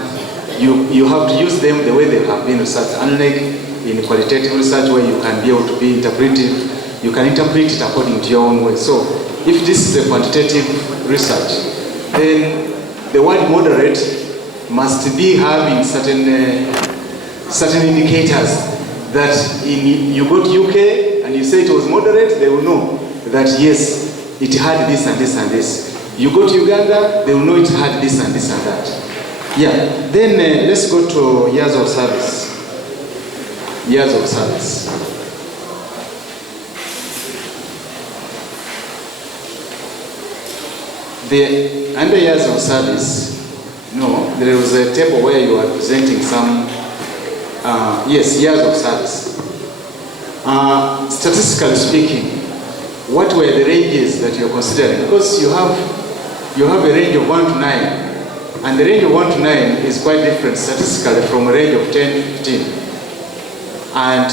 you have to use them the way they have been researched. Unlike in qualitative research where you can be able to be interpretive, you can interpret it according to your own way. So if this is a quantitative research, then the word moderate must be having certain indicators that you go to UK and you say it was moderate, they will know that yes, it had this and this and this. You go to Uganda, they will know it had this and this and that. Yeah, then let's go to years of service. Years of service. Under years of service, there was a table where you were presenting some, yes, years of service. Statistically speaking, what were the ranges that you're considering? Because you have a range of 1 to 9, and the range of 1 to 9 is quite different statistically from a range of 10 to 15. And,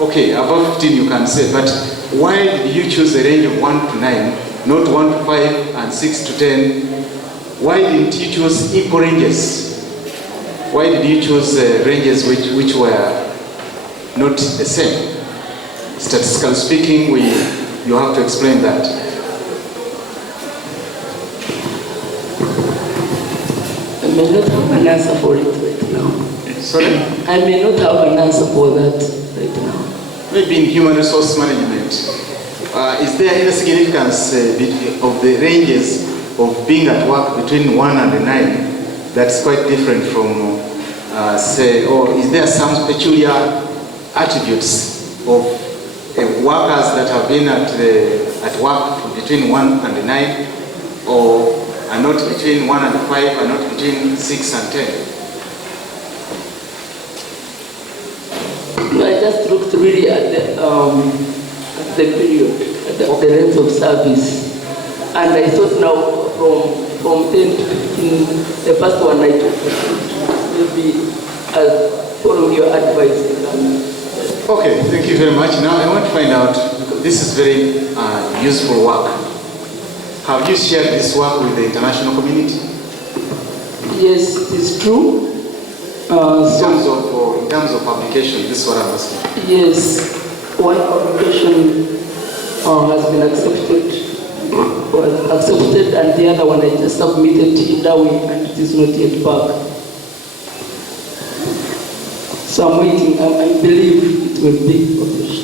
okay, above 15 you can say, but why did you choose a range of 1 to 9, not 1 to 5 and 6 to 10? Why didn't you choose equal ranges? Why did you choose ranges which were not the same? Statistically speaking, you have to explain that. I may not have an answer for it right now. Sorry? I may not have an answer for that right now. Maybe in human resource management, is there any significance of the ranges of being at work between 1 and 9 that's quite different from, say, or is there some peculiar attributes of workers that have been at work between 1 and 9, or are not between 1 and 5, are not between 6 and 10? I just looked really at the period, at the length of service, and I thought now from 10 to 15, the first one I took, maybe I'll follow your advice. Okay, thank you very much. Now I want to find out, this is very useful work. Have you shared this work with the international community? Yes, it is true. In terms of publication, this is what I'm asking. Yes, one publication has been accepted, and the other one I just submitted in Dawi, and it is not yet back. So I'm waiting. I believe it will be published.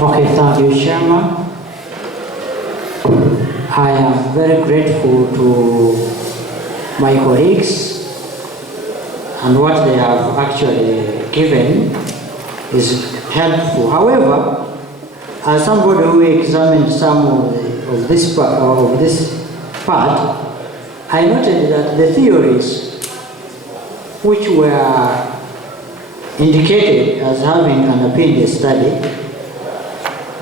Okay, thank you, Chairman. I am very grateful to my colleagues, and what they have actually given is helpful. However, as somebody who examined some of this part, I noted that the theories which were indicated as having underpinned the study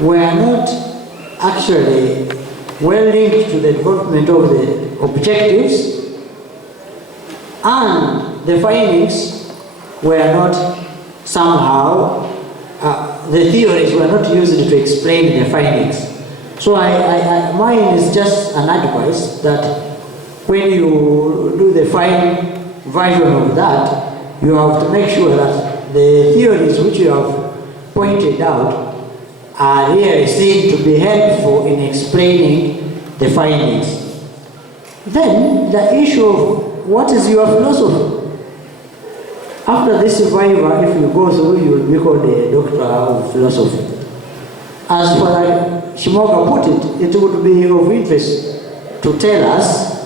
were not actually well linked to the development of the objectives, and the findings were not somehow, the theories were not used to explain the findings. So mine is just an advice that when you do the fine version of that, you have to make sure that the theories which you have pointed out are really seen to be helpful in explaining the findings. Then the issue of what is your philosophy? After this viva, if you go through, you will be called a doctor of philosophy. As Father Shimoga put it, it would be of interest to tell us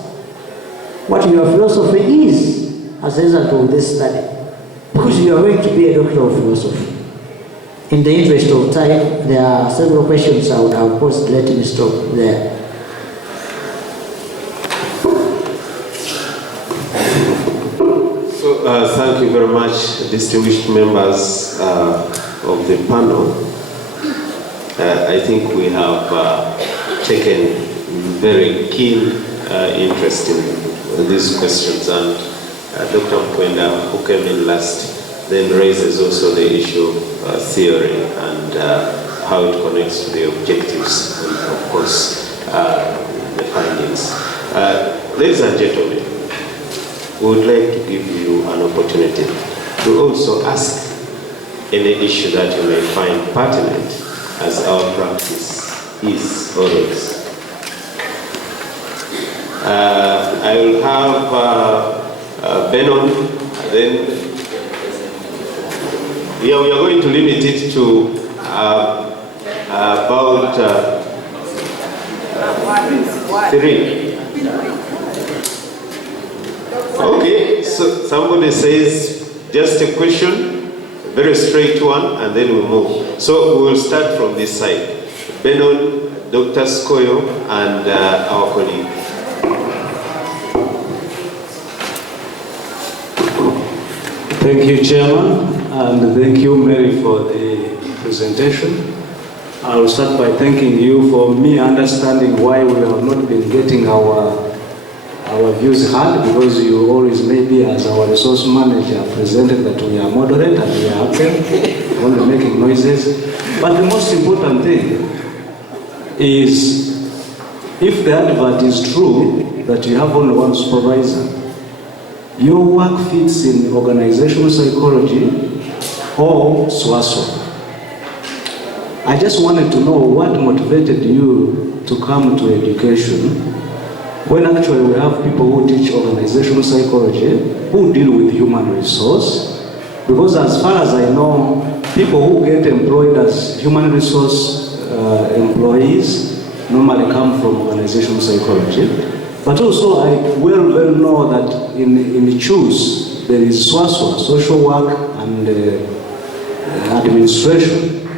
what your philosophy is as a result of this study, because you are going to be a doctor of philosophy. In the interest of time, there are several questions I would have posed. Let me stop there. So, thank you very much, distinguished members of the panel. I think we have taken very keen interest in these questions, and Dr. Mkwenda, who came in last, then raises also the issue of theory and how it connects to the objectives and, of course, the findings. Ladies and gentlemen, we would like to give you an opportunity to also ask any issue that you may find pertinent, as our practice is always. I will have Benon, then we are going to limit it to about 3. Okay, so somebody says just a question, a very straight one, and then we move. So we will start from this side. Benon, Dr. Skoyo, and our colleague. Thank you, Chairman, and thank you, Mary, for the presentation. I will start by thanking you for me understanding why we have not been getting our views heard, because you always, maybe as our resource manager, presented that we are moderate and we are absent, only making noises. But the most important thing is, if the advert is true, that you have only one supervisor, your work fits in organizational psychology or SWASO. I just wanted to know what motivated you to come to education, when actually we have people who teach organizational psychology, who deal with human resource. Because as far as I know, people who get employed as human resource employees normally come from organizational psychology. But also I well know that in CHOOS there is SWASO, social work and administration.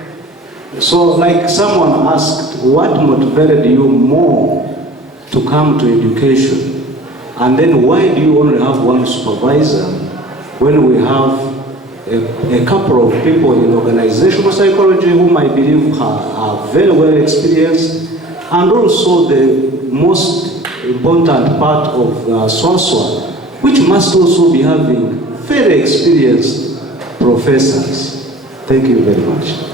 So like someone asked, what motivated you more to come to education? And then why do you only have one supervisor when we have a couple of people in organizational psychology whom I believe are very well experienced, and also the most important part of SWASO, which must also be having very experienced professors. Thank you very much.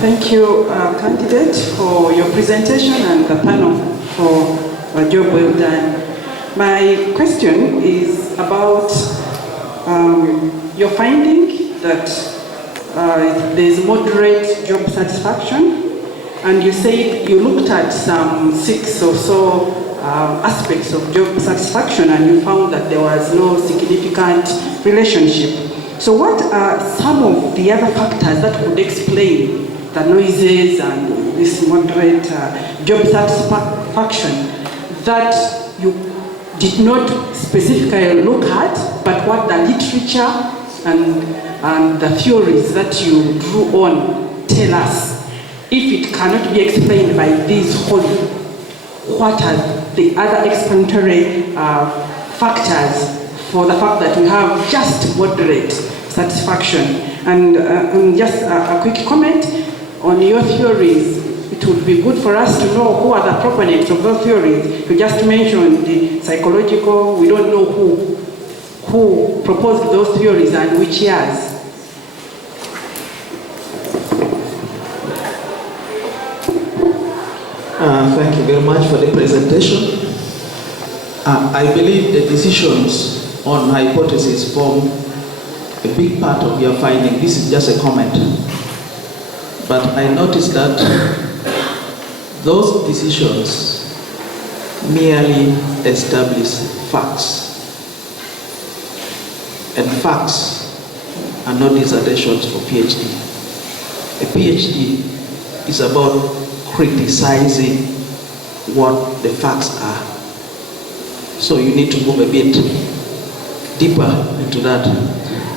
Thank you, candidate, for your presentation and the panel for a job well done. My question is about your finding that there is moderate job satisfaction, and you said you looked at some 6 or so aspects of job satisfaction, and you found that there was no significant relationship. So what are some of the other factors that would explain the noises and this moderate job satisfaction that you did not specifically look at, but what the literature and the theories that you drew on tell us, if it cannot be explained by these wholly? what are the other explanatory factors for the fact that we have just moderate satisfaction. And just a quick comment on your theories. It would be good for us to know who are the proponents of those theories. You just mentioned the psychological, we don't know who proposed those theories and which years. Thank you very much for the presentation. I believe the decisions on hypothesis form a big part of your finding. This is just a comment. But I noticed that those decisions merely establish facts. And facts are not dissertations for PhD. A PhD is about criticizing what the facts are. So you need to move a bit deeper into that.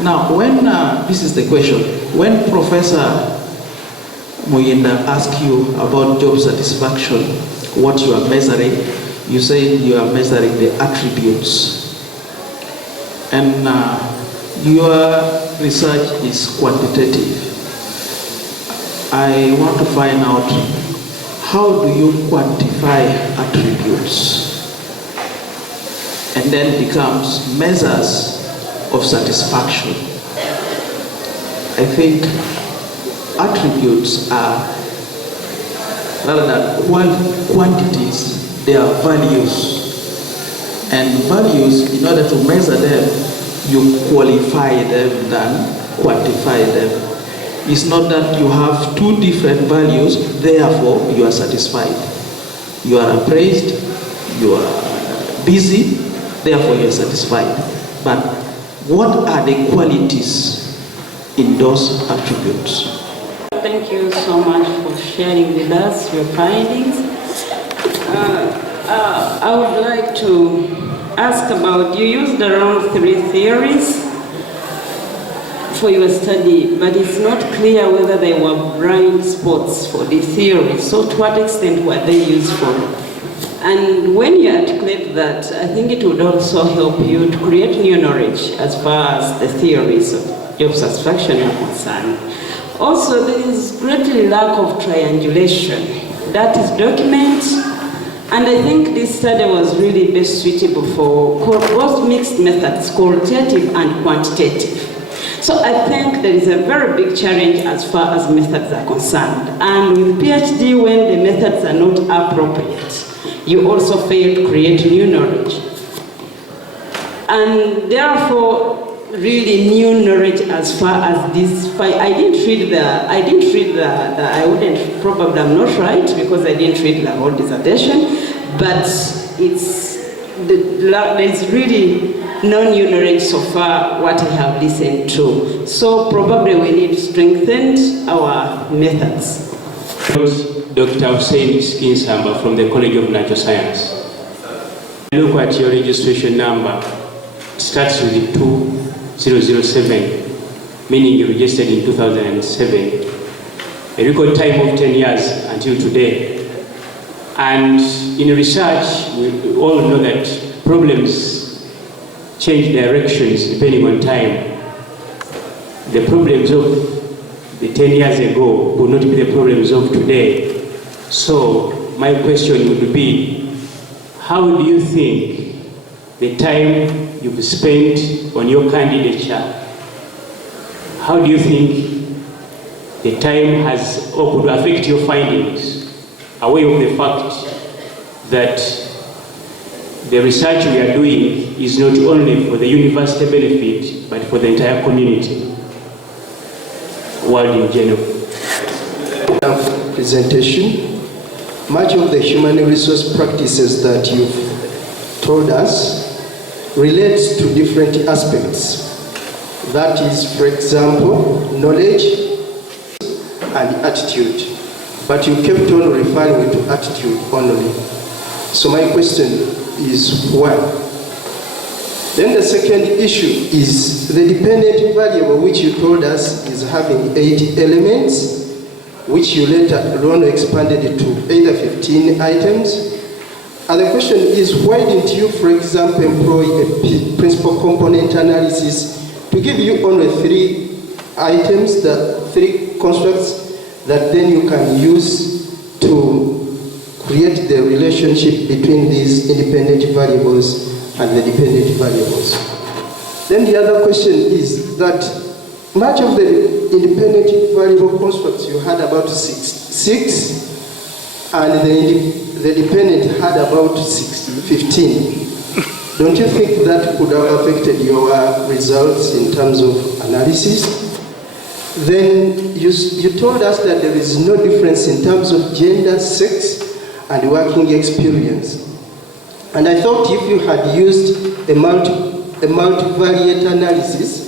Now, when, this is the question, when Professor Muyinda asked you about job satisfaction, what you are measuring, you say you are measuring the attributes. And your research is quantitative. I want to find out, how do you quantify attributes? And then becomes measures of satisfaction. I think attributes are, rather than quantities, they are values. And values, in order to measure them, you qualify them than quantify them. It's not that you have two different values, therefore you are satisfied. You are appraised, you are busy, therefore you are satisfied. But what are the qualities in those attributes? Thank you so much for sharing with us your findings. I would like to ask about, you used around 3 theories for your study, but it's not clear whether they were blind spots for the theories. So to what extent were they useful? And when you articulate that, I think it would also help you to create new knowledge as far as the theories of job satisfaction are concerned. Also, there is greatly lack of triangulation. That is document, and I think this study was really best suitable for both mixed methods, qualitative and quantitative. So I think there is a very big challenge as far as methods are concerned. And with PhD, when the methods are not appropriate, you also fail to create new knowledge. And therefore, really new knowledge as far as this, I wouldn't, probably I'm not right because I didn't read the whole dissertation, but there's really no new knowledge so far what I have listened to. So probably we need to strengthen our methods. Dr. Hussein Skinsamba from the College of Natural Science. Look at your registration number. It starts with 2007, meaning you registered in 2007. A record time of 10 years until today. And in research, we all know that problems change directions depending on time. The problems of the 10 years ago will not be the problems of today. So my question would be, how do you think the time you've spent on your candidature, how do you think the time has or could affect your findings, away of the fact that the research we are doing is not only for the university benefit, but for the entire community, world in general? Presentation. Much of the human resource practices that you've told us relates to different aspects. That is, for example, knowledge and attitude. But you kept on referring to attitude only. So my question is why? Then the second issue is the dependent variable, which you told us is having 8 elements, which you later on expanded to either 15 items. And the question is, why didn't you, for example, employ a principal component analysis to give you only 3 items, 3 constructs that then you can use to create the relationship between these independent variables and the dependent variables? Then the other question is that much of the independent variable constructs you had about 6, and the dependent had about 15. Don't you think that could have affected your results in terms of analysis? Then you told us that there is no difference in terms of gender, sex, and working experience. And I thought if you had used a multivariate analysis,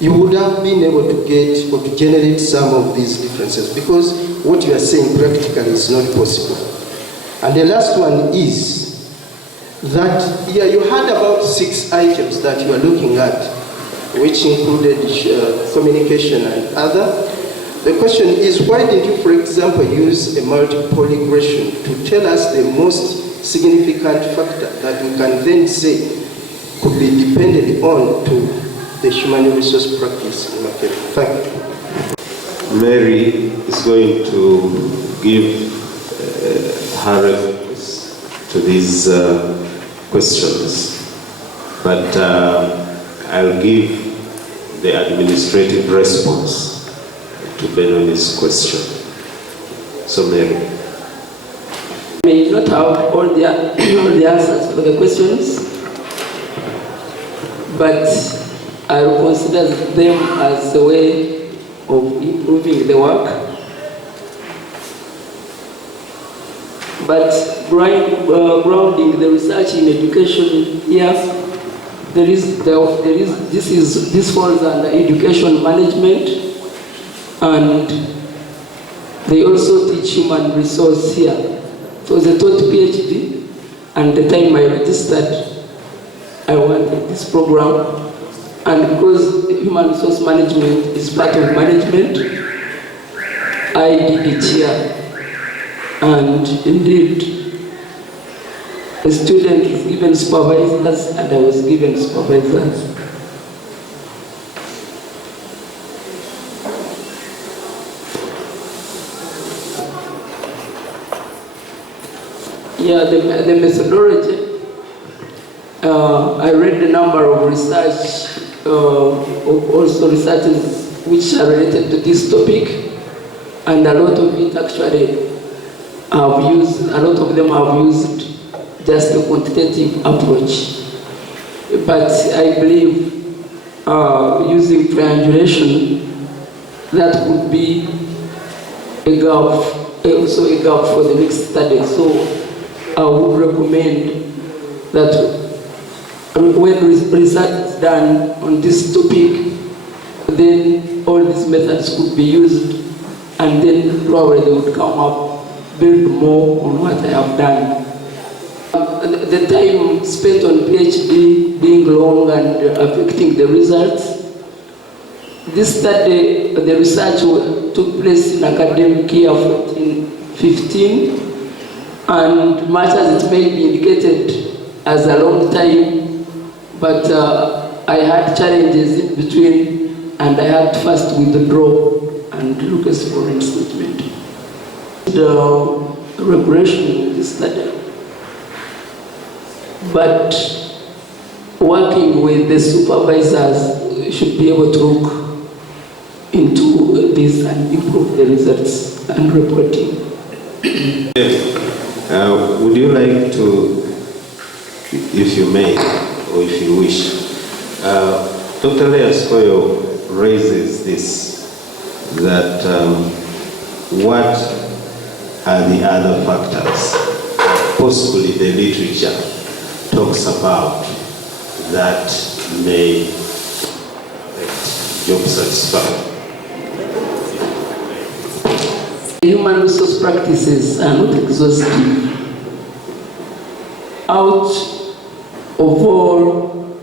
you would have been able to get or to generate some of these differences, because what you are saying practically is not possible. And the last one is that, you had about 6 items that you are looking at, which included communication and other. The question is, why didn't you, for example, use a multiple regression to tell us the most significant factor that we can then say could be depended on to the human resource practice in Makerere? Thank you. Mary is going to give her response to these questions, but I'll give the administrative response to Benoni's question. So Mary. I may not have all the answers for the questions, but I will consider them as a way of improving the work. But grounding the research in education here, this falls under education management, and they also teach human resource here. So they taught PhD, and the time I registered, I wanted this program. And because human resource management is part of management, I did it here. And indeed, a student is given supervisors, and I was given supervisors. Yeah, the methodology, I read the number of research, also researches which are related to this topic, and a lot of it actually I've used, a lot of them have used just a quantitative approach. But I believe using triangulation, that would be a gap, also a gap for the next study. So I would recommend that when research is done on this topic, then all these methods could be used, and then probably they would come up, build more on what I have done. The time spent on PhD being long and affecting the results, this study, the research took place in academic year 14-15, and much as it may be indicated as a long time, but I had challenges in between, and I had to first withdraw and look at foreign statement. The regression of the study, but working with the supervisors should be able to look into this and improve the results and reporting. Would you like to, if you may, or if you wish, Dr. Leaskoyo raises this, that what are the other factors, possibly the literature talks about, that may affect job satisfaction? Human resource practices are not exhaustive. Out of all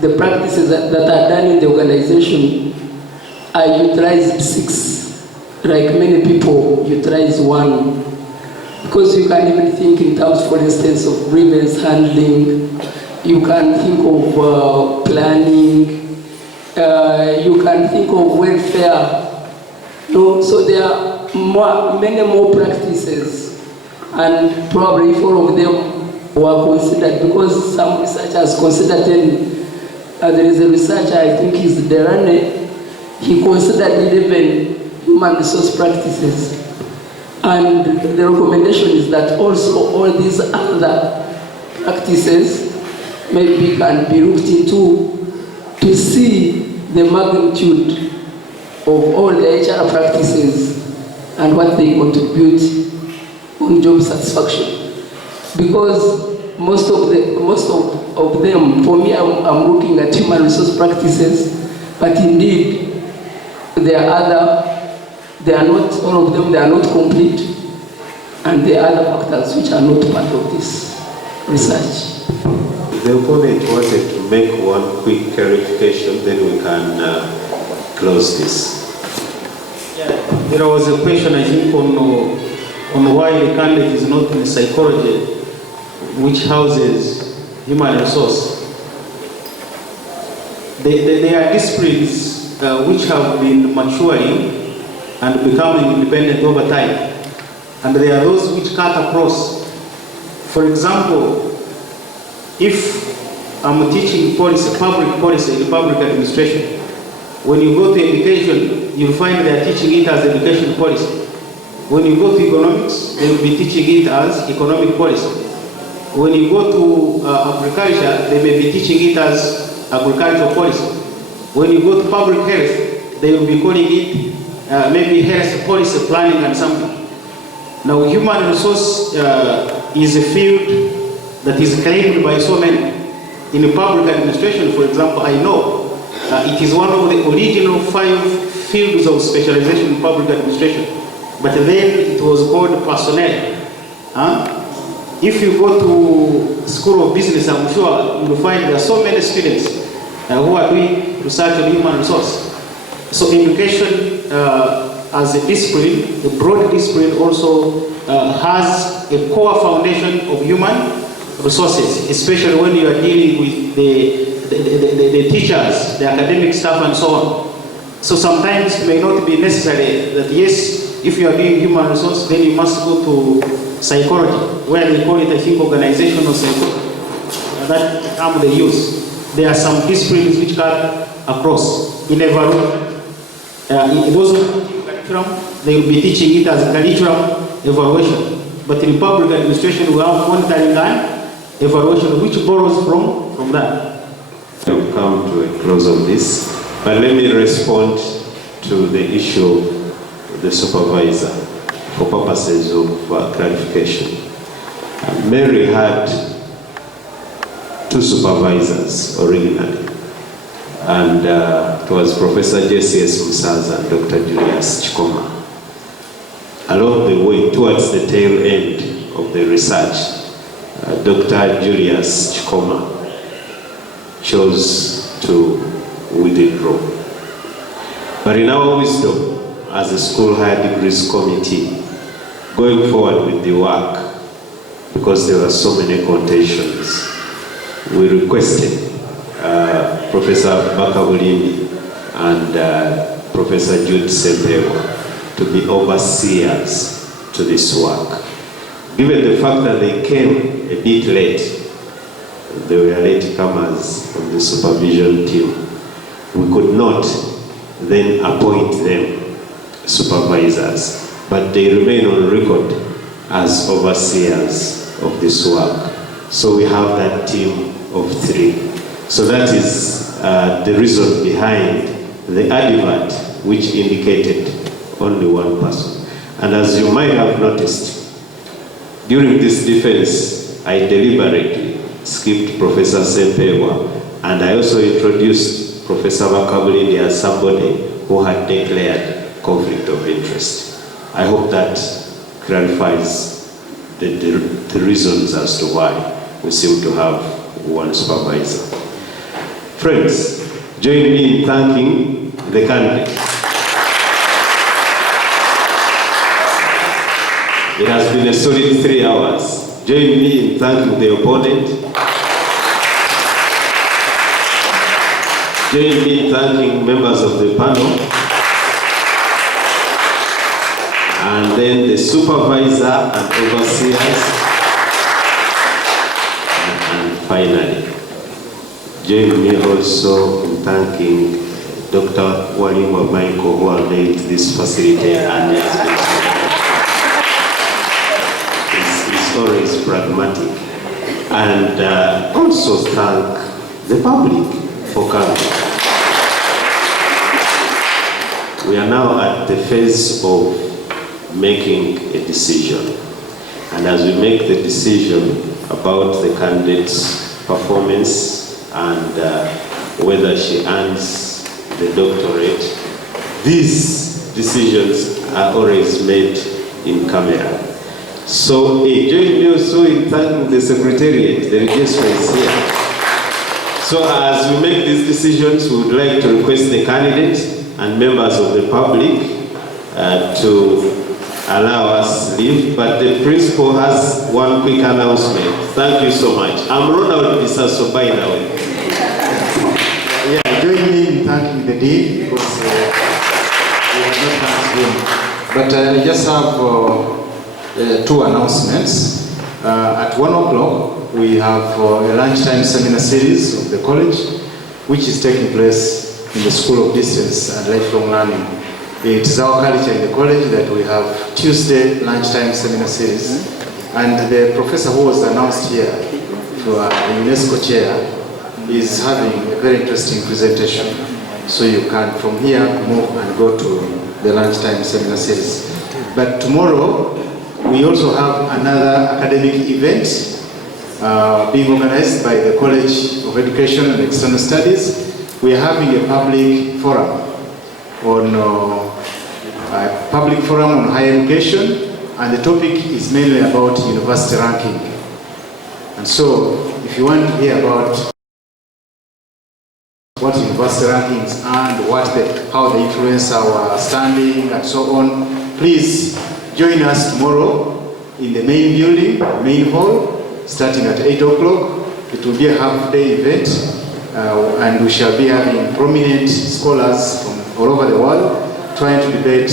the practices that are done in the organization, I utilized 6. Like many people, utilize 1. Because you can even think in terms, for instance, of grievance handling, you can think of planning, you can think of welfare. So there are many more practices, and probably 4 of them were considered, because some researchers considered 10. There is a researcher, I think he's Derane, he considered 11 human resource practices. And the recommendation is that also all these other practices maybe can be looked into to see the magnitude of all the HR practices and what they contribute on job satisfaction. Because most of them, for me, I'm looking at human resource practices, but indeed there are not, all of them, they are not complete, and there are other factors which are not part of this research. The opponent wanted to make one quick clarification, then we can close this. There was a question, I think, on why the candidate is not in psychology, which houses human resource. There are disciplines which have been maturing and becoming independent over time. And there are those which cut across. For example, if I'm teaching policy, public policy in public administration, when you go to education, you'll find they are teaching it as education policy. When you go to economics, they will be teaching it as economic policy. When you go to agriculture, they may be teaching it as agricultural policy. When you go to public health, they will be calling it maybe health policy planning and something. Now, human resource is a field that is claimed by so many. In public administration, for example, I know it is one of the original 5 fields of specialization in public administration. But then it was called personnel. If you go to School of Business, I'm sure you will find there are so many students who are doing research on human resource. So education as a discipline, a broad discipline, also has a core foundation of human resources, especially when you are dealing with the teachers, the academic staff, and so on. So sometimes it may not be necessary that, yes, if you are doing human resource, then you must go to psychology, where they call it, I think, organizational psychology. That term they use. There are some disciplines which cut across. In evaluation, those who curriculum, they will be teaching it as a curriculum evaluation. But in public administration, we have monitoring and evaluation, which borrows from that. We've come to a close of this, but let me respond to the issue of the supervisor for purposes of clarification. Mary had 2 supervisors originally, and it was Professor J.C.S. Musaza and Dr. Julius Chikoma. Along the way, towards the tail end of the research, Dr. Julius Chikoma chose to withdraw. But in our wisdom, as a school higher degrees committee, going forward with the work, because there were so many contentions, we requested Professor Bakabulini and Professor Jude Sempewa to be overseers to this work. Given the fact that they came a bit late, they were late comers on the supervision team, we could not then appoint them supervisors, but they remain on record as overseers of this work. So we have that team of 3. So that is the reason behind the advert, which indicated only 1 person. And as you might have noticed, during this defense, I deliberately skipped Professor Sempewa, and I also introduced Professor Bakabulini as somebody who had declared conflict of interest. I hope that clarifies the reasons as to why we seem to have 1 supervisor. Friends, join me in thanking the candidate. It has been a solid 3 hours. Join me in thanking the opponent. Join me in thanking members of the panel. And then the supervisor and overseers. And finally, join me also in thanking Dr. Walimu Michael, who have made this facility and he's always pragmatic. And also thank the public for coming. We are now at the phase of making a decision. And as we make the decision about the candidate's performance and whether she earns the doctorate, these decisions are always made in camera. So join me also in thanking the Secretariat, the registrar is here. So as we make these decisions, we would like to request the candidate and members of the public to allow us leave, but the principal has one quick announcement. Thank you so much. I'm Ronald Bisaso, by the way. Yeah, join me in thanking the Dean because we have not thanked him. But I just have 2 announcements. At 1 o'clock, we have a lunchtime seminar series of the college, which is taking place in the School of Distance and Lifelong Learning. It is our culture in the college that we have Tuesday lunchtime seminar series. And the professor who was announced here for the UNESCO chair is having a very interesting presentation. So you can from here move and go to the lunchtime seminar series. But tomorrow we also have another academic event being organized by the College of Education and External Studies. We are having a public forum on higher education, and the topic is mainly about university ranking. And so, if you want to hear about what university rankings and how they influence our standing and so on, please join us tomorrow in the main building, main hall, starting at 8 o'clock. It will be a half-day event, and we shall be having prominent scholars from all over the world trying to debate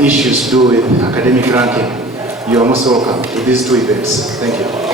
issues to do with academic ranking. You are most welcome to these 2 events. Thank you.